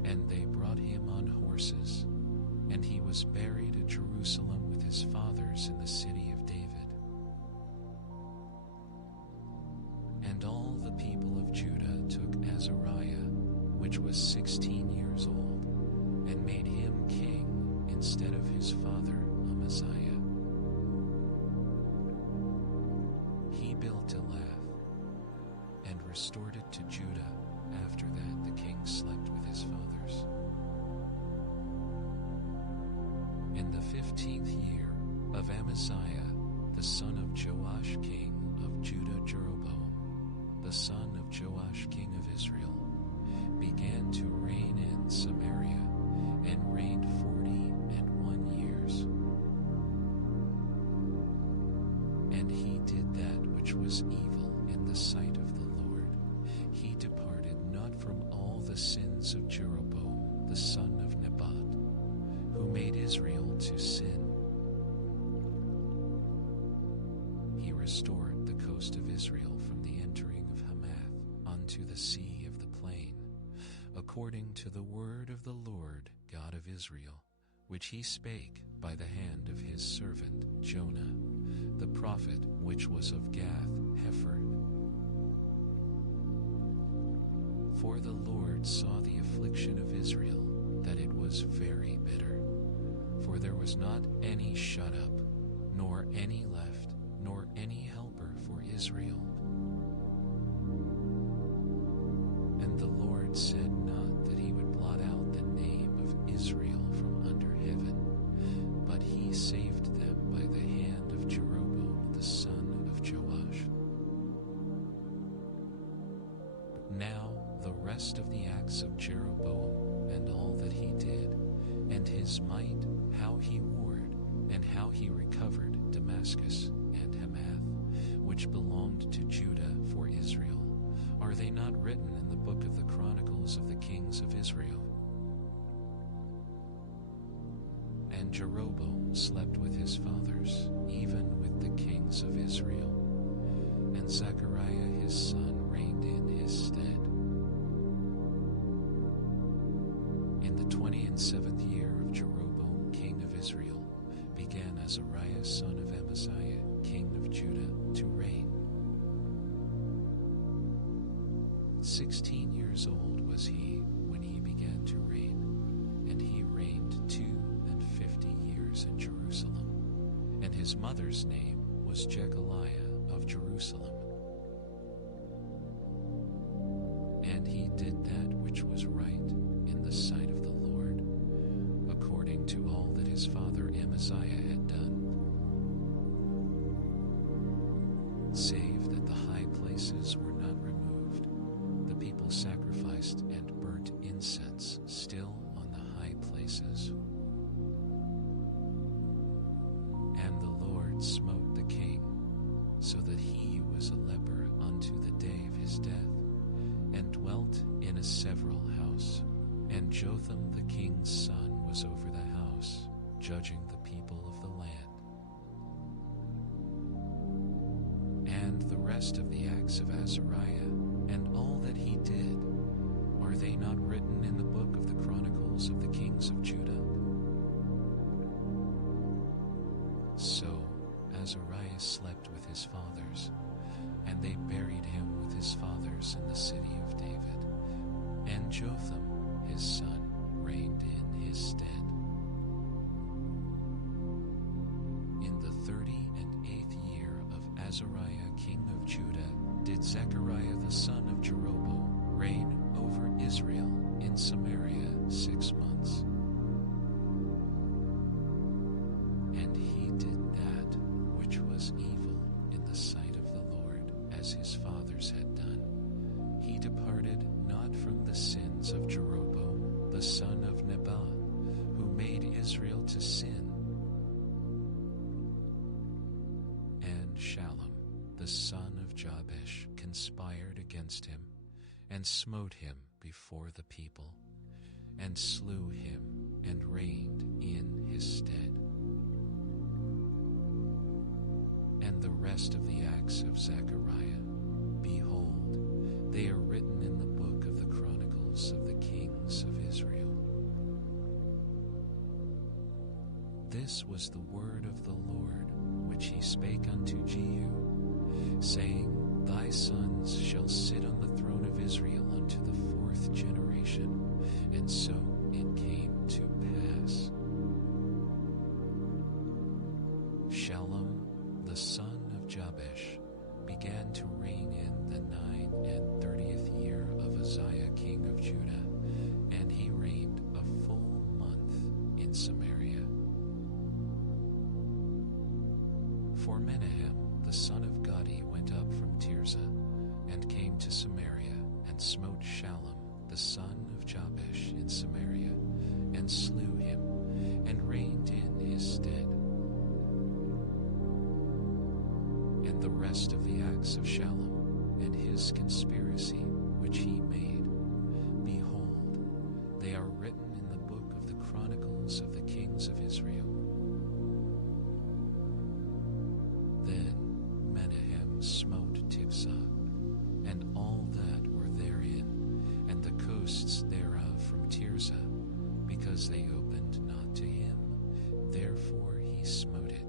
And they brought him on horses, and he was buried at Jerusalem with his fathers in the city of David. And all the people of Judah took Azariah, which was 16 years old, and made him king instead of his father Amaziah. He built Elath, and restored it to Judah. After that the king slept with his fathers. In the 15th year of Amaziah, the son of Joash king of Judah, Jeroboam, the son of Joash king of Israel, began to reign in Samaria, and reigned 41 years. And he did that which was evil in the sight of the Lord. He departed not from all the sins of Jeroboam the son of Nebat, who made Israel to sin. He restored the coast of Israel from the entering of Hamath unto the sea of the plain, according to the word of the Lord God of Israel, which he spake by the hand of his servant Jonah, the prophet which was of Gath-hepher. For the Lord saw the affliction of Israel, that it was very bitter. For there was not any shut up, nor any left, nor any helper for Israel. And the Lord said not that he would blot out the name of Israel from under heaven, but he saved them by the hand of Jeroboam the son of Joash. Now the rest of the acts of Jeroboam, and all that he did, and his might, how he warred, and how he recovered Damascus and Hamath, which belonged to Judah for Israel? Are they not written in the book of the Chronicles of the kings of Israel? And Jeroboam slept with his fathers, even with the kings of Israel. And Zechariah his son reigned in his stead. In the 27th year of Jeroboam king of Israel began Azariah son of Amaziah king of Judah to reign. 16 years old was he when he began to reign, and he reigned 52 years in Jerusalem. And his mother's name was Jechaliah of Jerusalem. And he did that which was right in the sight of the Lord, according to all that his father Amaziah had done, save that the high places were not removed. The people sacrificed and burnt incense still on the high places. And the Lord smote the king, so that he was a leper unto the day of his death, and dwelt in a several house. And Jotham the king's son was over the house, judging the people of the land. And the rest of the acts of Azariah, and all that he did, are they not written in the book of the Chronicles of the kings of Judah? So Azariah slept with his fathers, and they buried him with his fathers in the city of David. And Jotham his son reigned in his stead. In the 38th year of Azariah king of Judah did Zechariah the son of Jeroboam reign over Israel in Samaria 6 months. And he did that which was evil in the sight of the Lord, as his fathers had done. He departed not from the sins of Jeroboam the son of Nebat, who made Israel to sin. And Shallum the son of Jabesh conspired against him, and smote him before the people, and slew him, and reigned in his stead. And the rest of the acts of Zechariah, behold, they are written in the book of the Chronicles of the kings of Israel. This was the word of the Lord, which he spake unto Jehu, saying, Thy sons shall sit on the throne of Israel unto the 4th generation. And so it came to pass. Shallum the son of Jabesh began to reign in the 39th year of Uzziah king of Judah, and he reigned a full month in Samaria. For Menahem the son of Gadi went up from Tirzah, and came to Samaria, and smote Shallum the son of Jabesh in Samaria, and slew him, and reigned in his stead. And the rest of the acts of Shallum, and his conspiracy which he made, behold, they are written in the book of the Chronicles of the kings of Israel. Then Menahem smote Tifsah, and all that were therein, and the coasts thereof from Tirzah, because they opened not to him. Therefore he smote it,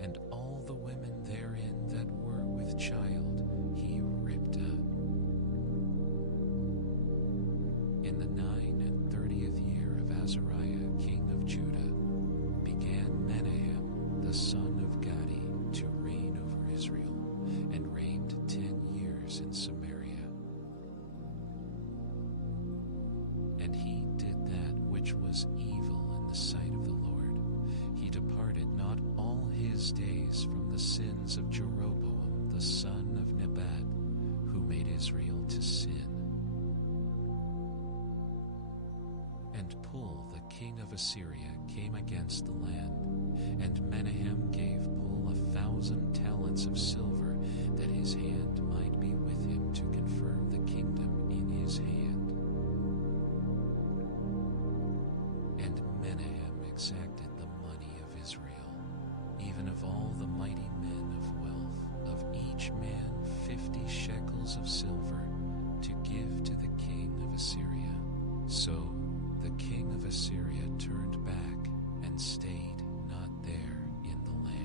and all the women therein that were with child he ripped up. In the 39th year of Azariah king of Judah began Menahem the son of Gadi to reign over Israel, and reigned 10 years in Samaria. And he did that which was evil in the sight of the Lord. He departed not all his days from the sins of Jeroboam the son of Nebat, who made Israel to sin. And Pul the king of Assyria came against the land, and Menahem gave Pul 1,000 talents of silver, that his hand might be with him to confirm the kingdom in his hand. And Menahem exacted the money of Israel, even of all the mighty men of wealth, of each man 50 shekels of silver, to give to the king of Assyria. So the king of Assyria turned back and stayed not there in the land.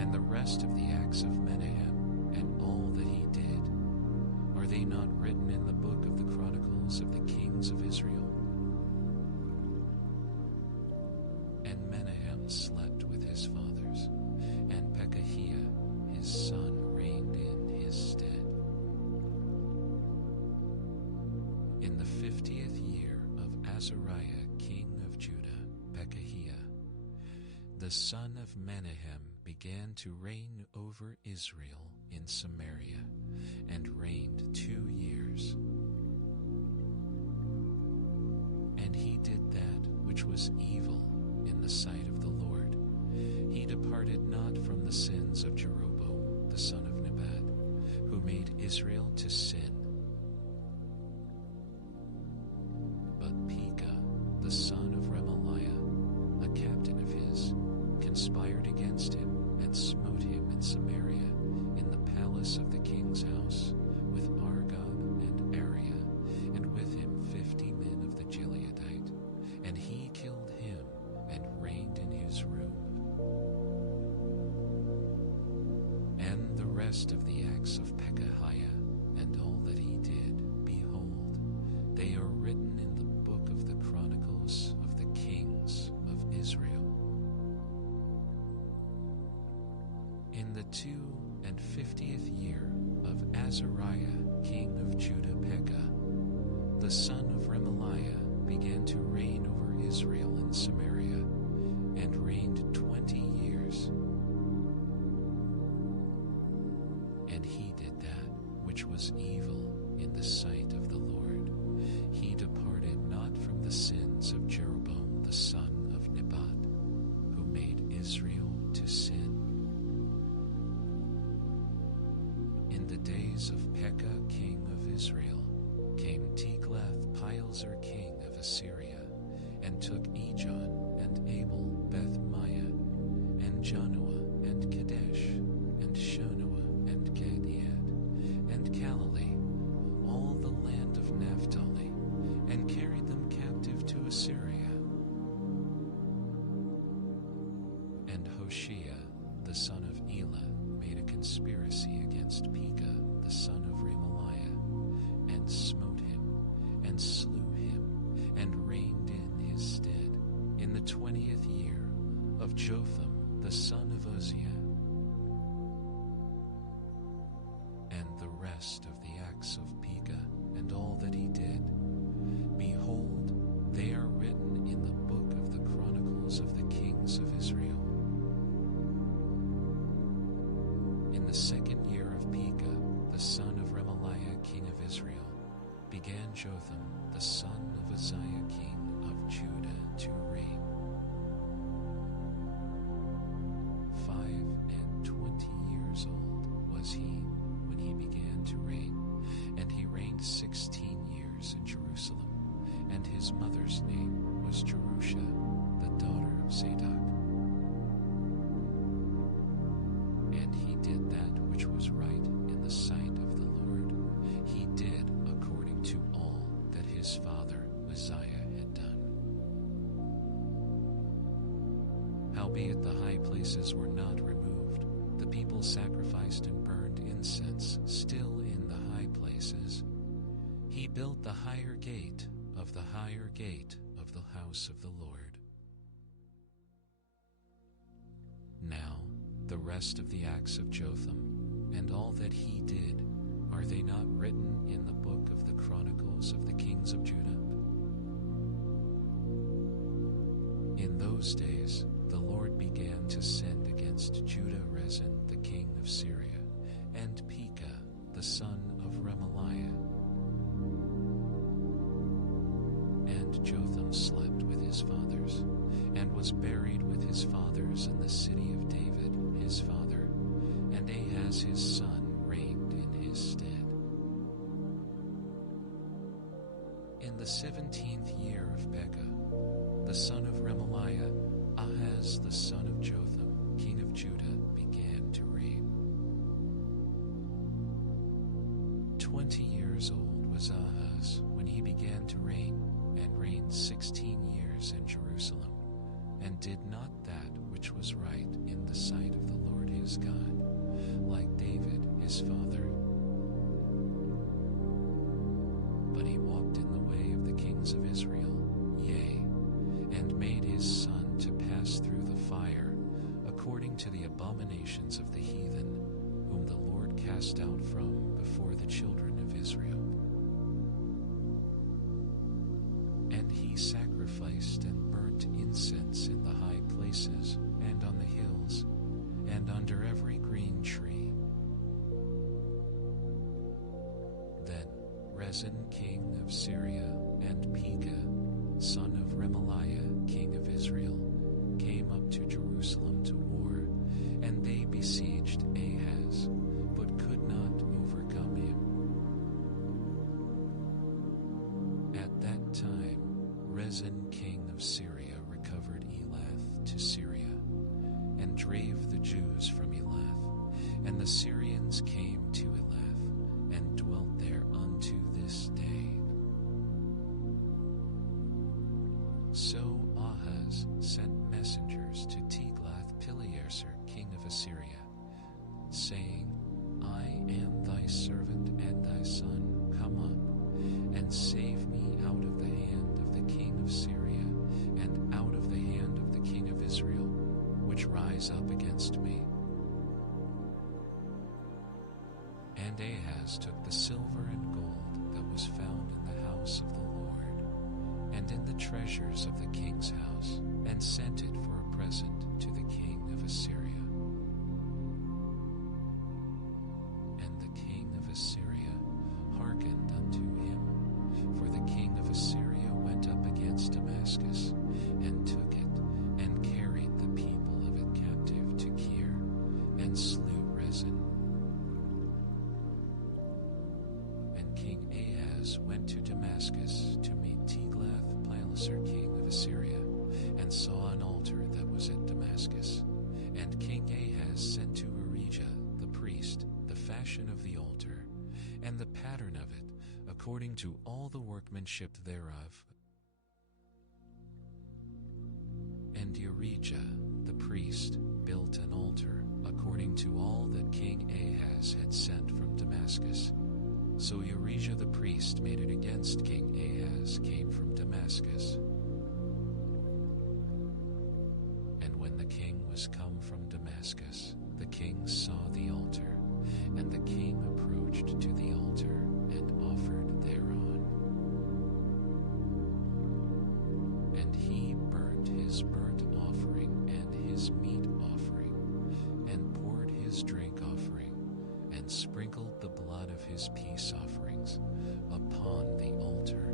And the rest of the acts of Menahem and all that he did, are they not written in the book of the Chronicles of the kings of Israel? And Menahem slept with his fathers, and Pekahiah his son reigned in his stead. In the 50th year of Azariah king of Judah, Pekahiah, the son of Menahem, began to reign over Israel in Samaria, and reigned 2 years. And he did that which was evil in the sight of the Lord. He departed not from the sins of Jeroboam the son of Nebat, who made Israel to sin. But Pekah, the son of Remaliah, a captain of his, conspired against him and smote him in Samaria, in the palace of the king's house, with Argob and Ariah, and with him 50 men of the Gileadite. And he killed him and reigned in his room. And the rest of the acts of Pekahiah and all that he did, behold, they are written in the book of the Chronicles of the kings of Israel. In the 52nd year of Azariah king of Judah, Pekah, the son of Remaliah, began to reign over Israel in Samaria, and reigned 20 years. And he did that which was evil in the sight of the Lord. He departed not from the sins of Jeroboam the son of Nebat, who made Israel to sin. In the days of Pekah king of Israel came Tiglath-Pileser king of Assyria, and took Ijon and Abel Beth-Maah, and Janoah and Kadesh, and Shonoah and Gilead, and Galilee, all the land of Naphtali, and carried them captive to Assyria. And Hoshea, the son of Elah, made a conspiracy against Pekah, the son of Remaliah, and smote him, and slew him, and reigned in his stead, in the 20th year of Jotham, the son of Uzziah. And the rest of the acts of Pekah, and all that he did, behold, they are written in the book of the Chronicles of the kings of Israel. In the 2nd year of Pekah, the son of Remaliah king of Israel, began Jotham, the son of Uzziah king of Judah, to reign. 25 years old was he when he began to reign, and he reigned 16 years in Jerusalem, and his mother's name was Jerusha, the daughter of Zadok. And he did that which was right in the sight of the Lord. He did according to all that his father Uzziah had done. Howbeit the high places were not removed. The people sacrificed and burned incense still in the high places. He built the higher gate of the higher gate of the house of the Lord. Now the rest of the acts of Jotham, and all that he did, are they not written in the book of the Chronicles of the kings of Judah? In those days the Lord began to send against Judah Rezin the king of Syria, and Pekah the son of Remaliah. And Jotham slept with his fathers, and was buried with his fathers in the city of David his father, whereas his son reigned in his stead. In the 17th year of Pekah, the son of Remaliah, Ahaz the son of Jotham, king of Judah, began to reign. 20 years old was Ahaz when he began to reign, and reigned 16 years in Jerusalem, and did not that which was right in the sight of the Lord his God, like David his father. But he walked in the way of the kings of Israel, yea, and made his son to pass through the fire, according to the abominations of the heathen, whom the Lord cast out from before the children of Israel. And he sacrificed and burnt incense in the high places, and on the hills, and under every green tree. Then Rezin king of Syria, and Pekah, son of Remaliah, king of Israel, came up to Jerusalem to war, and they besieged Ahaz, but could not overcome him. At that time, Rezin king of Syria recovered Elath to Syria, and drave the Jews from Elath, and the Syrians came to Elath, and dwelt there unto this day. So Ahaz sent messengers to Tiglath-Pileser, king of Assyria, saying, I am thy servant and thy son, come up, and save me out of the hand of the king of Syria, and out of the hand of the king of Israel, which rise up against me. And Ahaz took the silver and gold that was found in the house of the Lord, and in the treasures of the king's house, and sent it for a present to the king of Assyria. And the king of Assyria hearkened unto him, for the king of Assyria went up against Damascus, and took it, and carried the people of it captive to Kir, and slew Rezin. And King Ahaz went to Damascus to meet Tiglath-Pileser, king of Assyria, and saw an altar that was at Damascus. And King Ahaz sent to Urijah the priest the fashion of the altar, and the pattern of it, according to all the workmanship thereof. And Urijah the priest built an altar, according to all that King Ahaz had sent from Damascus. So Urijah the priest made it against King Ahaz came from Damascus. And when the king was come from Damascus, the king saw the altar, and the king approached to the altar, and offered thereon. And he burnt his burnt offering and his meat offering, and poured his drink offering, and sprinkled the blood of his peace offerings upon the altar.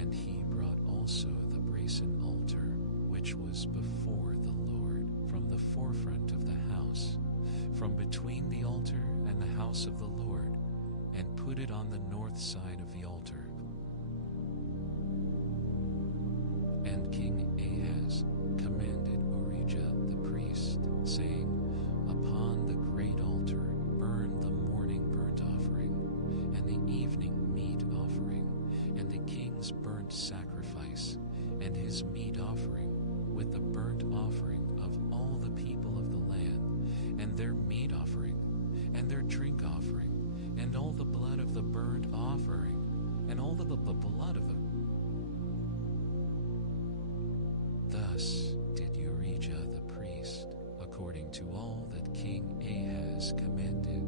And he brought also the brazen altar, which was before the Lord, from the forefront of the house, from between the altar and the house of the Lord, and put it on the north side of the altar. And King Ahaz commanded Urijah the priest, saying, Upon the great altar burn the morning burnt offering, and the evening meat offering, and the king's burnt sacrifice, and his meat offering, with the burnt offering of all the people of the land, and their meat offering, and their drink offering, and all the blood of the burnt offering, and all the blood of the... Thus did Urijah the priest, according to all that King Ahaz commanded.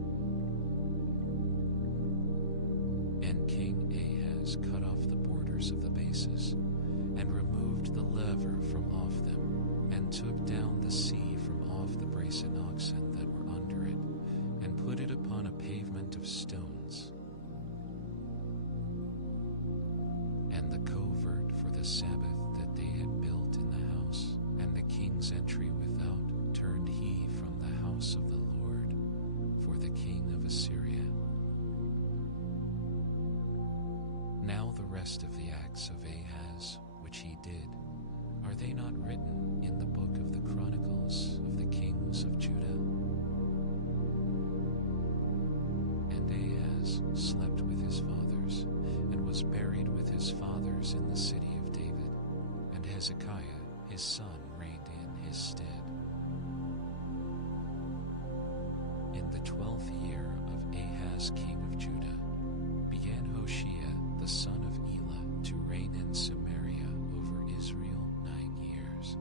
And King Ahaz cut off the borders of the bases, and removed the lever from off them, and took down the sea from off the brazen oxen that were under it, and put it upon a pavement of stones. And the covert for the Sabbath that they had built in the house, and the king's entry without, turned he rest of the acts of Ahaz, which he did, are they not written in the book of the Chronicles of the kings of Judah? And Ahaz slept with his fathers, and was buried with his fathers in the city of David, and Hezekiah his son reigned in his stead. In the 12th year of Ahaz king of Judah, began Hoshea the son of Elah to reign in Samaria over Israel 9 years.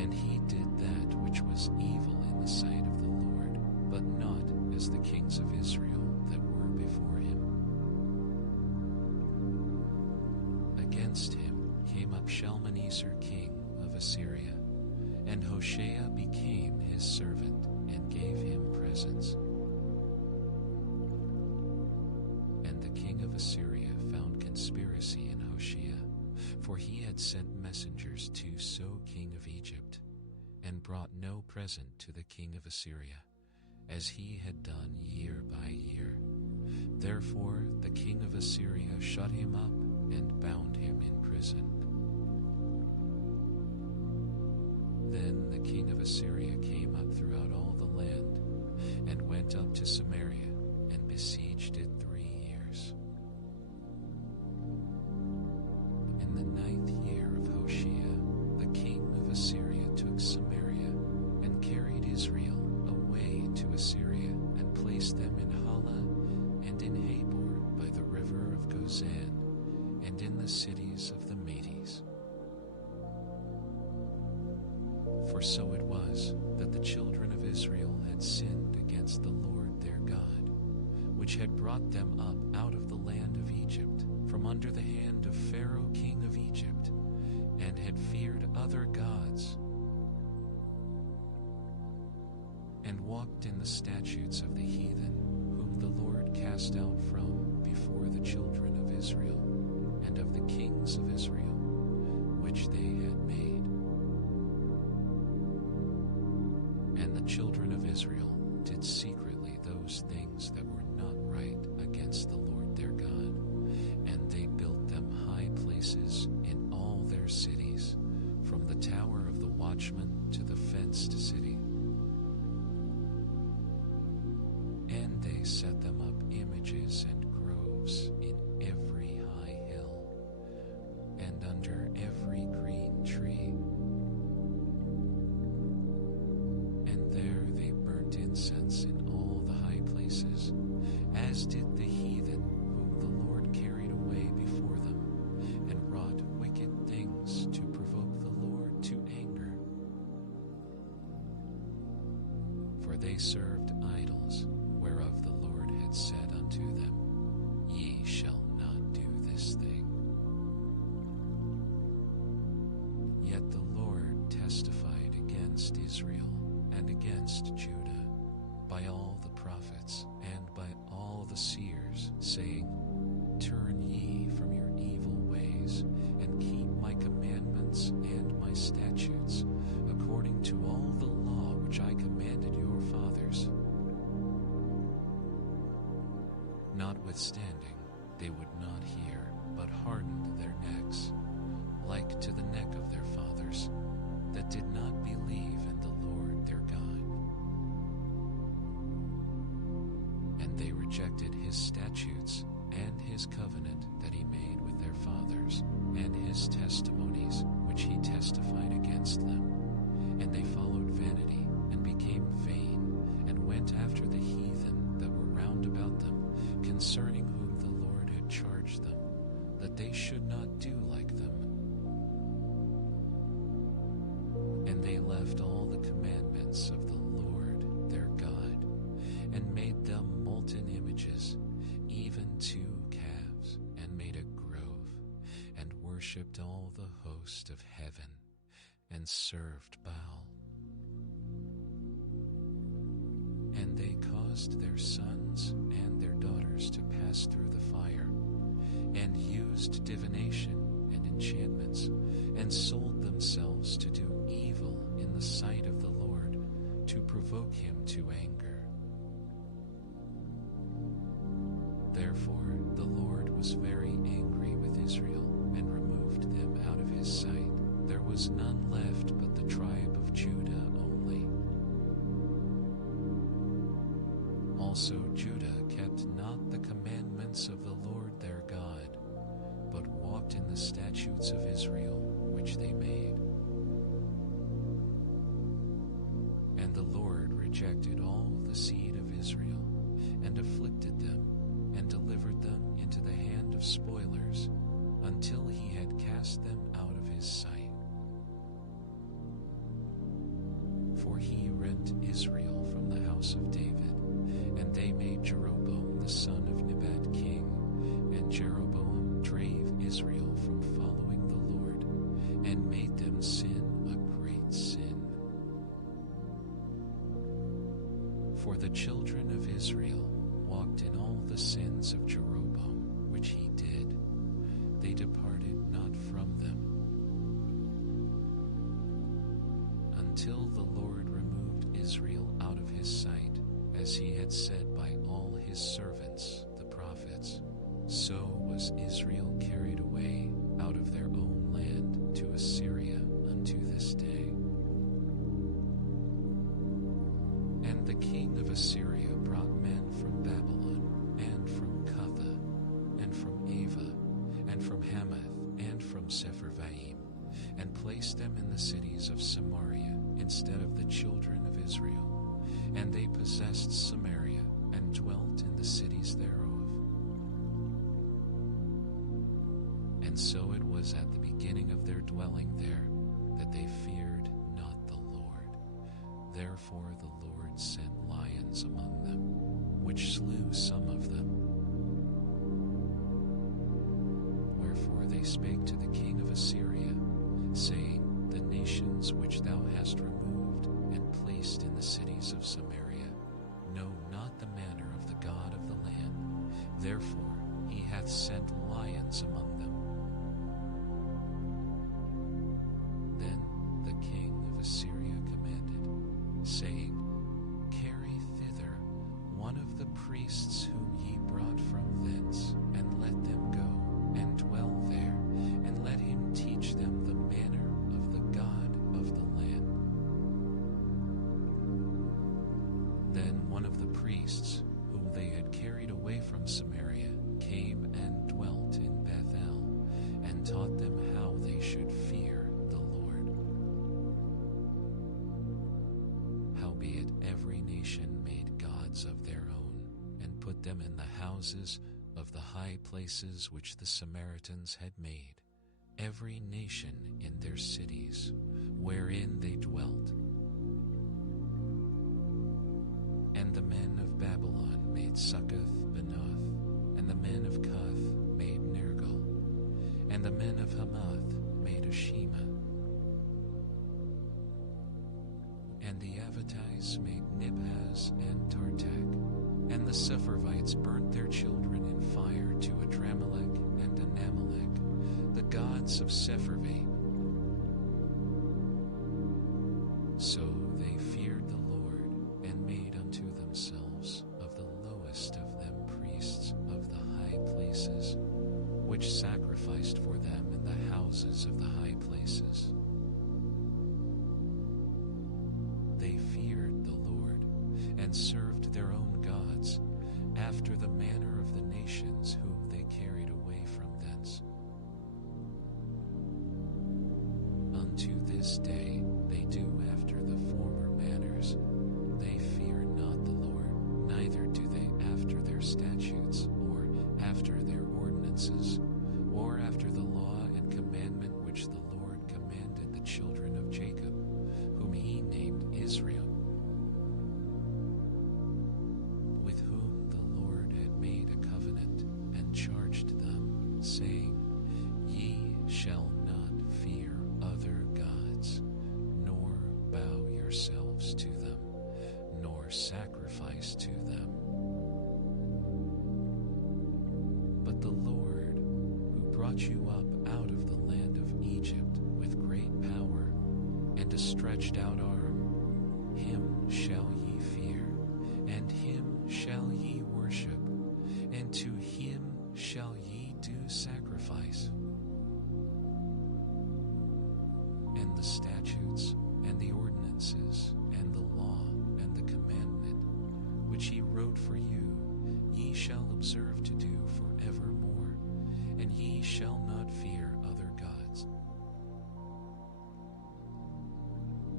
And he did that which was evil in the sight of the Lord, but not as the kings of Israel that were before him. Against him came up Shalmaneser king of Assyria, and Hoshea became his servant and gave him presents. And the king of Assyria found conspiracy in Hoshea, for he had sent messengers to So king of Egypt, and brought no present to the king of Assyria, as he had done year by year. Therefore the king of Assyria shut him up and bound him in prison. Then the king of Assyria came up throughout all the land, and went up to Samaria, and besieged it 3 years. In the 9th year of Hoshea, the king of Assyria took Samaria, and carried Israel away to Assyria, and placed them in Hala, and in Habor by the river of Gozan, and in the cities of the Medes. For so it was that the children of Israel had sinned against the Lord their God, which had brought them up out of the land of Egypt, from under the hand of Pharaoh king of Egypt, and had feared other gods, and walked in the statutes of the heathen, whom the Lord cast out from before the children of Israel, and of the kings of Israel, which they had made. And the children of Israel did secretly those things that were not right against the Lord their God, and they built them high places in all their cities, from the tower of the watchman to the fenced city. And they set them up images and groves in every high hill, and under every green tree. And there they burnt incense in all the high places, as did the heathen whom the Lord carried away before them, and wrought wicked things to provoke the Lord to anger. For they served idols, whereof the Lord had said unto them, Ye shall not do this thing. Yet the Lord testified against Israel and against Judah by all the prophets and by all the seers, saying, Turn ye from your evil ways, and keep my commandments and my statutes, according to all the law which I commanded your fathers. Notwithstanding, they would not hear, but hardened their necks, like to the neck of their fathers, that did not believe in the Lord their God. And they rejected his statutes and his covenant that he made with their fathers, and his testimonies which he testified against them. And they followed vanity, and became vain, and went after the heathen that were round about them, concerning whom the Lord had charged them, that they should not do like them. And they left all the commandments of the Lord their God, and made them molten images, even 2 calves, and made a grove, and worshipped all the host of heaven, and served Baal. And they caused their sons and their daughters to pass through the fire, and used divination and enchantments, and sold themselves to do evil in the sight of the Lord, to provoke him to anger. Therefore the Lord was very angry with Israel and removed them out of his sight. There was none left but the tribe of Judah only. Also Judah kept not the commandments of the Lord their God, but walked in the statutes of Israel which they made. And the Lord rejected all the seed of Israel, and afflicted them, and delivered them into the hand of spoilers, until he had cast them out of his sight. For he rent Israel from the house of David, and they made Jeroboam the son of Nebat king, and Jeroboam drave Israel from following the Lord, and made them sin a great sin. For the children of Israel walked in all the sins of Jeroboam, which he did. They departed not from them, until the Lord removed Israel out of his sight, as he had said by all his servants the prophets. So was Israel carried away out of their own land to Assyria unto this day. And the king of Assyria brought men from Babylon, and from Cutha, and from Ava, and from Hamath, and from Sepharvaim, and placed them in the cities of Samaria instead of the children of Israel. And they possessed Samaria, and dwelt in the cities thereof. And so it was at the beginning of their dwelling there, that they feared not the Lord. Therefore the Lord sent lions among them, which slew some of them. Wherefore they spake to the king of Assyria, saying, The nations which thou hast removed and placed in the cities of Samaria know not the manner of the God of the land. Therefore he hath sent lions among them. Then the king of Assyria commanded, saying, Carry thither one of the priests whom ye brought from thence, and let them go, and dwell there, and let him teach them the manner of the God of the land. Then one of the priests, whom they had carried away from Samaria, came and dwelt in Bethel, and taught them how they should fear the Lord. Howbeit every nation made gods of their own, and put them in the houses of the high places which the Samaritans had made, every nation in their cities, wherein they dwelt. And the men of Babylon made Succoth-Benoth, and the men of Cuth made Nergal, and the men of Hamath made Ashima, and the Avitites made Nibhaz and Tartak, and the Sepharvites burnt their children in fire to Adramelech and Anamelech, the gods of Sepharvaim. So they feared the Lord, and made unto themselves of the lowest of them priests of the high places, which sacrificed for them in the houses of the high places. They feared the Lord, and served their own gods, after the manner of the nations whom they carried away from thence. Unto this day they do after the former manners. They fear not the Lord, neither do they after their statutes, or after their ordinances, or after the law and commandment which the Lord commanded the children of Jacob, whom he named Israel, with whom the Lord had made a covenant, and charged them, saying, Ye shall not fear other gods, nor bow yourselves to them, nor sacrifice to them. But the Lord, who brought you up out of the land of Egypt with great power and a stretched out arm, him shall ye fear, and him shall ye worship, and and to him shall ye do sacrifice. And the statutes, and the ordinances, and the law, and the commandment, which he wrote for you, ye shall observe to do forevermore, and ye shall not fear other gods.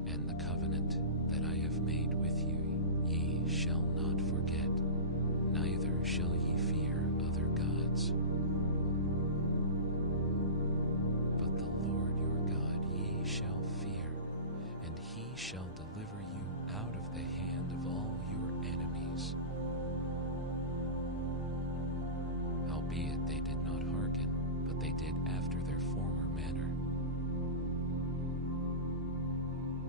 And the covenant that I have made with you, ye shall not forget, neither shall ye fear other gods. But the Lord your God ye shall fear, and he shall deliver you out of the hand of all your enemies. Howbeit they did not hearken, but they did after their former manner.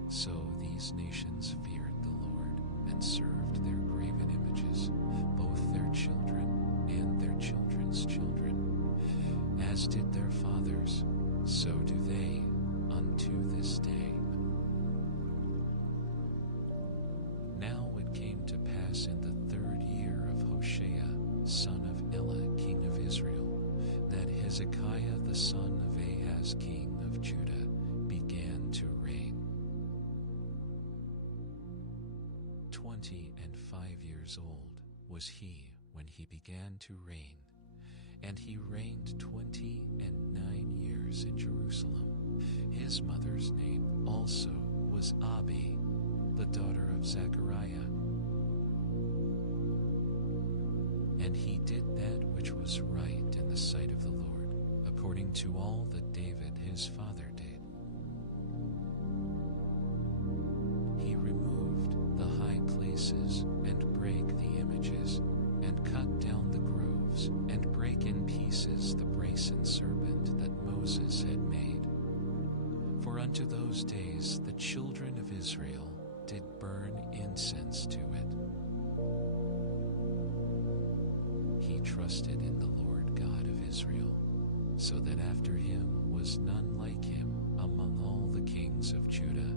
So these nations feared the Lord, and served their graven images, both their children and their children's children. As did their fathers, so do they unto this day. Now it came to pass in the 3rd year of Hoshea, son of Elah, king of Israel, that Hezekiah the son of Ahaz, king of Judah, began to reign. 25 years old was he when he began to reign, and he reigned 29 years in Jerusalem. His mother's name also was Abi, the daughter of Zechariah. And he did that which was right in the sight of the Lord, according to all that David his father did. He removed the high places, and brake the images, and cut down the groves, and brake in pieces the brazen serpent that Moses had made. For unto those days the children of Israel did burn incense to it. He trusted in the Lord God of Israel, so that after him was none like him among all the kings of Judah,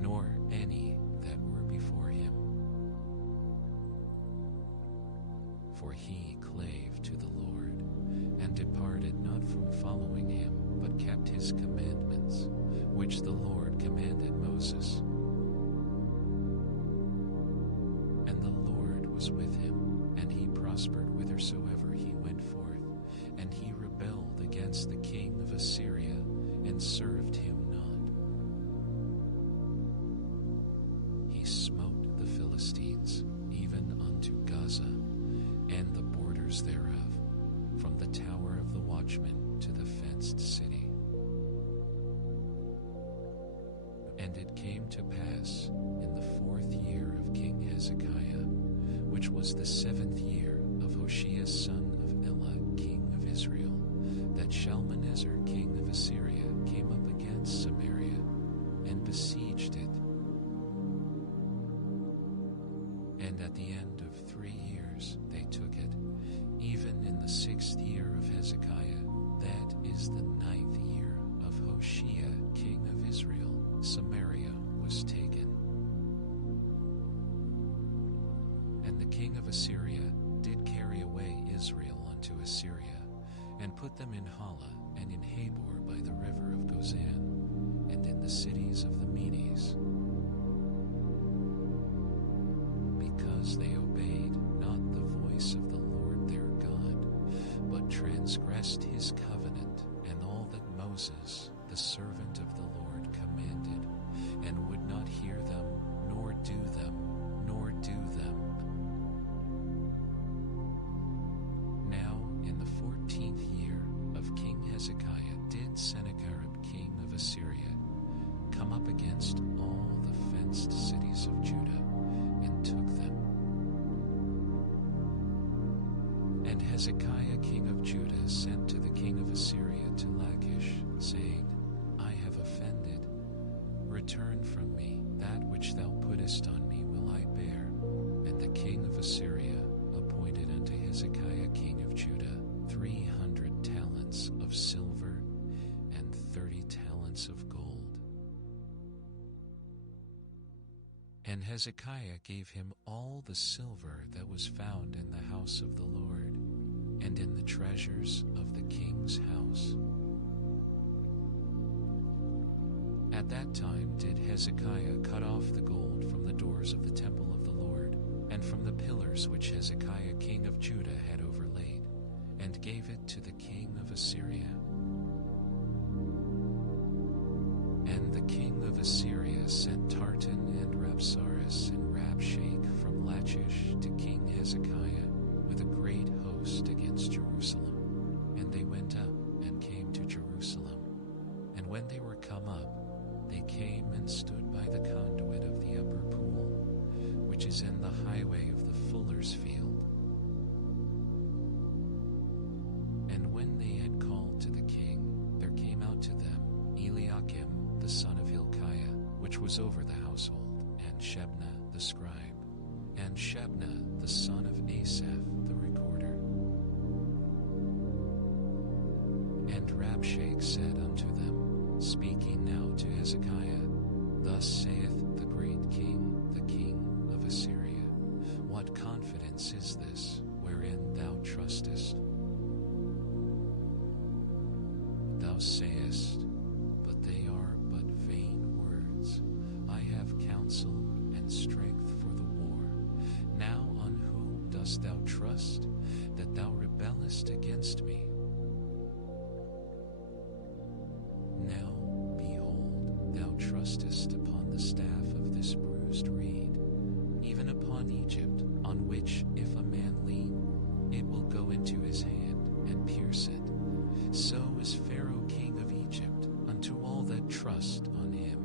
nor any that were before him. For he clave to the Lord, and departed not from following him, but kept his commandments, which the Lord commanded Moses. And the Lord was with him, and he prospered whithersoever he went forth, and he rebelled against the king of Assyria, and served him not. He smote the Philistines, even unto Gaza, and the borders thereof, from the tower of the watchman to the fenced city. And it came to pass in the 4th year of King Hezekiah, which was the 7th year of Hoshea son of Elah, king of Israel, that Shalmaneser king of Assyria came up against Samaria, and besieged it. And at the end of 3 years they took it, even in the 6th year of Hezekiah, that is the 9th year of Hoshea king of Israel, Samaria was taken. And the king of Assyria did carry away Israel unto Assyria, and put them in Hala, and in Habor by the river of Gozan, and in the cities of the Medes, because they obeyed not the voice of the Lord their God, but transgressed his covenant, and all that Moses, the servant of the Lord, commanded, and would not hear them, nor do them. Now in the 14th year of King Hezekiah did Sennacherib king of Assyria come up against all the fenced cities of Judah, and took them. And Hezekiah king of Judah sent to the king of Assyria to Lachish, saying, I have offended. Return from me. That which thou puttest on me will I bear. And the king of Assyria appointed unto Hezekiah king of Judah 300 talents of silver, and 30 talents of gold. And Hezekiah gave him all the silver that was found in the house of the Lord, and in the treasures of the king's house. At that time did Hezekiah cut off the gold from the doors of the temple of the Lord, and from the pillars which Hezekiah king of Judah had overlaid, and gave it to the king of Assyria. And the king of Assyria sent Tartan and Rabsaris and Rabshakeh from Lachish to King Hezekiah with a great host against Jerusalem. And they went up and came to Jerusalem. And when they were come up, they came and stood by the conduit of the upper pool, which is in the highway of the fuller's field. And when they had called to the king, there came out to them Eliakim the son of Hilkiah, which was over the household, and Shebna the scribe, and Shebna the son of Asaph the recorder. And Rabshakeh said unto them, speaking now to Hezekiah, Thus saith the great king, the king of Assyria, What confidence is this, wherein thou trustest? Thou sayest, But they are but vain words. I have counsel and strength for the war. Now on whom dost thou trust, that thou rebellest against me? Now, behold, thou trustest upon the staff of this bruised reed, even upon Egypt, on which, if a man lean, it will go into his hand and pierce it. So is Pharaoh king of Egypt unto all that trust on him.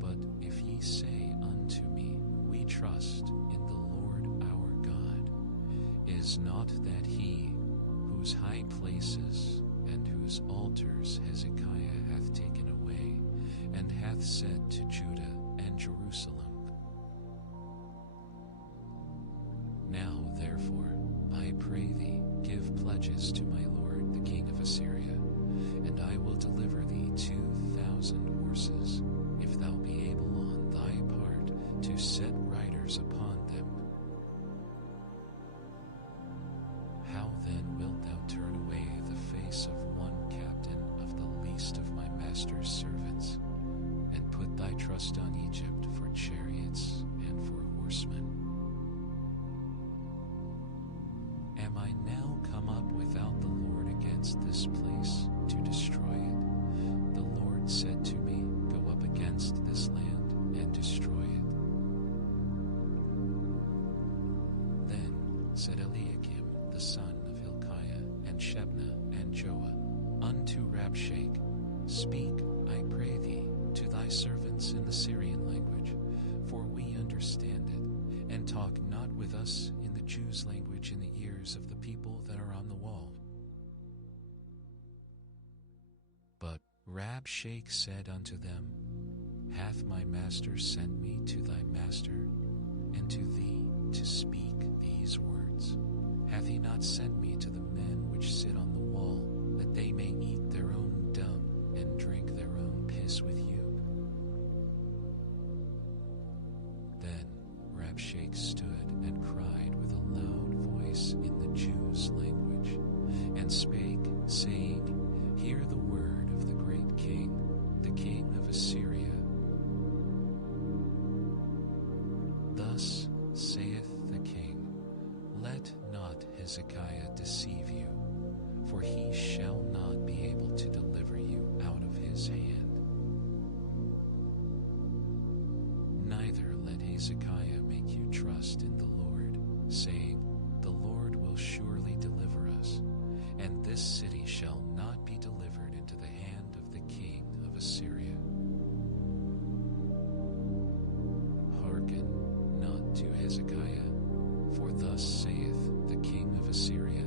But if ye say unto me, We trust in the Lord our God, is not that he, whose high places and whose altars Hezekiah hath taken away, and hath said to Judah and Jerusalem, Now therefore, I pray thee, give pledges to my lord the king of Assyria, and I will deliver thee 2,000 horses, if thou be able on thy part to set riders upon them. How then wilt thou turn away the face of one captain of the least of my master's servants, and put thy trust on Egypt for chariots and for horsemen? Am I now come up without the Lord against this place to destroy it? The Lord said to me, Go up against this land and destroy it. Then said Eliakim the son of Hilkiah, and Shebna, and Joah, unto Rabshakeh, Speak, I pray thee, to thy servants in the Syrian language, for we understand it, and talk not with us in the Jews' language in the ears of the people that are on the wall. But Rabshakeh said unto them, Hath my master sent me to thy master, and to thee to speak these words? Hath he not sent me to the men which sit on the wall, that they may eat their own dung and drink their own piss with you? Then Rabshakeh stood and cried with a loud voice in the Jews' language, and spake, saying, Hear the word of the great king, the king of Assyria. Thus saith the king, Let not Hezekiah deceive you, for he shall not be able to deliver you out of his hand. Neither let Hezekiah make you trust in the Lord, saying, The Lord will surely deliver us, and this city shall not be delivered into the hand of the king of Assyria. Hearken not to Hezekiah, for thus saith the king of Assyria,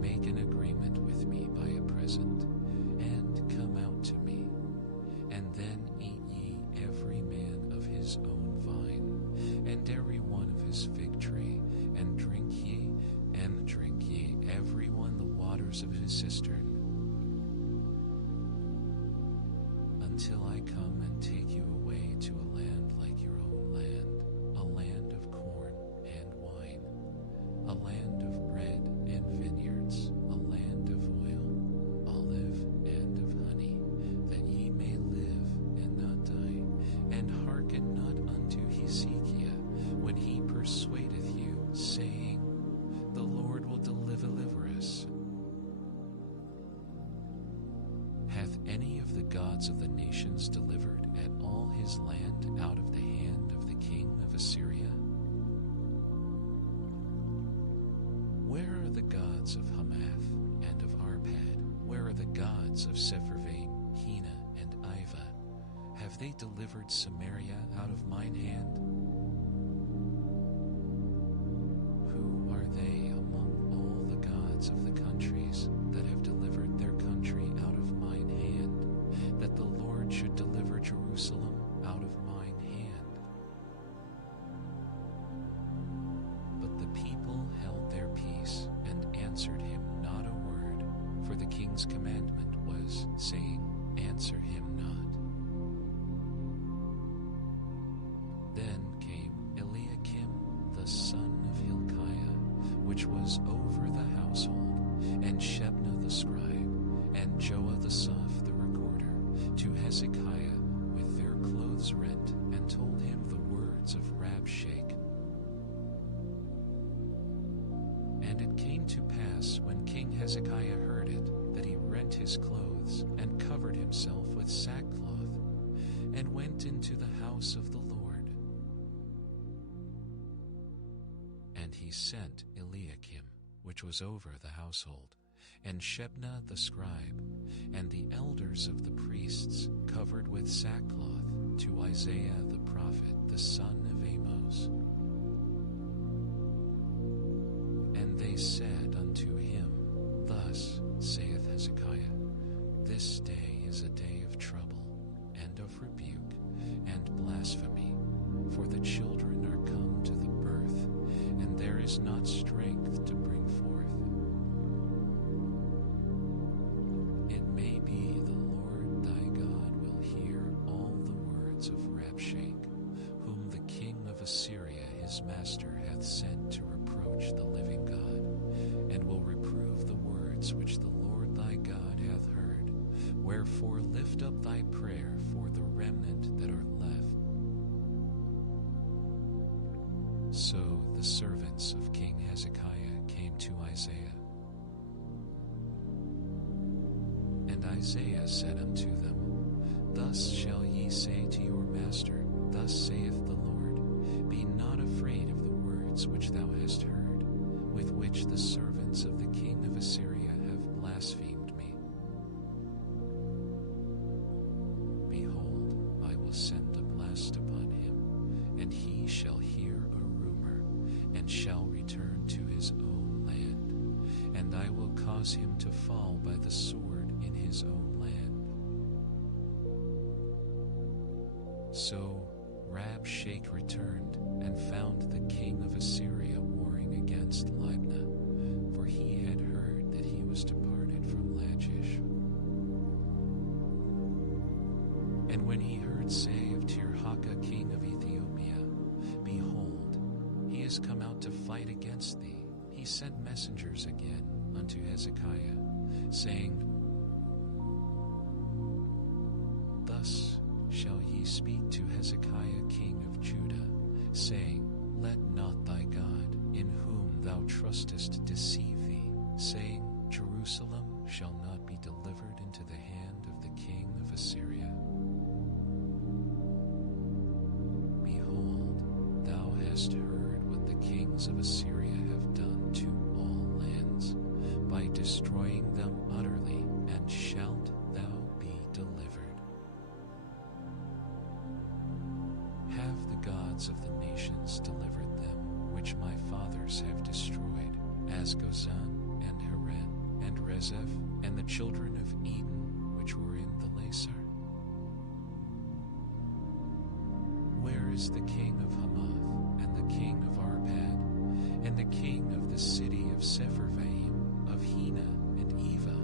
Make an agreement with me by a present, and come out to me, and then eat ye every man of his own vine, and every one of his fig tree, and drink ye every one the waters of his cistern, until I come and take you away to a land like your own land, a land of corn and wine. the gods of the nations delivered at all his land out of the hand of the king of Assyria? Where are the gods of Hamath and of Arpad? Where are the gods of Sepharvaim, Hena, and Iva? Have they delivered Samaria out of mine hand? Who are they among all the gods of the countries that have delivered their country out of mine hand, that the Lord should deliver Jerusalem out of mine hand? But the people held their peace and answered him not a word, for the king's commandment was, saying, Answer him not. Then came Eliakim the son of Hilkiah, which was over the household, and Shebna the scribe, and Joah the son the recorder, to Hezekiah with their clothes rent, and told him the words of Rabshakeh. And it came to pass, when King Hezekiah heard it, that he rent his clothes, and covered himself with sackcloth, and went into the house of the Lord. And he sent Eliakim, which was over the household, and Shebna the scribe, and the elders of the priests, covered with sackcloth, to Isaiah the prophet, the son of Amos. And they said unto him, Thus saith Hezekiah, This day is a day of trouble, and of rebuke, and blasphemy, for the children are come to the birth, and there is not strength to bring forth. It may be the Lord thy God will hear all the words of Rabshakeh, whom the king of Assyria his master hath sent to reproach the living God, and will reprove the words which the Lord thy God hath heard. Wherefore lift up thy prayer for the remnant that are left. So the servants of King Hezekiah came to Isaiah. And Isaiah said unto them, Thus shall ye say to your master, Thus saith the Lord, Be not afraid of the words which thou hast heard, with which the servants of the king of Assyria have blasphemed me. Behold, I will send a blast upon him, and he shall hear a rumor, and shall return to his own land, and I will cause him to fall by the sword in his own land. So Rabshakeh returned, and found the king of Assyria warring against Libnah, for he had heard that he was departed from Lachish. And when he heard say of Tirhakah king of Ethiopia, Behold, he is come out to fight against thee, he sent messengers again unto Hezekiah, saying, Thus shall ye speak to Hezekiah king of Judah, saying, Let not thy God, in whom thou trustest, deceive thee, saying, Jerusalem shall not be delivered into the hand of the king of Assyria. Behold, thou hast heard what the kings of Assyria have done to all lands, by destroying them utterly, and shalt thou be delivered. Have the gods of the nations delivered them, which my fathers have destroyed, as Gozan, and Haran, and Rezeph, and the children of Eden, which were in the Laser? Where is the king of Hamath, and the king of Arpad, and the king of the city of Sepharvaim, of Hena and Eva?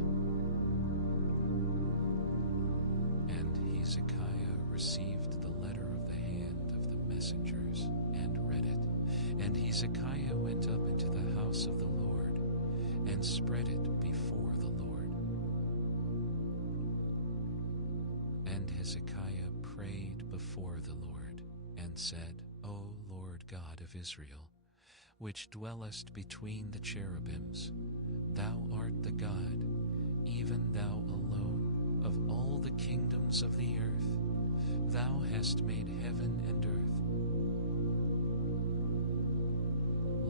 And Hezekiah received the letter of the hand of the messengers, and read it. And Hezekiah went up into the house of the Lord, and spread it before the Lord. And Hezekiah prayed before the Lord, and said, O Lord God of Israel, which dwellest between the cherubims, thou art the God, even thou alone, of all the kingdoms of the earth. Thou hast made heaven and earth.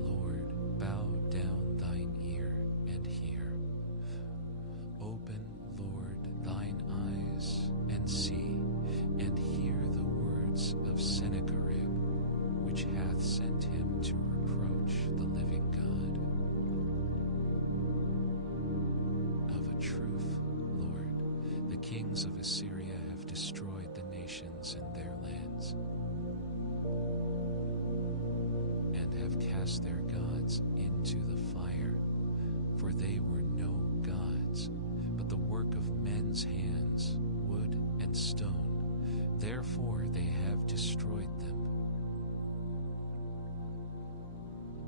Lord, bow down thine ear and hear. Open, Lord, thine eyes and see, and hear the words of Sennacherib, which hath sent him to reproach the living God. Of a truth, Lord, the kings of Assyria have destroyed the nations and their lands, and have cast their gods into the fire, for they were no gods, but the work of men's hands, wood and stone. Therefore they have destroyed them.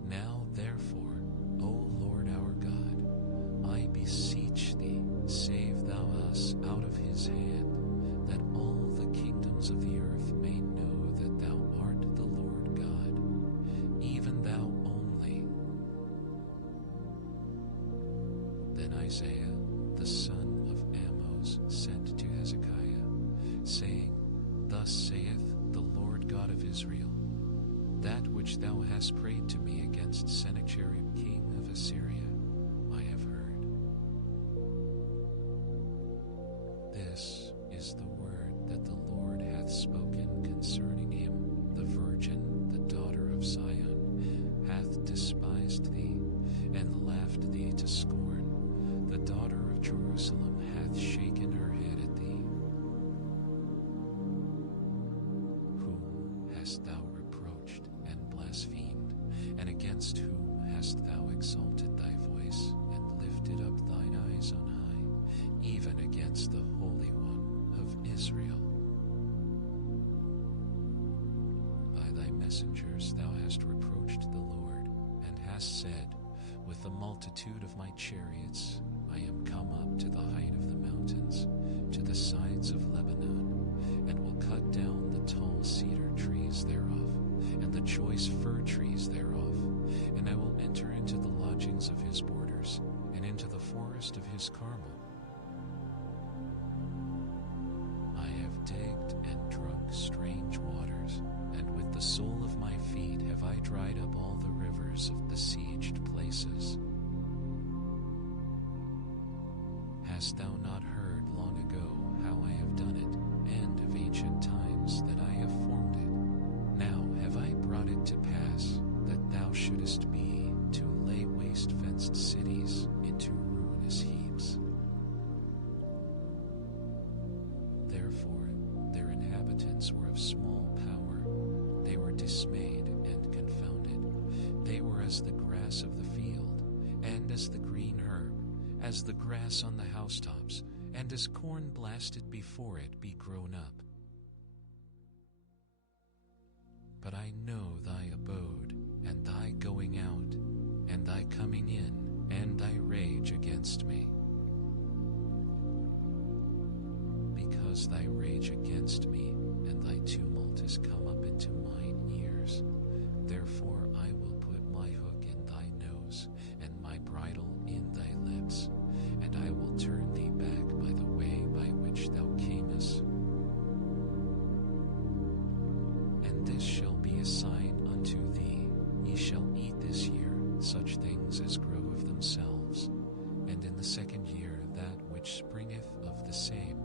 Now therefore, O Lord our God, I beseech thee, save thou us out of his hand, that all the kingdoms of the earth may know that thou art the Lord God, even thou only. Then Isaiah, the son of Amoz, sent to Hezekiah, saying, Thus saith the Lord God of Israel, that which thou hast prayed to me against Sennacherib king of Assyria, I have heard. This is the word that the Lord hath spoken concerning him. The virgin, the daughter of Zion, hath despised thee, and laughed thee to scorn. The daughter of Jerusalem hath shaken her head at thee. Whom hast thou reproached and blasphemed, and against whom hast thou exalted thy voice, and lifted up thine eyes on high, even against the Holy One of Israel? By thy messengers thou hast reproached the Lord, and hast said, With the multitude of my chariots I am come up to the height of the mountains, to the sides of Lebanon, and will cut down the tall cedar trees thereof, and the choice fir trees thereof, and I will enter into the lodgings of his borders, and into the forest of his Carmel. I have digged and drunk strange waters, and with the sole of my feet have I dried up all the rivers of besieged places. Hast thou not heard long ago how I have done it, and of ancient times that I have formed it? Now have I brought it to pass that thou shouldest be to lay waste fenced cities into ruinous heaps. Therefore their inhabitants were of small power. They were dismayed and confounded. They were as the grass of the field, and as the green herb, as the grass on the housetops, and as corn blasted before it be grown up. But I know thy abode, and thy going out, and thy coming in, and thy rage against me. Because thy rage against me, and thy tumult is come up into mine ears, therefore I will put my hook in thy nose, and my bridle in thy lips, and I will turn thee back by the way by which thou camest. And this shall be a sign unto thee, ye shall eat this year such things as grow of themselves, and in the second year that which springeth of the same,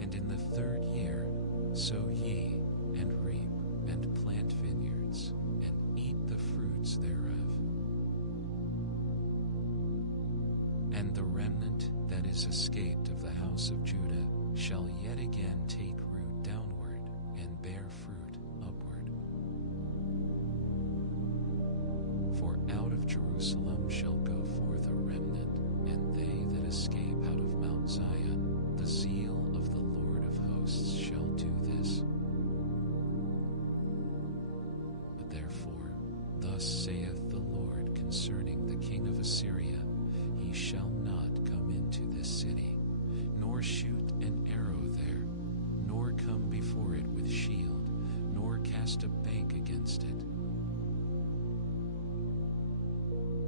and in the third year sow ye, and reap, and plant vineyards, and eat the fruits thereof. And the remnant that is escaped of the house of Judah shall yet again take root downward, and bear fruit upward. For out of Jerusalem shall go forth a remnant, and they that escape out of Mount Zion, the zeal of the Lord of hosts shall do this. But therefore, thus saith the Lord concerning the king of Assyria, he shall not come into this city, nor shoot an arrow there, nor come before it with shield, nor cast a bank against it.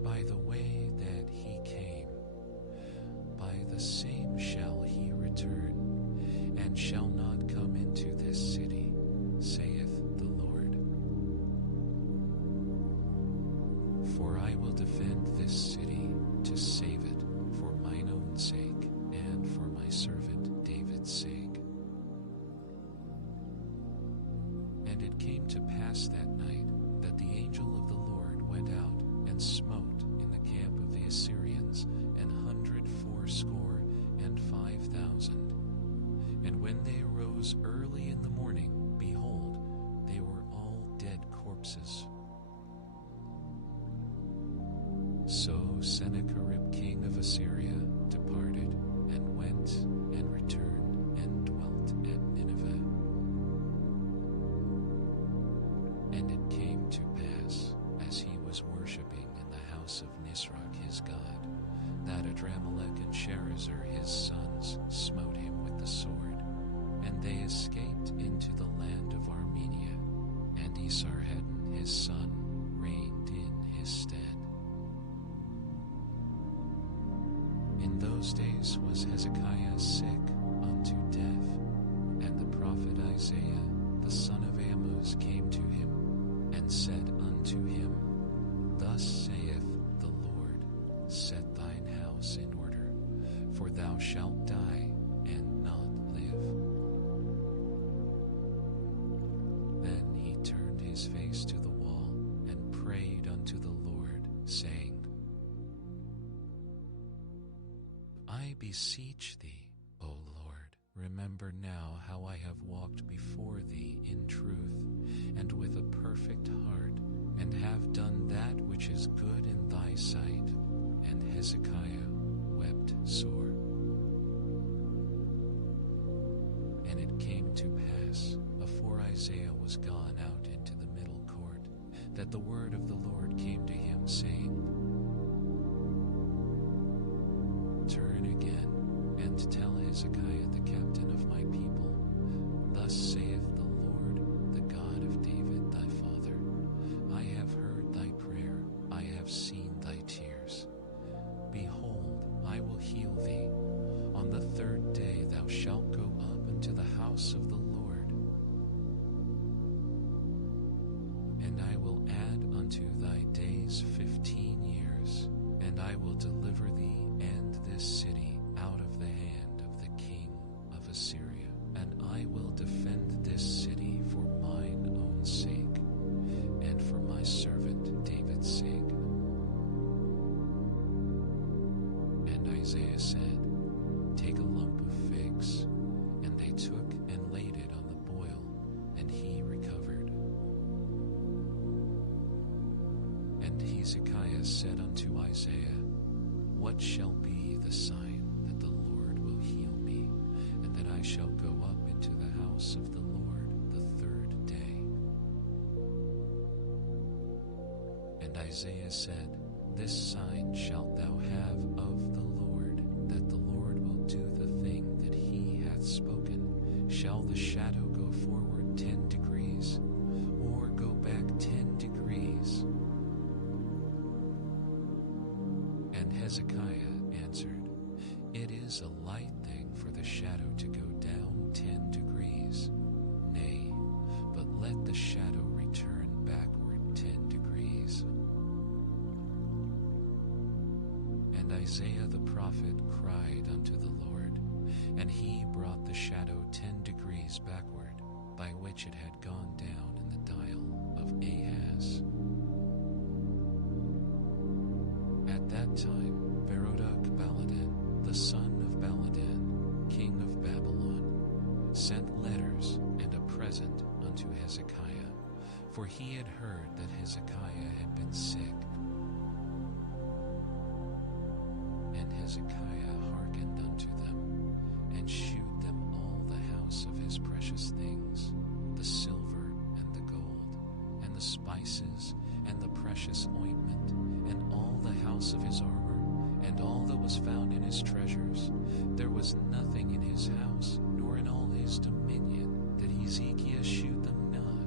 By the way that he came, by the same shall he return, 1,000. And when they arose early in the morning, behold, they were all dead corpses. So Sennacherib king of Assyria departed and went and returned and dwelt at Nineveh. And it came to pass, as he was worshipping in the house of Nisroch his god, that Adramelech and Sharezer his sons smote him with the sword, and they escaped into the land of Armenia, and Esarhaddon his son reigned in his stead. In those days was Hezekiah sick unto death, and the prophet Isaiah the son of Amoz came to him, and said unto him, Thus saith the Lord, Set thine house in order, for thou shalt die and not live. Then he turned his face to the wall, and prayed unto the Lord, saying, I beseech thee, O Lord, remember now how I have walked before thee in truth, and with a perfect heart, and have done that which is good in thy sight. And Hezekiah wept sore. And it came to pass, afore Isaiah was gone out into the middle court, that the word of the Lord came to him, saying, Turn again, and tell Hezekiah the captain of my people, Thus saith the Lord, the God of David thy father, I have heard thy prayer, I have seen thy tears. Behold, I will heal thee. On the third day thou shalt go up into the house of the Lord, and I will add unto thy days 15 years, and I will deliver thee and this city out of the hand of the king of Assyria, and I will defend this city for mine own sake, and for my servant David's sake. And Isaiah said, Take a lump of figs. And they took and laid it on the boil, and he recovered. And Hezekiah said unto Isaiah, What shall be the sign that the Lord will heal me, and that I shall go up into the house of the Lord the third day? And Isaiah said, This sign shalt thou have of the Lord, that the Lord will do the thing that he hath spoken. Shall the shadow go forward 10 degrees, or go back 10 degrees? And Hezekiah answered, It is a light thing for the shadow to go down 10 degrees. Nay, but let the shadow return backward 10 degrees. And Isaiah the prophet cried unto the Lord, and he brought the shadow 10 degrees backward, by which it had gone down in the dial of Ahaz. At that time Berodach-Baladan, the son of Baladan, king of Babylon, sent letters and a present unto Hezekiah, for he had heard that Hezekiah had been sick. And Hezekiah hearkened unto them, and shewed them all the house of his precious things, the silver and the gold, and the spices, and the precious ointment, and all the house of his armor, and all that was found in his treasures. There was nothing in his house, nor in all his dominion, that Hezekiah shewed them not.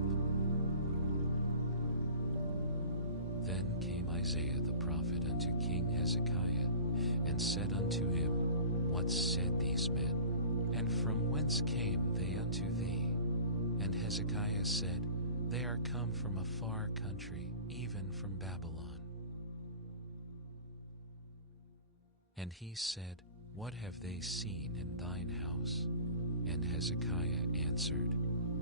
Then came Isaiah the prophet unto King Hezekiah, and said unto him, What said these men? And from whence came they unto thee? And Hezekiah said, They are come from a far country, even from Babylon. And he said, What have they seen in thine house? And Hezekiah answered,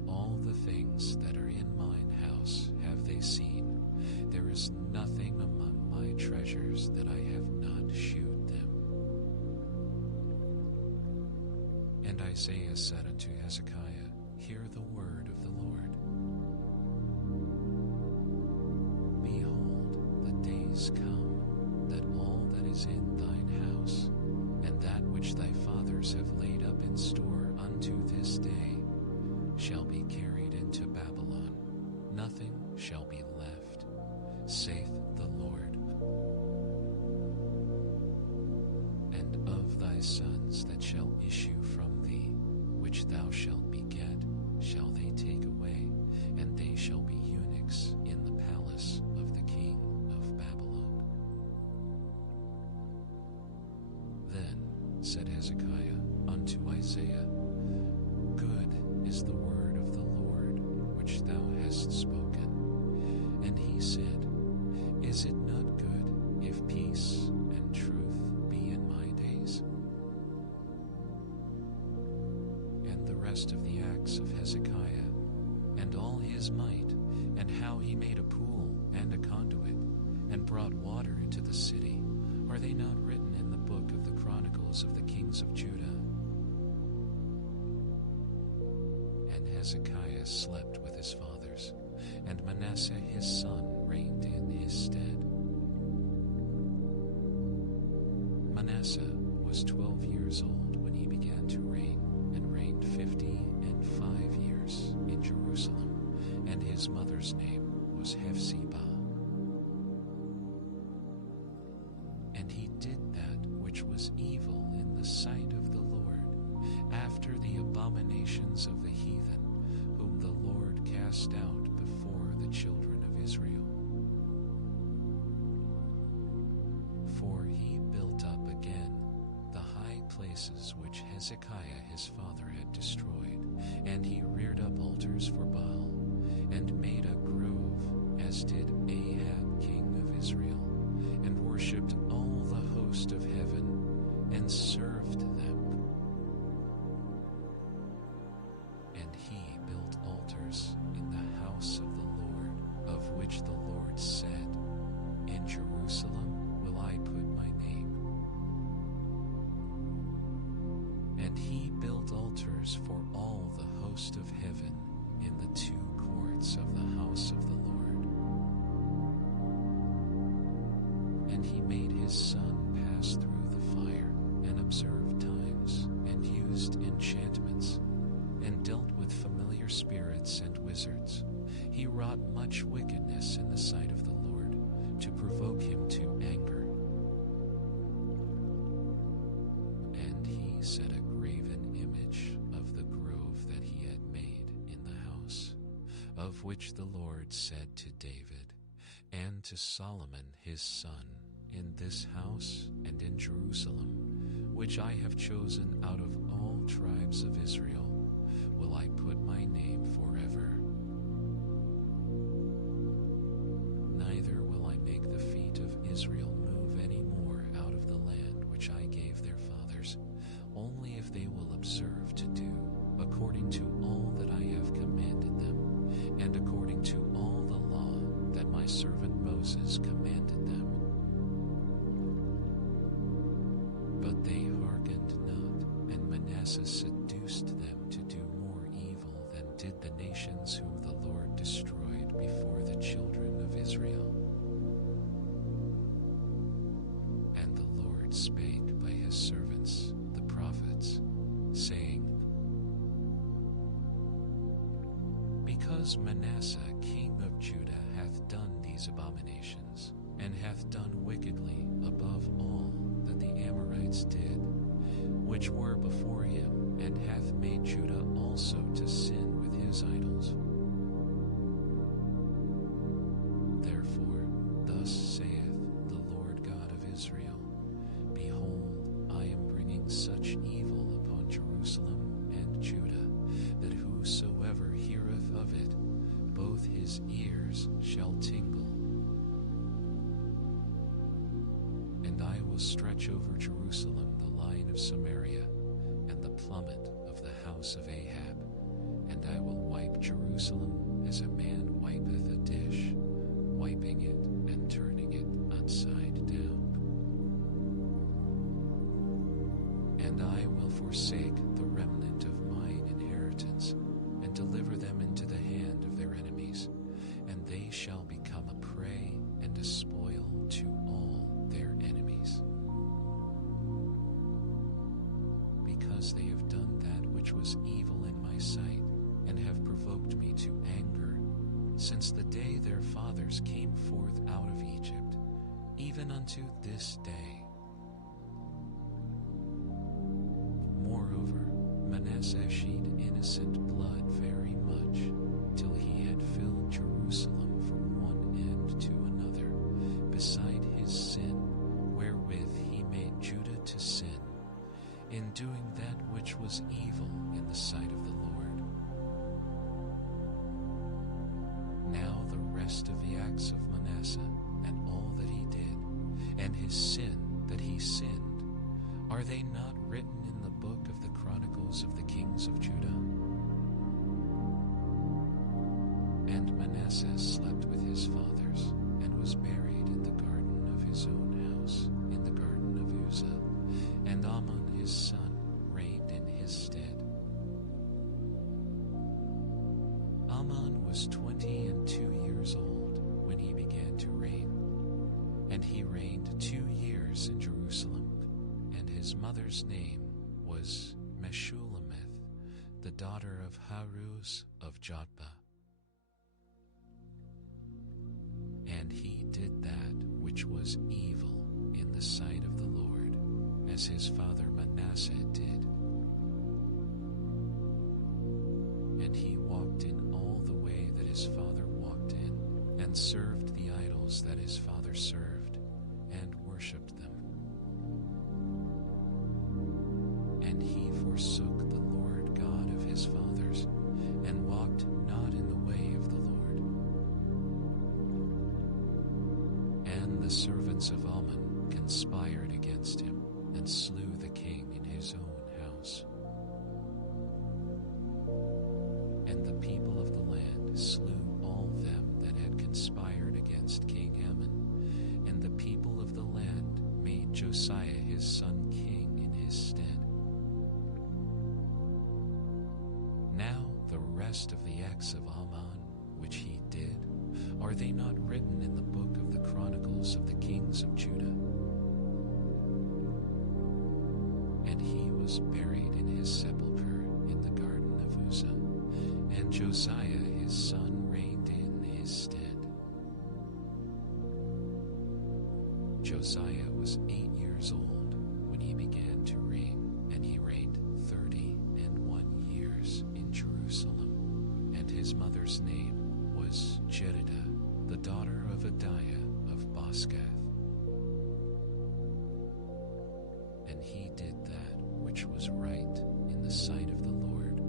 All the things that are in mine house have they seen. There is nothing among my treasures that I have not shewed them. And Isaiah said unto Hezekiah, Hear the word of the Lord. Behold, the days come, that all that is in thine house, and that which thy fathers have laid up in store unto this day, shall be carried into Babylon. Nothing shall be left, saith the Lord. And of thy sons that shall issue from thee, which thou shalt beget, shall they take away, and they shall be eunuchs in the palace of the king of Babylon. Then said Hezekiah unto Isaiah, Good is the word of the Lord which thou hast spoken. And he said, Is it not good if peace and truth be in my days? And the rest of the acts of Hezekiah, and all his might, and how he made a pool and a conduit, and brought water into the city, are they not written in the book of the Chronicles of the kings of Judah? And Hezekiah slept with his fathers, and Manasseh his son reigned in his stead. Manasseh was 12 years old when he began to reign, and reigned 55 years in Jerusalem, and his mother's name was Hephzibah. And he did that which was evil in the sight of the Lord, after the abominations of the heathen, whom the Lord cast out before the children of Israel. For he built up again the high places which Hezekiah his father had destroyed, and he reared up altars for Baal, and made a grove, as did Ahab king of Israel, and worshipped all the host of heaven, and served them. And he built altars in the house of the Lord, of which the Lord said, In Jerusalem will I put my name. And he built altars for all the host of heaven in the two courts of the house of the Lord. And he made his son pass through the fire, and observed times, and used enchantments, and dealt with familiar spirits and wizards. He wrought much wickedness in the sight of the Lord, to provoke him to anger. And he set a graven image of the grove that he had made in the house, of which the Lord said to David and to Solomon his son, In this house and in Jerusalem, which I have chosen out of all tribes of Israel, will I put my name forever. Neither will I make the feet of Israel move any more out of the land which I gave their fathers, only if they will observe to do according to all that I have commanded them, and according to all the law that my servant Moses commanded them. But they hearkened not, and Manasseh seduced them to do more evil than did the nations whom the Lord destroyed before the children of Israel. And the Lord spake by his servants, the prophets, saying, Because Manasseh king of Judah hath done these abominations, and hath done wickedly above all that the Amorites did, which were before him, and hath made Judah also to sin with his idols. Therefore, thus saith the Lord God of Israel, Behold, I am bringing such evil upon Jerusalem and Judah, that whosoever heareth of it, both his ears shall tingle. And I will stretch over Jerusalem the line of Samaria, and the plummet of the house of Ahab, and I will wipe Jerusalem as a man wipeth a dish, wiping it and turning it upside down. And I will forsake the remnant of mine inheritance, and deliver them into the hand of their enemies, and they shall become a prey and a spoil to all their enemies. Because they have done that which was evil in my sight, and have provoked me to anger, since the day their fathers came forth out of Egypt, even unto this day. Moreover, Manasseh shed innocent blood very much, till he had filled Jerusalem from one end to another, beside his sin, wherewith he made Judah to sin, in doing that which was evil in the sight of the Lord. Now the rest of the acts of Manasseh, and all that he did, and his sin that he sinned, are they not written in the book of the Chronicles of the kings of Judah? And Manasseh slept with his fathers, and was buried in the garden of his own house, in the garden of Uzzah, and Amon his son reigned in his stead. Amon was 22 years old when he began to reign, and he reigned 2 years in Jerusalem, and his mother's name was Meshullemeth, the daughter of Haruz of Jotbah. And he did that which was evil in the sight of the Lord, as his father Manasseh did. And he walked in all the way that his father walked in, and served the idols that his father served, and worshipped them. And he forsook the Lord God of his fathers, and walked not in the way of the Lord. And the servants of Ammon conspired against him, and slew the king in his own house. And the people of the land slew all them that had conspired against King Ammon, and the people of the land made Josiah his son king in his stead. Now the rest of the acts of Ammon which he did, are they not written in the book of the Chronicles of the kings of Judah? And he was buried in his sepulchre in the garden of Uzzah, and Josiah his son reigned in his stead. Josiah was 8 years old when he began to reign, and he reigned 31 years in Jerusalem. And his mother's name was Jedidah, the daughter of Adiah of Boskath. And he did that which was right in the sight of the Lord,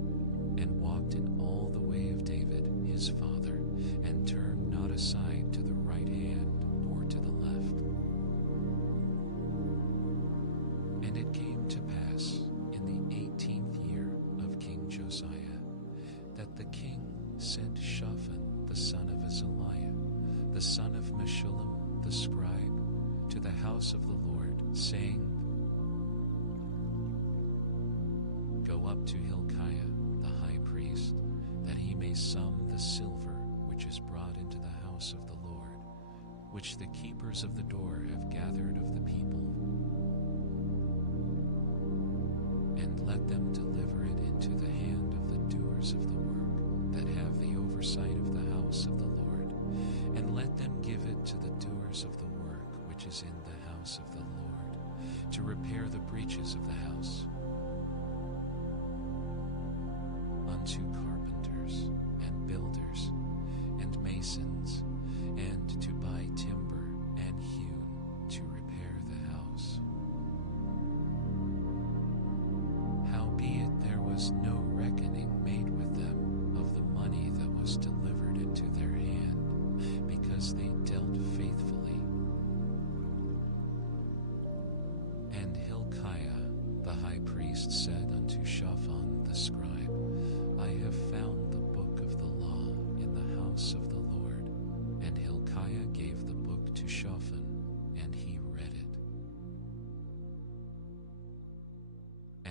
and walked in all the way of David his father, and turned not aside to the right hand or to the left. And it came to pass in the 18th year of King Josiah, that the king sent Shaphan the son of Azaliah, the son of Meshullam the scribe, to the house of the Lord, saying, Go up to Hilkiah the high priest, that he may sum the silver which is brought into the house of the Lord, which the keepers of the door have gathered of the people, and let them deliver it into the hand of the doers of the work, that have the oversight of the house of the Lord, and let them give it to the doers of the work which is in the house of the Lord, to repair the breaches of the house, unto carpenters and builders and masons, and to buy timber and hewn to repair the house. Howbeit there was no reckoning made with them of the money that was delivered into their hand, because they dealt faithfully. And Hilkiah the high priest said unto Shaphan the scribe, I have found the book of the law in the house of the Lord. And Hilkiah gave the book to Shaphan, and he read it.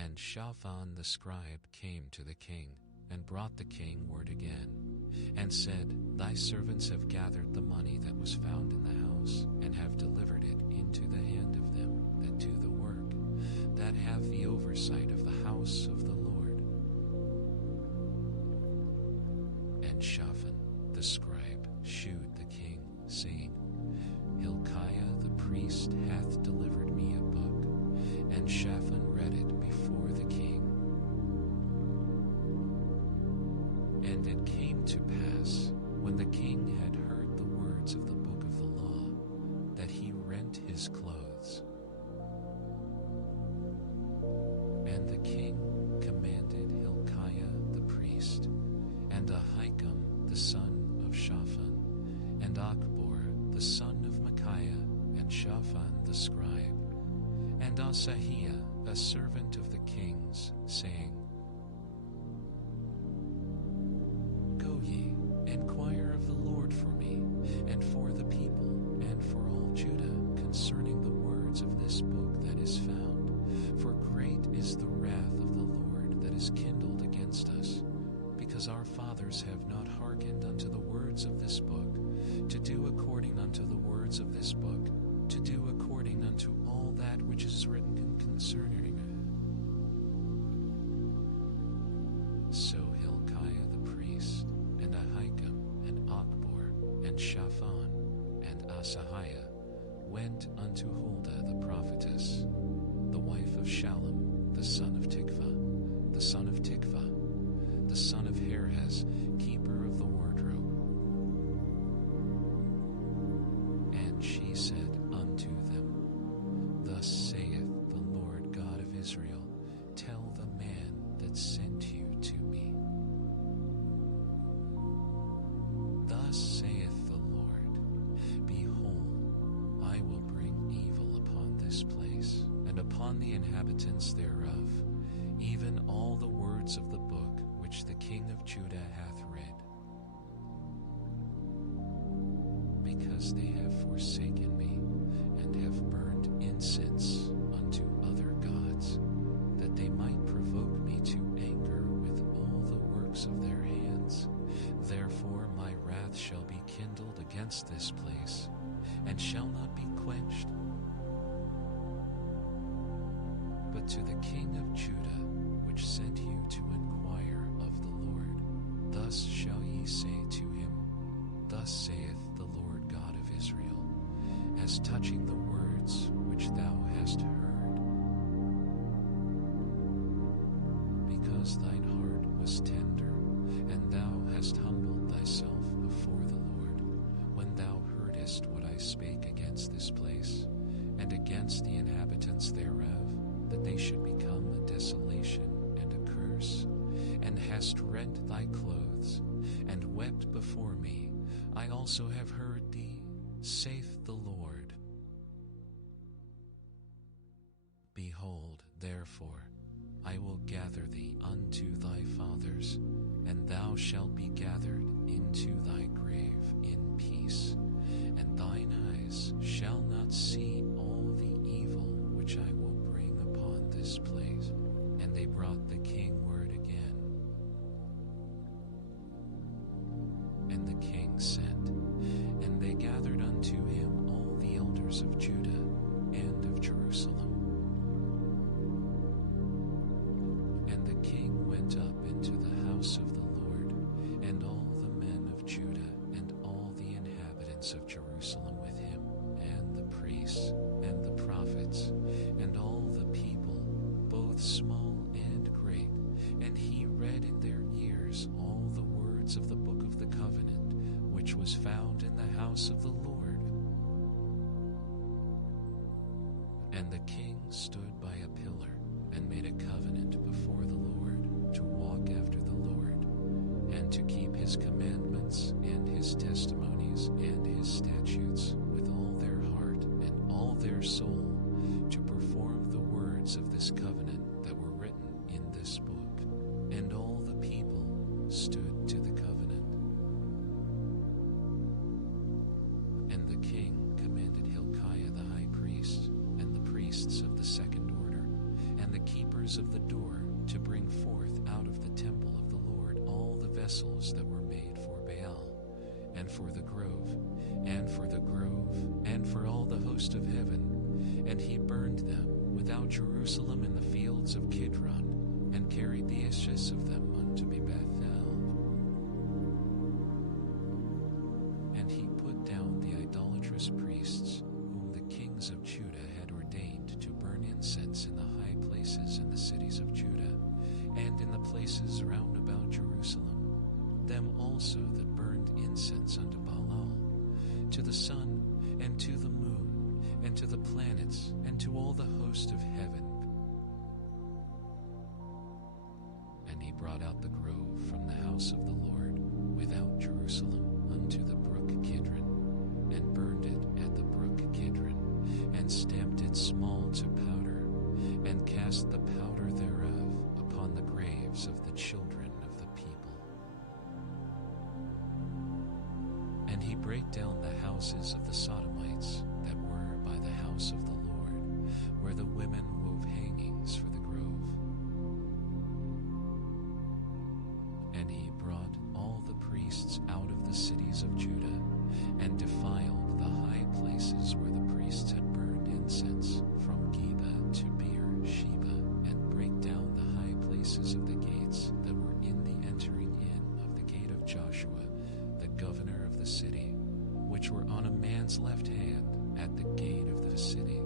And Shaphan the scribe came to the king, and brought the king word again, and said, Thy servants have gathered the money that was found in the house, and have delivered it into the hand of them that do the work, that have the oversight of the house of the Lord. And Shaphan the scribe shewed the king, saying, Hilkiah the priest hath delivered me a book. And Shaphan read it before the king. And it came to pass, when the king had heard the words of the book of the law, that he rent his clothes. And the king commanded Hilkiah the priest, and Ahikam the son of Shaphan, and Achbor the son of Micaiah, and Shaphan the scribe, and Asahiah, a servant of the king's, saying, Go ye, inquire of the Lord for me, and for the people, and for all Judah, concerning the words of this book that is found. For great is the wrath of the Lord that is kindled against us, because our fathers have not hearkened unto the words of this book, to do according unto the words of this book, to do according unto all that which is written concerning it. So Hilkiah the priest, and Ahikam, and Achbor, and Shaphan, and Asahiah went unto Huldah the prophetess, the wife of Shallum, the son of Tikvah, the son of Tikvah, the son of Harhas, keeper of the wardrobe. And she said unto them, Thus saith the Lord God of Israel, Tell the man that sent you to me. Thus saith the Lord, Behold, I will bring evil upon this place, and upon the inhabitants thereof, even all the words of the book which the king of Judah hath read, because they have forsaken me, and have burned incense unto other gods, that they might provoke me to anger with all the works of their hands. Therefore my wrath shall be kindled against this place, and shall not be quenched. But to the king of Judah, which sent you to inquire of the Lord, thus shall ye say to him, Thus saith the Lord God of Israel, as touching the words which thou hast heard. Because thine heart was tender, and thou hast humbled thyself before the Lord, when thou heardest what I spake against this place, and against the inhabitants thereof, that they should become a desolation and a curse, and hast rent thy clothes, and wept before me, I also have heard thee, saith the Lord. Behold, therefore, I will gather thee unto thy fathers, and thou shalt be gathered into thy grave in peace, and thine eyes shall not see all the evil which I will bring upon this place. And they brought the king word again. And the king sent, and they gathered unto him all the elders of Judah and of Jerusalem. And the king went up into the house of the Lord, and all the men of Judah and all the inhabitants of Jerusalem with him, and the priests and the prophets, and all the people, both small and great. And he read in their ears all the words of the book of the covenant, which was found in the house of the Lord. And the king stood by a pillar, and made a covenant before the Lord, to walk after the Lord, and to keep his commandments, and his testimonies, and his statutes, with all their heart and all their soul, to perform the words of this covenant that were written in this book. And all the people stood to the covenant. And the king commanded Hilkiah the high priest, and the priests of the second order, and the keepers keepers of the door to bring forth out of the temple of the Lord all the vessels that were made for Baal, and for the grove, and for the grove, and for all the host of heaven. And he burned them without Jerusalem in the fields of Kidron, and carried the ashes of them unto Bethel. And he put down the idolatrous priests, whom the kings of Judah had ordained to burn incense in the high places in the cities of Judah, and in the places round about Jerusalem, them also that burned incense unto Baal, to the sun, and to the moon, and to the planets, and to all the host of heaven. And he brought out the grove from the house of the Lord without Jerusalem unto the brook Kidron, and burned it at the brook Kidron, and stamped it small to powder, and cast the powder thereof upon the graves of the children of the people. And he brake down the houses of the Sodomites that were by the house of the Lord, where the women wove hangings for the grove. And he brought all the priests out of the cities of Judah, and defiled the high places where the priests had burned incense, from Geba to Beer-sheba, and brake down the high places of the gates that were in the entering in of the gate of Joshua, the governor of the city, which were on a man's left hand at the gate of the city.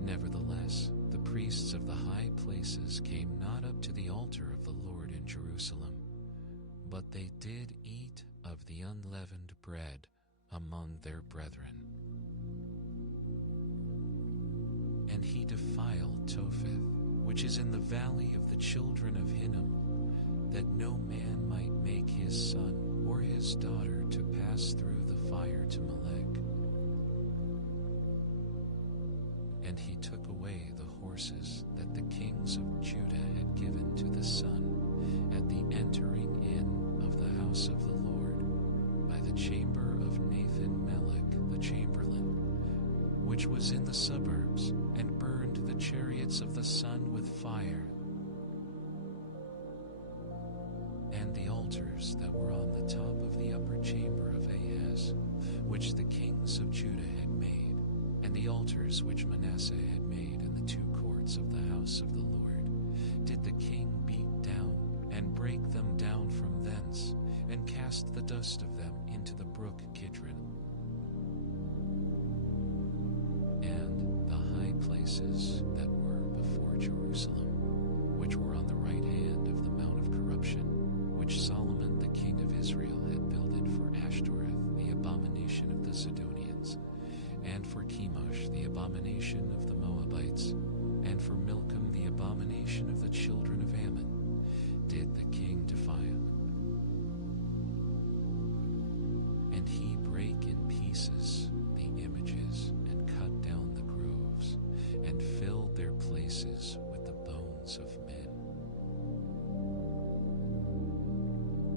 Nevertheless, the priests of the high places came not up to the altar of the Lord in Jerusalem, but they did eat of the unleavened bread among their brethren. And he defiled Topheth, which is in the valley of the children of Hinnom, that no man might make his son or his daughter to pass through the fire to Molech. And he took away the horses that the kings of Judah had given to the sun at the entering in of the house of the Lord, by the chamber of Nathan-melech the chamberlain, which was in the suburbs, and burned the chariots of the sun with fire, and the altars that were on the top of the upper chamber of Ahaz, which the kings of Judah had made, and the altars which Manasseh had made in the two courts of the house of the Lord, did the king beat down, and break them down from thence, and cast the dust of them into the brook Kidron. And the high places that were before Jerusalem, which were on the right hand of the Mount of Corruption, which Solomon the king of Israel had builded for Ashtoreth, the abomination of the Sidonians, and for Chemosh, the abomination of the Moabites, and for Milcom, the abomination of the children of Ammon, did the king defile. And he brake in pieces the images, and cut down the groves, and filled their places with the bones of men.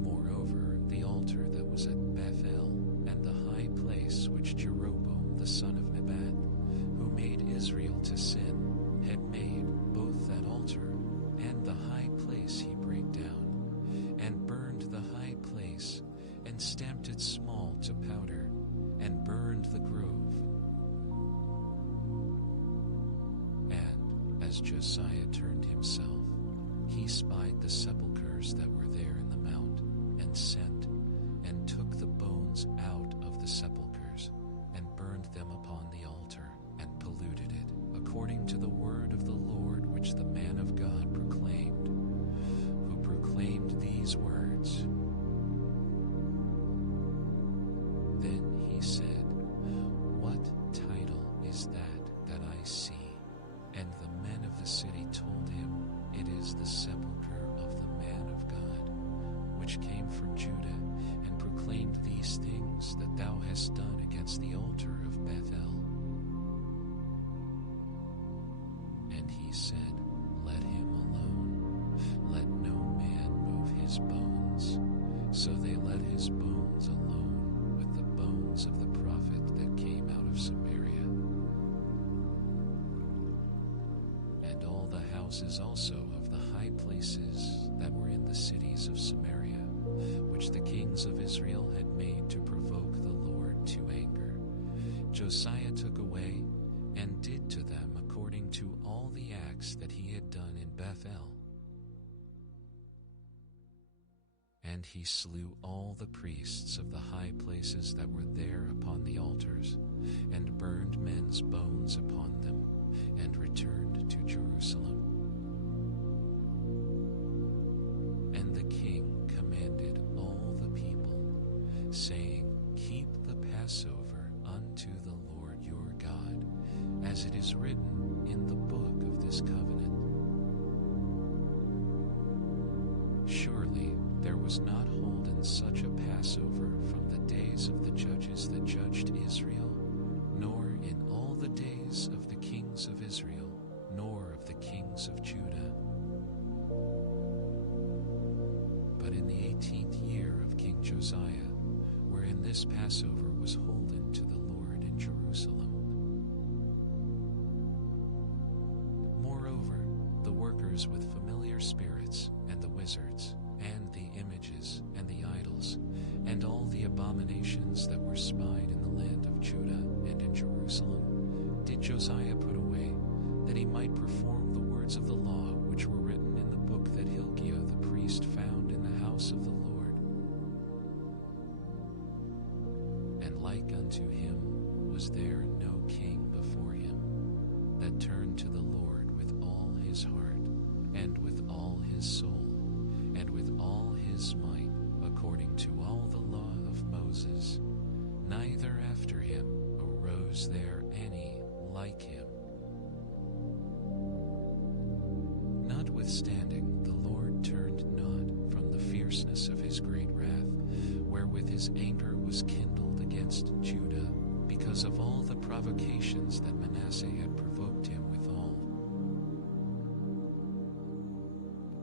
Moreover, the altar that was at Bethel, and the high place which Jeroboam the son of Nebat, who made Israel to sin, had made, both that altar and the high place he brake down, and burned the high place, and stamped it small to powder, and burned the grove. And as Josiah turned himself, he spied the sepulchres that were there in the mount, and sent, and took the bones out of the sepulchres, and burned them upon the altar, and polluted it, according to the word of the Lord which the man of God proclaimed, who proclaimed these words. Then he said, "What title is that I see?" And the men of the city told him, "It is the sepulchre of the man of God, which came from Judah, and proclaimed these things that thou hast done against the altar of Bethel." And he said, "Let him alone. Let no man move his bones." So they let his bones alone with the bones of the prophet that came out of Samaria. and all the houses also of the high places that were in the cities of Samaria, which the kings of Israel had made to provoke the Lord to anger, Josiah took away and did to them according to all the acts that he had done in Bethel. And he slew all the priests of the high places that were there upon the altars, and burned men's bones upon them, and returned to Jerusalem. And the king commanded all the people, saying, Keep the Passover unto the Lord your God, as it is written in the book of this covenant. Surely there was not holden such a Passover from the days of the judges that judged Israel, nor in all the days of the kings of Israel, nor of the kings of Judah. But in the 18th year of King Josiah, wherein this Passover was holden to the Lord in Jerusalem. Moreover, the workers with familiar spirits, and the wizards, and the images, and the idols, and all the abominations that were spied in the land of Judah and in Jerusalem, did Josiah put away, that he might perform the words of the law which were written in the book that Hilkiah the priest found in the house of the Lord. And like unto him was there no king before him, that turned to the Lord with all his heart, and with all his soul, and with all his might, according to all the law of Moses. Neither after him arose there any like him. Notwithstanding, the Lord turned not from the fierceness of his great wrath, wherewith his anger was kindled against Judah, because of all the provocations that Manasseh had provoked him withal.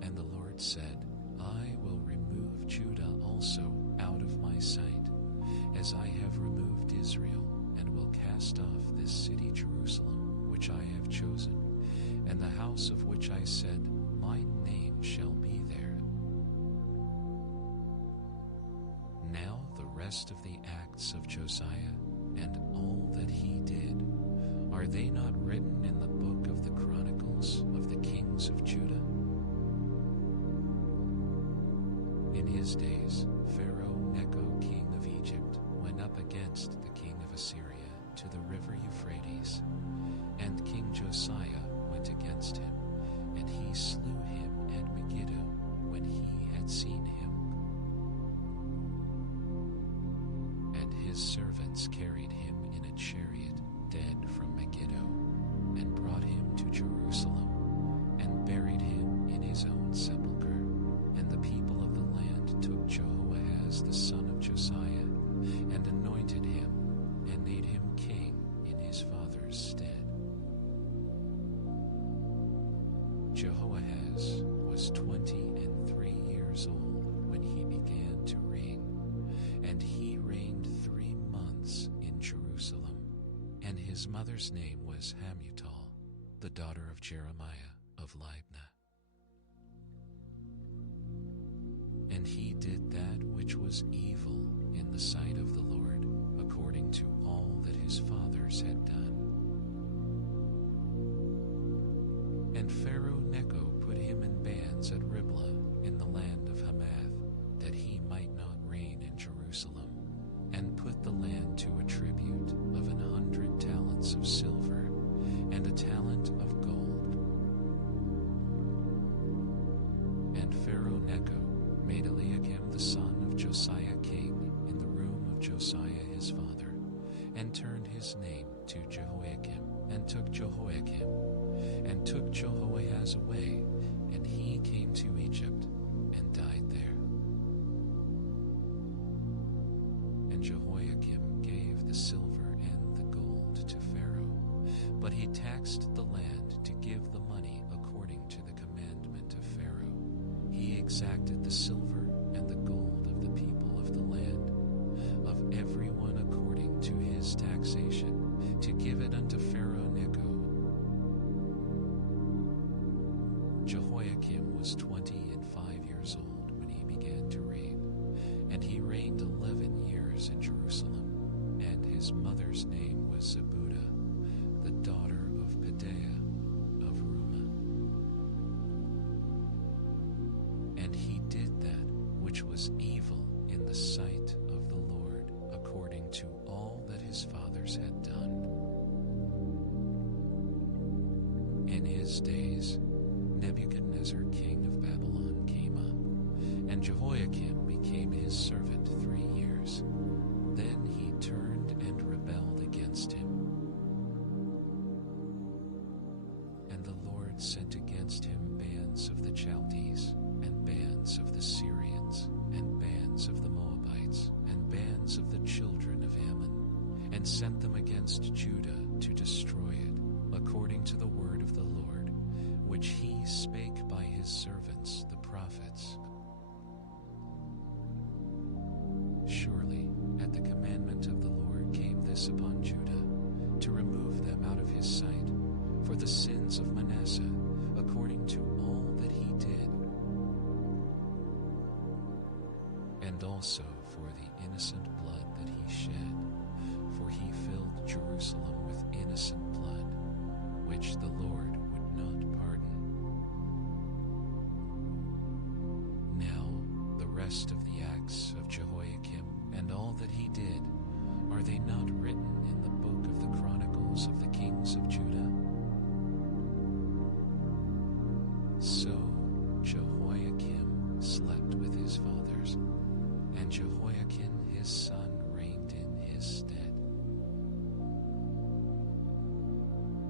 And the Lord said, I will remove Judah also out of my sight, as I have removed Israel, and will cast off this city Jerusalem, which I have chosen, and the house of which I said, My name shall be there. Now the rest of the acts of Josiah, and all that he did, are they not written in the book of the Chronicles of the kings of Judah? In his days, Pharaoh Necho, king of Egypt, went up against the king of Assyria to the river Euphrates, and King Josiah went against him, and he slew him at Megiddo when he had seen him. And his servants carried him in a chariot dead from Megiddo, and brought him to Jerusalem, and buried him in his own sepulchre. And the people of the land took Jehoahaz the son of Josiah, and anointed him, and made him king in his father's stead. Jehoahaz was 23 years old when he began to reign, and he reigned 3 months in Jerusalem. And his mother's name was Hamutal, the daughter of Jeremiah of Libnah. And he did that which was evil in the sight of the Lord, according to all that his fathers had done. And Pharaoh Necho put him in bands at Riblah in the land of Hamath, that he might not reign in Jerusalem, and put the land to a tribute of 100 talents of silver, and a talent of gold. And Pharaoh Necho made Eliakim the son of Josiah king in the room of Josiah his father, and turned his name to Jehoiakim, and took Jehoiakim, and took Jehoahaz away, and he came to Egypt, and died there. And Jehoiakim gave the silver and the gold to Pharaoh, but he taxed the land to give the money according to the commandment of Pharaoh. He exacted the silver and the gold of the people of the land, of every one according to his taxation, to give it unto Pharaoh Necho. Jehoiakim was 25 years old when he began to reign, and he reigned 11 years in Jerusalem, and his mother's name was Zebudah, the daughter of Pedaiah of Rumah. And he did that which was evil in the sight of the Lord, according to all that his fathers had done. In his days, Nebuchadnezzar king of Babylon came up, and Jehoiakim became his servant 3 years. Then he turned and rebelled against him. And the Lord sent against him bands of the Chaldees, and bands of the Syrians, and bands of the Moabites, and bands of the children of Ammon, and sent them against Judah to destroy it, according to the word of the Lord, which he spake by his servants the prophets. Surely at the commandment of the Lord came this upon Judah, to remove them out of his sight, for the sins of Manasseh, according to all that he did, and also for the innocent blood that he shed, for he filled Jerusalem with innocent blood, which the Lord would not pardon. Now the rest of the acts of Jehoiakim and all that he did, are they not written in the book of the Chronicles of the kings of Judah? So Jehoiakim slept with his fathers, and Jehoiakim his son reigned in his stead.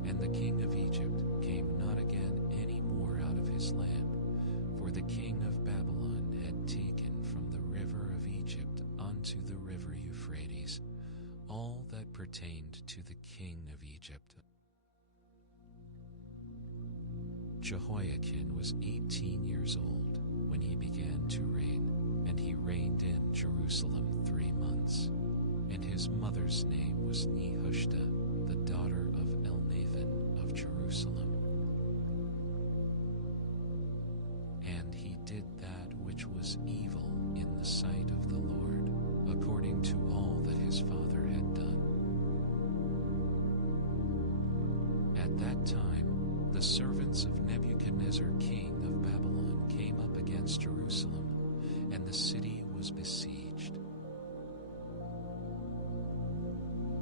And the king of Egypt came not again any more out of his land, for the king of Babylon had taken from the river of Egypt unto the river Euphrates all that pertained to the king of Egypt. Jehoiakim was 18 years old when he began to reign, and he reigned in Jerusalem 3 months. And his mother's name was Nehushta, the daughter of Elnathan of Jerusalem. And he did that which was evil in the sight of the Lord, according to all that his father had done. At that time, the servants of Nebuchadnezzar king of Babylon came up against Jerusalem, and the city was besieged.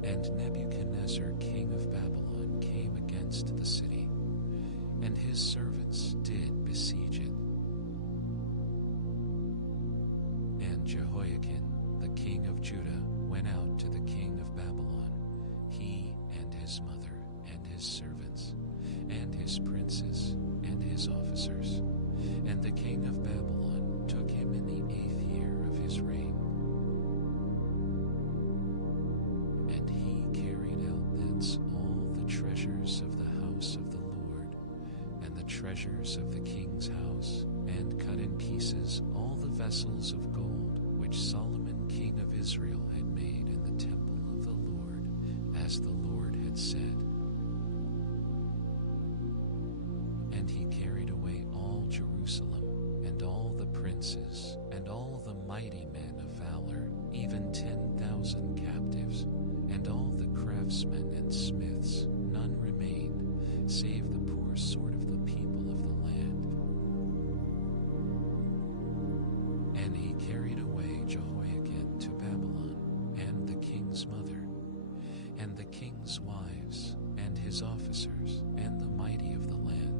And Nebuchadnezzar king of Babylon came against the city, and his servants did besiege it. And Jehoiakim, the king of Judah, went out to the king of Babylon, he and his mother, and his servants, and his princes, and his officers. And the king of Babylon took him in the 8th year of his reign. And he carried out thence all the treasures of the house of the Lord, and the treasures of the king's house, and cut in pieces all the vessels of gold which Solomon king of Israel had made in the temple of the Lord, as the Lord had said. And he carried away all Jerusalem, and all the princes, and all the mighty men of valor, even 10,000 captives, and all the craftsmen and smiths. None remained, save the poor sort of the people of the land. And he carried away Jehoiakim to Babylon, and the king's mother, and the king's wives, and his officers, and the mighty of the land.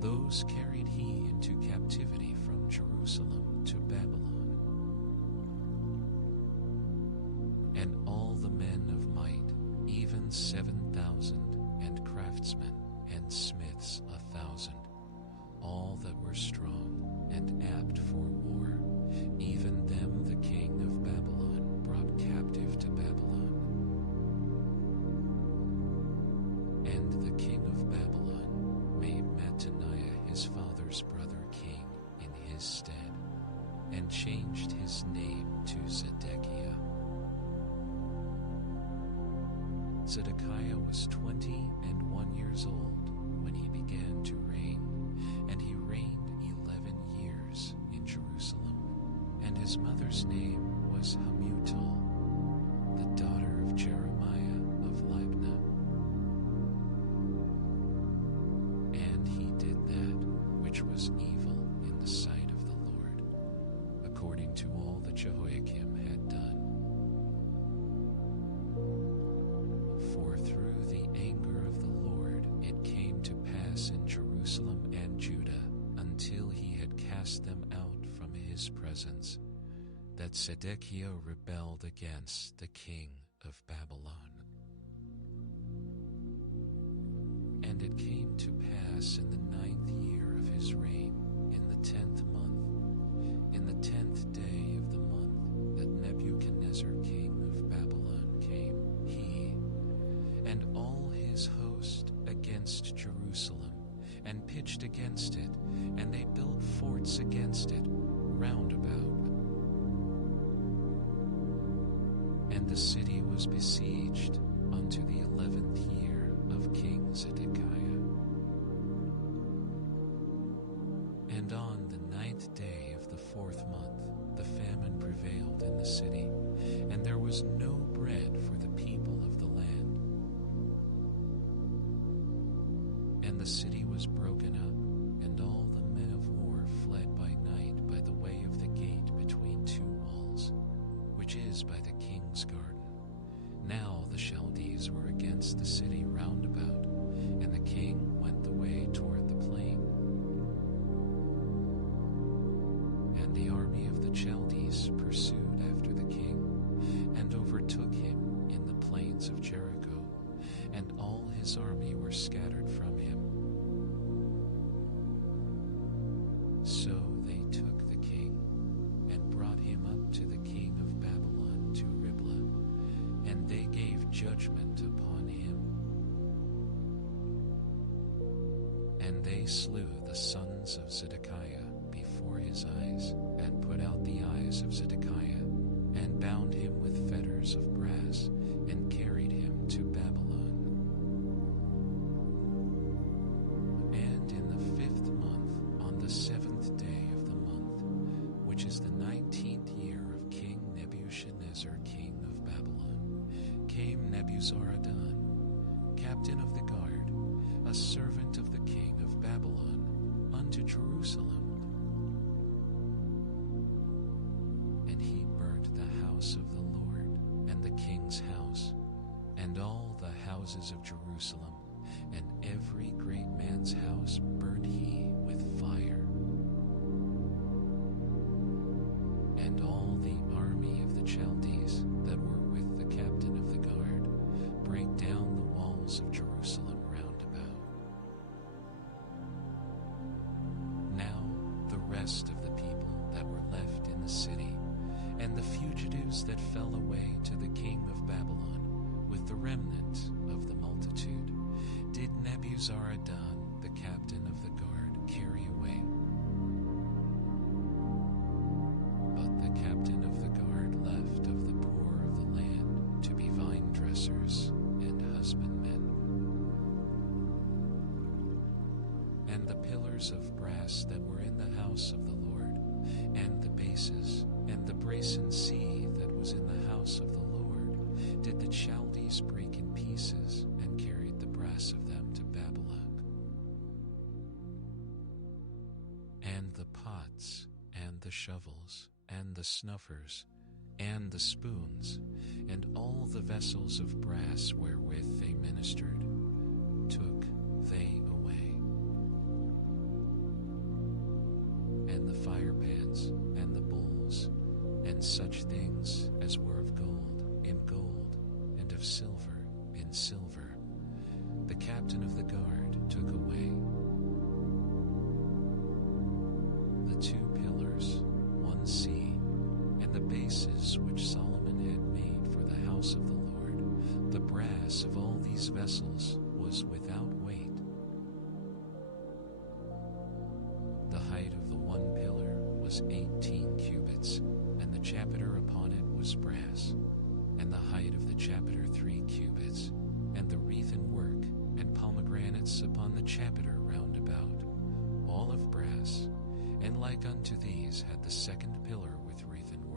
Those carried he into captivity from Jerusalem to Babylon. And all the men of might, even 7,000, and craftsmen, and smiths 1,000, all that were strong, and apt for war, even them the king of Babylon brought captive to Babylon. And the king of Babylon made Mattaniah his father's brother king in his stead, and changed his name to Zedekiah. Zedekiah was 21 years old when he began to reign, and he reigned his mother's name was Hamutal, the daughter of Jeremiah of Libnah. And he did that which was evil in the sight of the Lord, according to all that Jehoiakim had done. For through the anger of the Lord it came to pass in Jerusalem and Judah, until he had cast them out from his presence, that Zedekiah rebelled against the king of Babylon. And it came to pass in the 9th year of his reign, in the 10th month, in the 10th day of the month, that Nebuchadnezzar king of Babylon came, he and all his host, against Jerusalem, and pitched against it, and they built forts against it round about. And the city was besieged unto the 11th year of King Zedekiah. And on the 9th day of the 4th month, the famine prevailed in the city, and there was no bread for the people of the land. And the city was broken up, and all the men of war fled by night by the way of the gate between two walls, which is by the king's garden. Now the Chaldees were against the city round about, and the king went the way toward the plain. And the army of the Chaldees pursued after the king, and overtook him in the plains of Jericho, and all his army were scattered from him. So they took the king, and brought him up to the king of Babylon to Riblah, and they gave judgment upon him. And they slew the sons of Zedekiah before his eyes, and put out the eyes of Zedekiah, and bound him with fetters of brass, and carried him to Babylon. And in the 5th month, on the 7th day of the month, which is the 19th year of King Nebuchadnezzar king of Babylon, came Nebuzaradan, captain of the guard, a servant of the king of Babylon, unto Jerusalem. And he burnt the house of the Lord, and the king's house, and all the houses of Jerusalem, and every great man's house burnt he with fire. And all the army of the Chaldees that were with the captain of the guard brake down the walls of Jerusalem round about. Now the rest of the people that were left in the city, and the fugitives that fell away to the king of Babylon, with the remnant of the multitude, did Nebuzaradan, the captain of the guard, carry away. But the captain of the guard left of the poor of the land to be vine dressers and husbandmen. And the pillars of brass that were in the house of the Lord, and the bases, and the brazen sea that was in the house of the Lord, did the Chaldees break in pieces, and carried the brass of them to Babylon. And the pots, and the shovels, and the snuffers, and the spoons, and all the vessels of brass wherewith they ministered, took they away. And the firepans, and the bowls, and such things as were of gold, in gold, and of silver, in silver, the captain of the guard took away. The 2 pillars, 1 sea, and the bases which Solomon had made for the house of the Lord, the brass of all these vessels was without weight. The height of the 1 pillar was 18 cubits, and the chapiter upon it was brass, and the height of the chapiter 3 cubits, and the wreathen work and pomegranates upon the chapiter round about, all of brass, and like unto these had the 2nd pillar with wreathen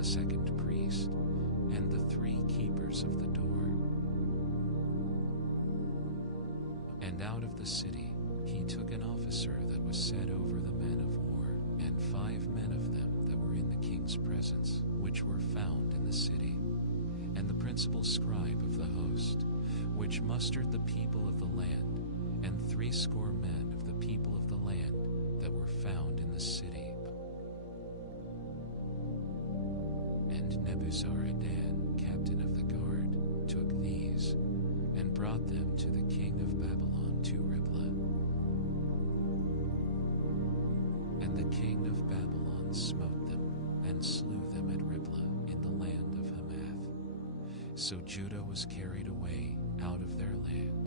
the second priest, and the 3 keepers of the door. And out of the city he took an officer that was set over the men of war, and 5 men of them that were in the king's presence, which were found in the city, and the principal scribe of the host, which mustered the people of the land, and 80 men of the people of the land that were found in the city. And Nebuzaradan, captain of the guard, took these, and brought them to the king of Babylon to Riblah. And the king of Babylon smote them, and slew them at Riblah in the land of Hamath. So Judah was carried away out of their land.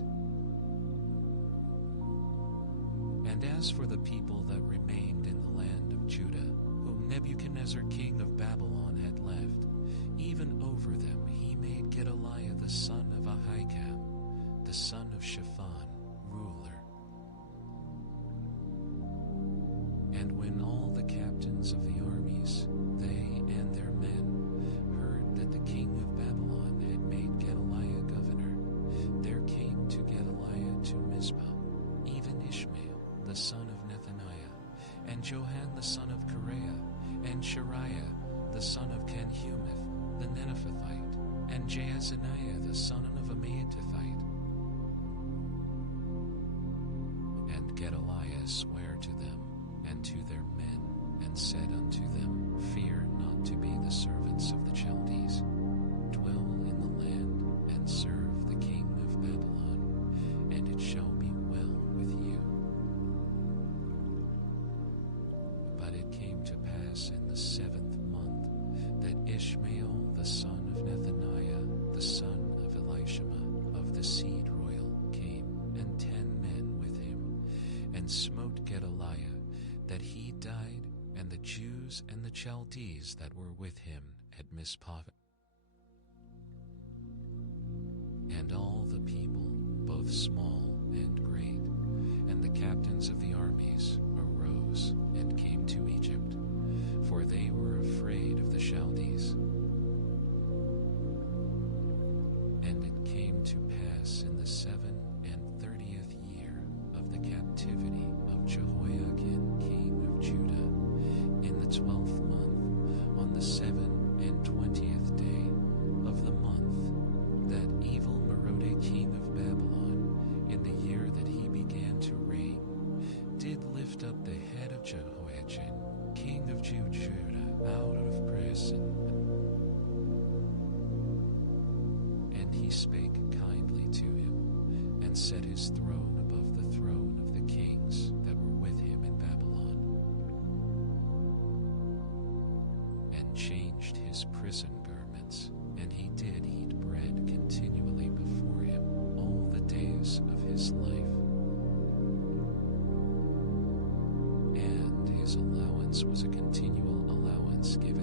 And as for the people that remained in the land of Judah, whom Nebuchadnezzar king of Babylon had left, even over them he made Gedaliah the son of Ahikam, the son of Shaphan, ruler. And when all the captains of the armies, they and their men, heard that the king of Babylon had made Gedaliah governor, there came to Gedaliah to Mizpah even Ishmael the son of Nethaniah, and Johan the son of Kareah, and Shariah the son of Kenhumeth the Netophathite, and Jaazaniah the son of a Maatathite. And Gedaliah sware to them and to their men, and said unto them, Fear not to be the servants of the Chaldees. Dwell in the land, and serve the king of Babylon, and it shall be well with you. But it came to pass in the 7th month that Ishmael the son of Nethaniah, the son of Elishama, of the seed royal, came, and 10 men with him, and smote Gedaliah, that he died, and the Jews and the Chaldees that were with him at Mizpah. And all the people, both small and great, and the captains of the armies, arose and came to Egypt, for they were afraid of the Chaldees. And it came to pass in the 37th year of the captivity of Jehoiakim king of Judah, in the 12th month, on the 27th day of the month, that evil Merodach king of Babylon, in the year that he began to reign, did lift up the head of Jehoiachin, king of Judah, out of prison. And he spake kindly to him, and set his throne above the throne of the kings that were with him in Babylon, and changed his prison garments, and he did eat bread continually before him all the days of his life. And his allowance was a continual allowance given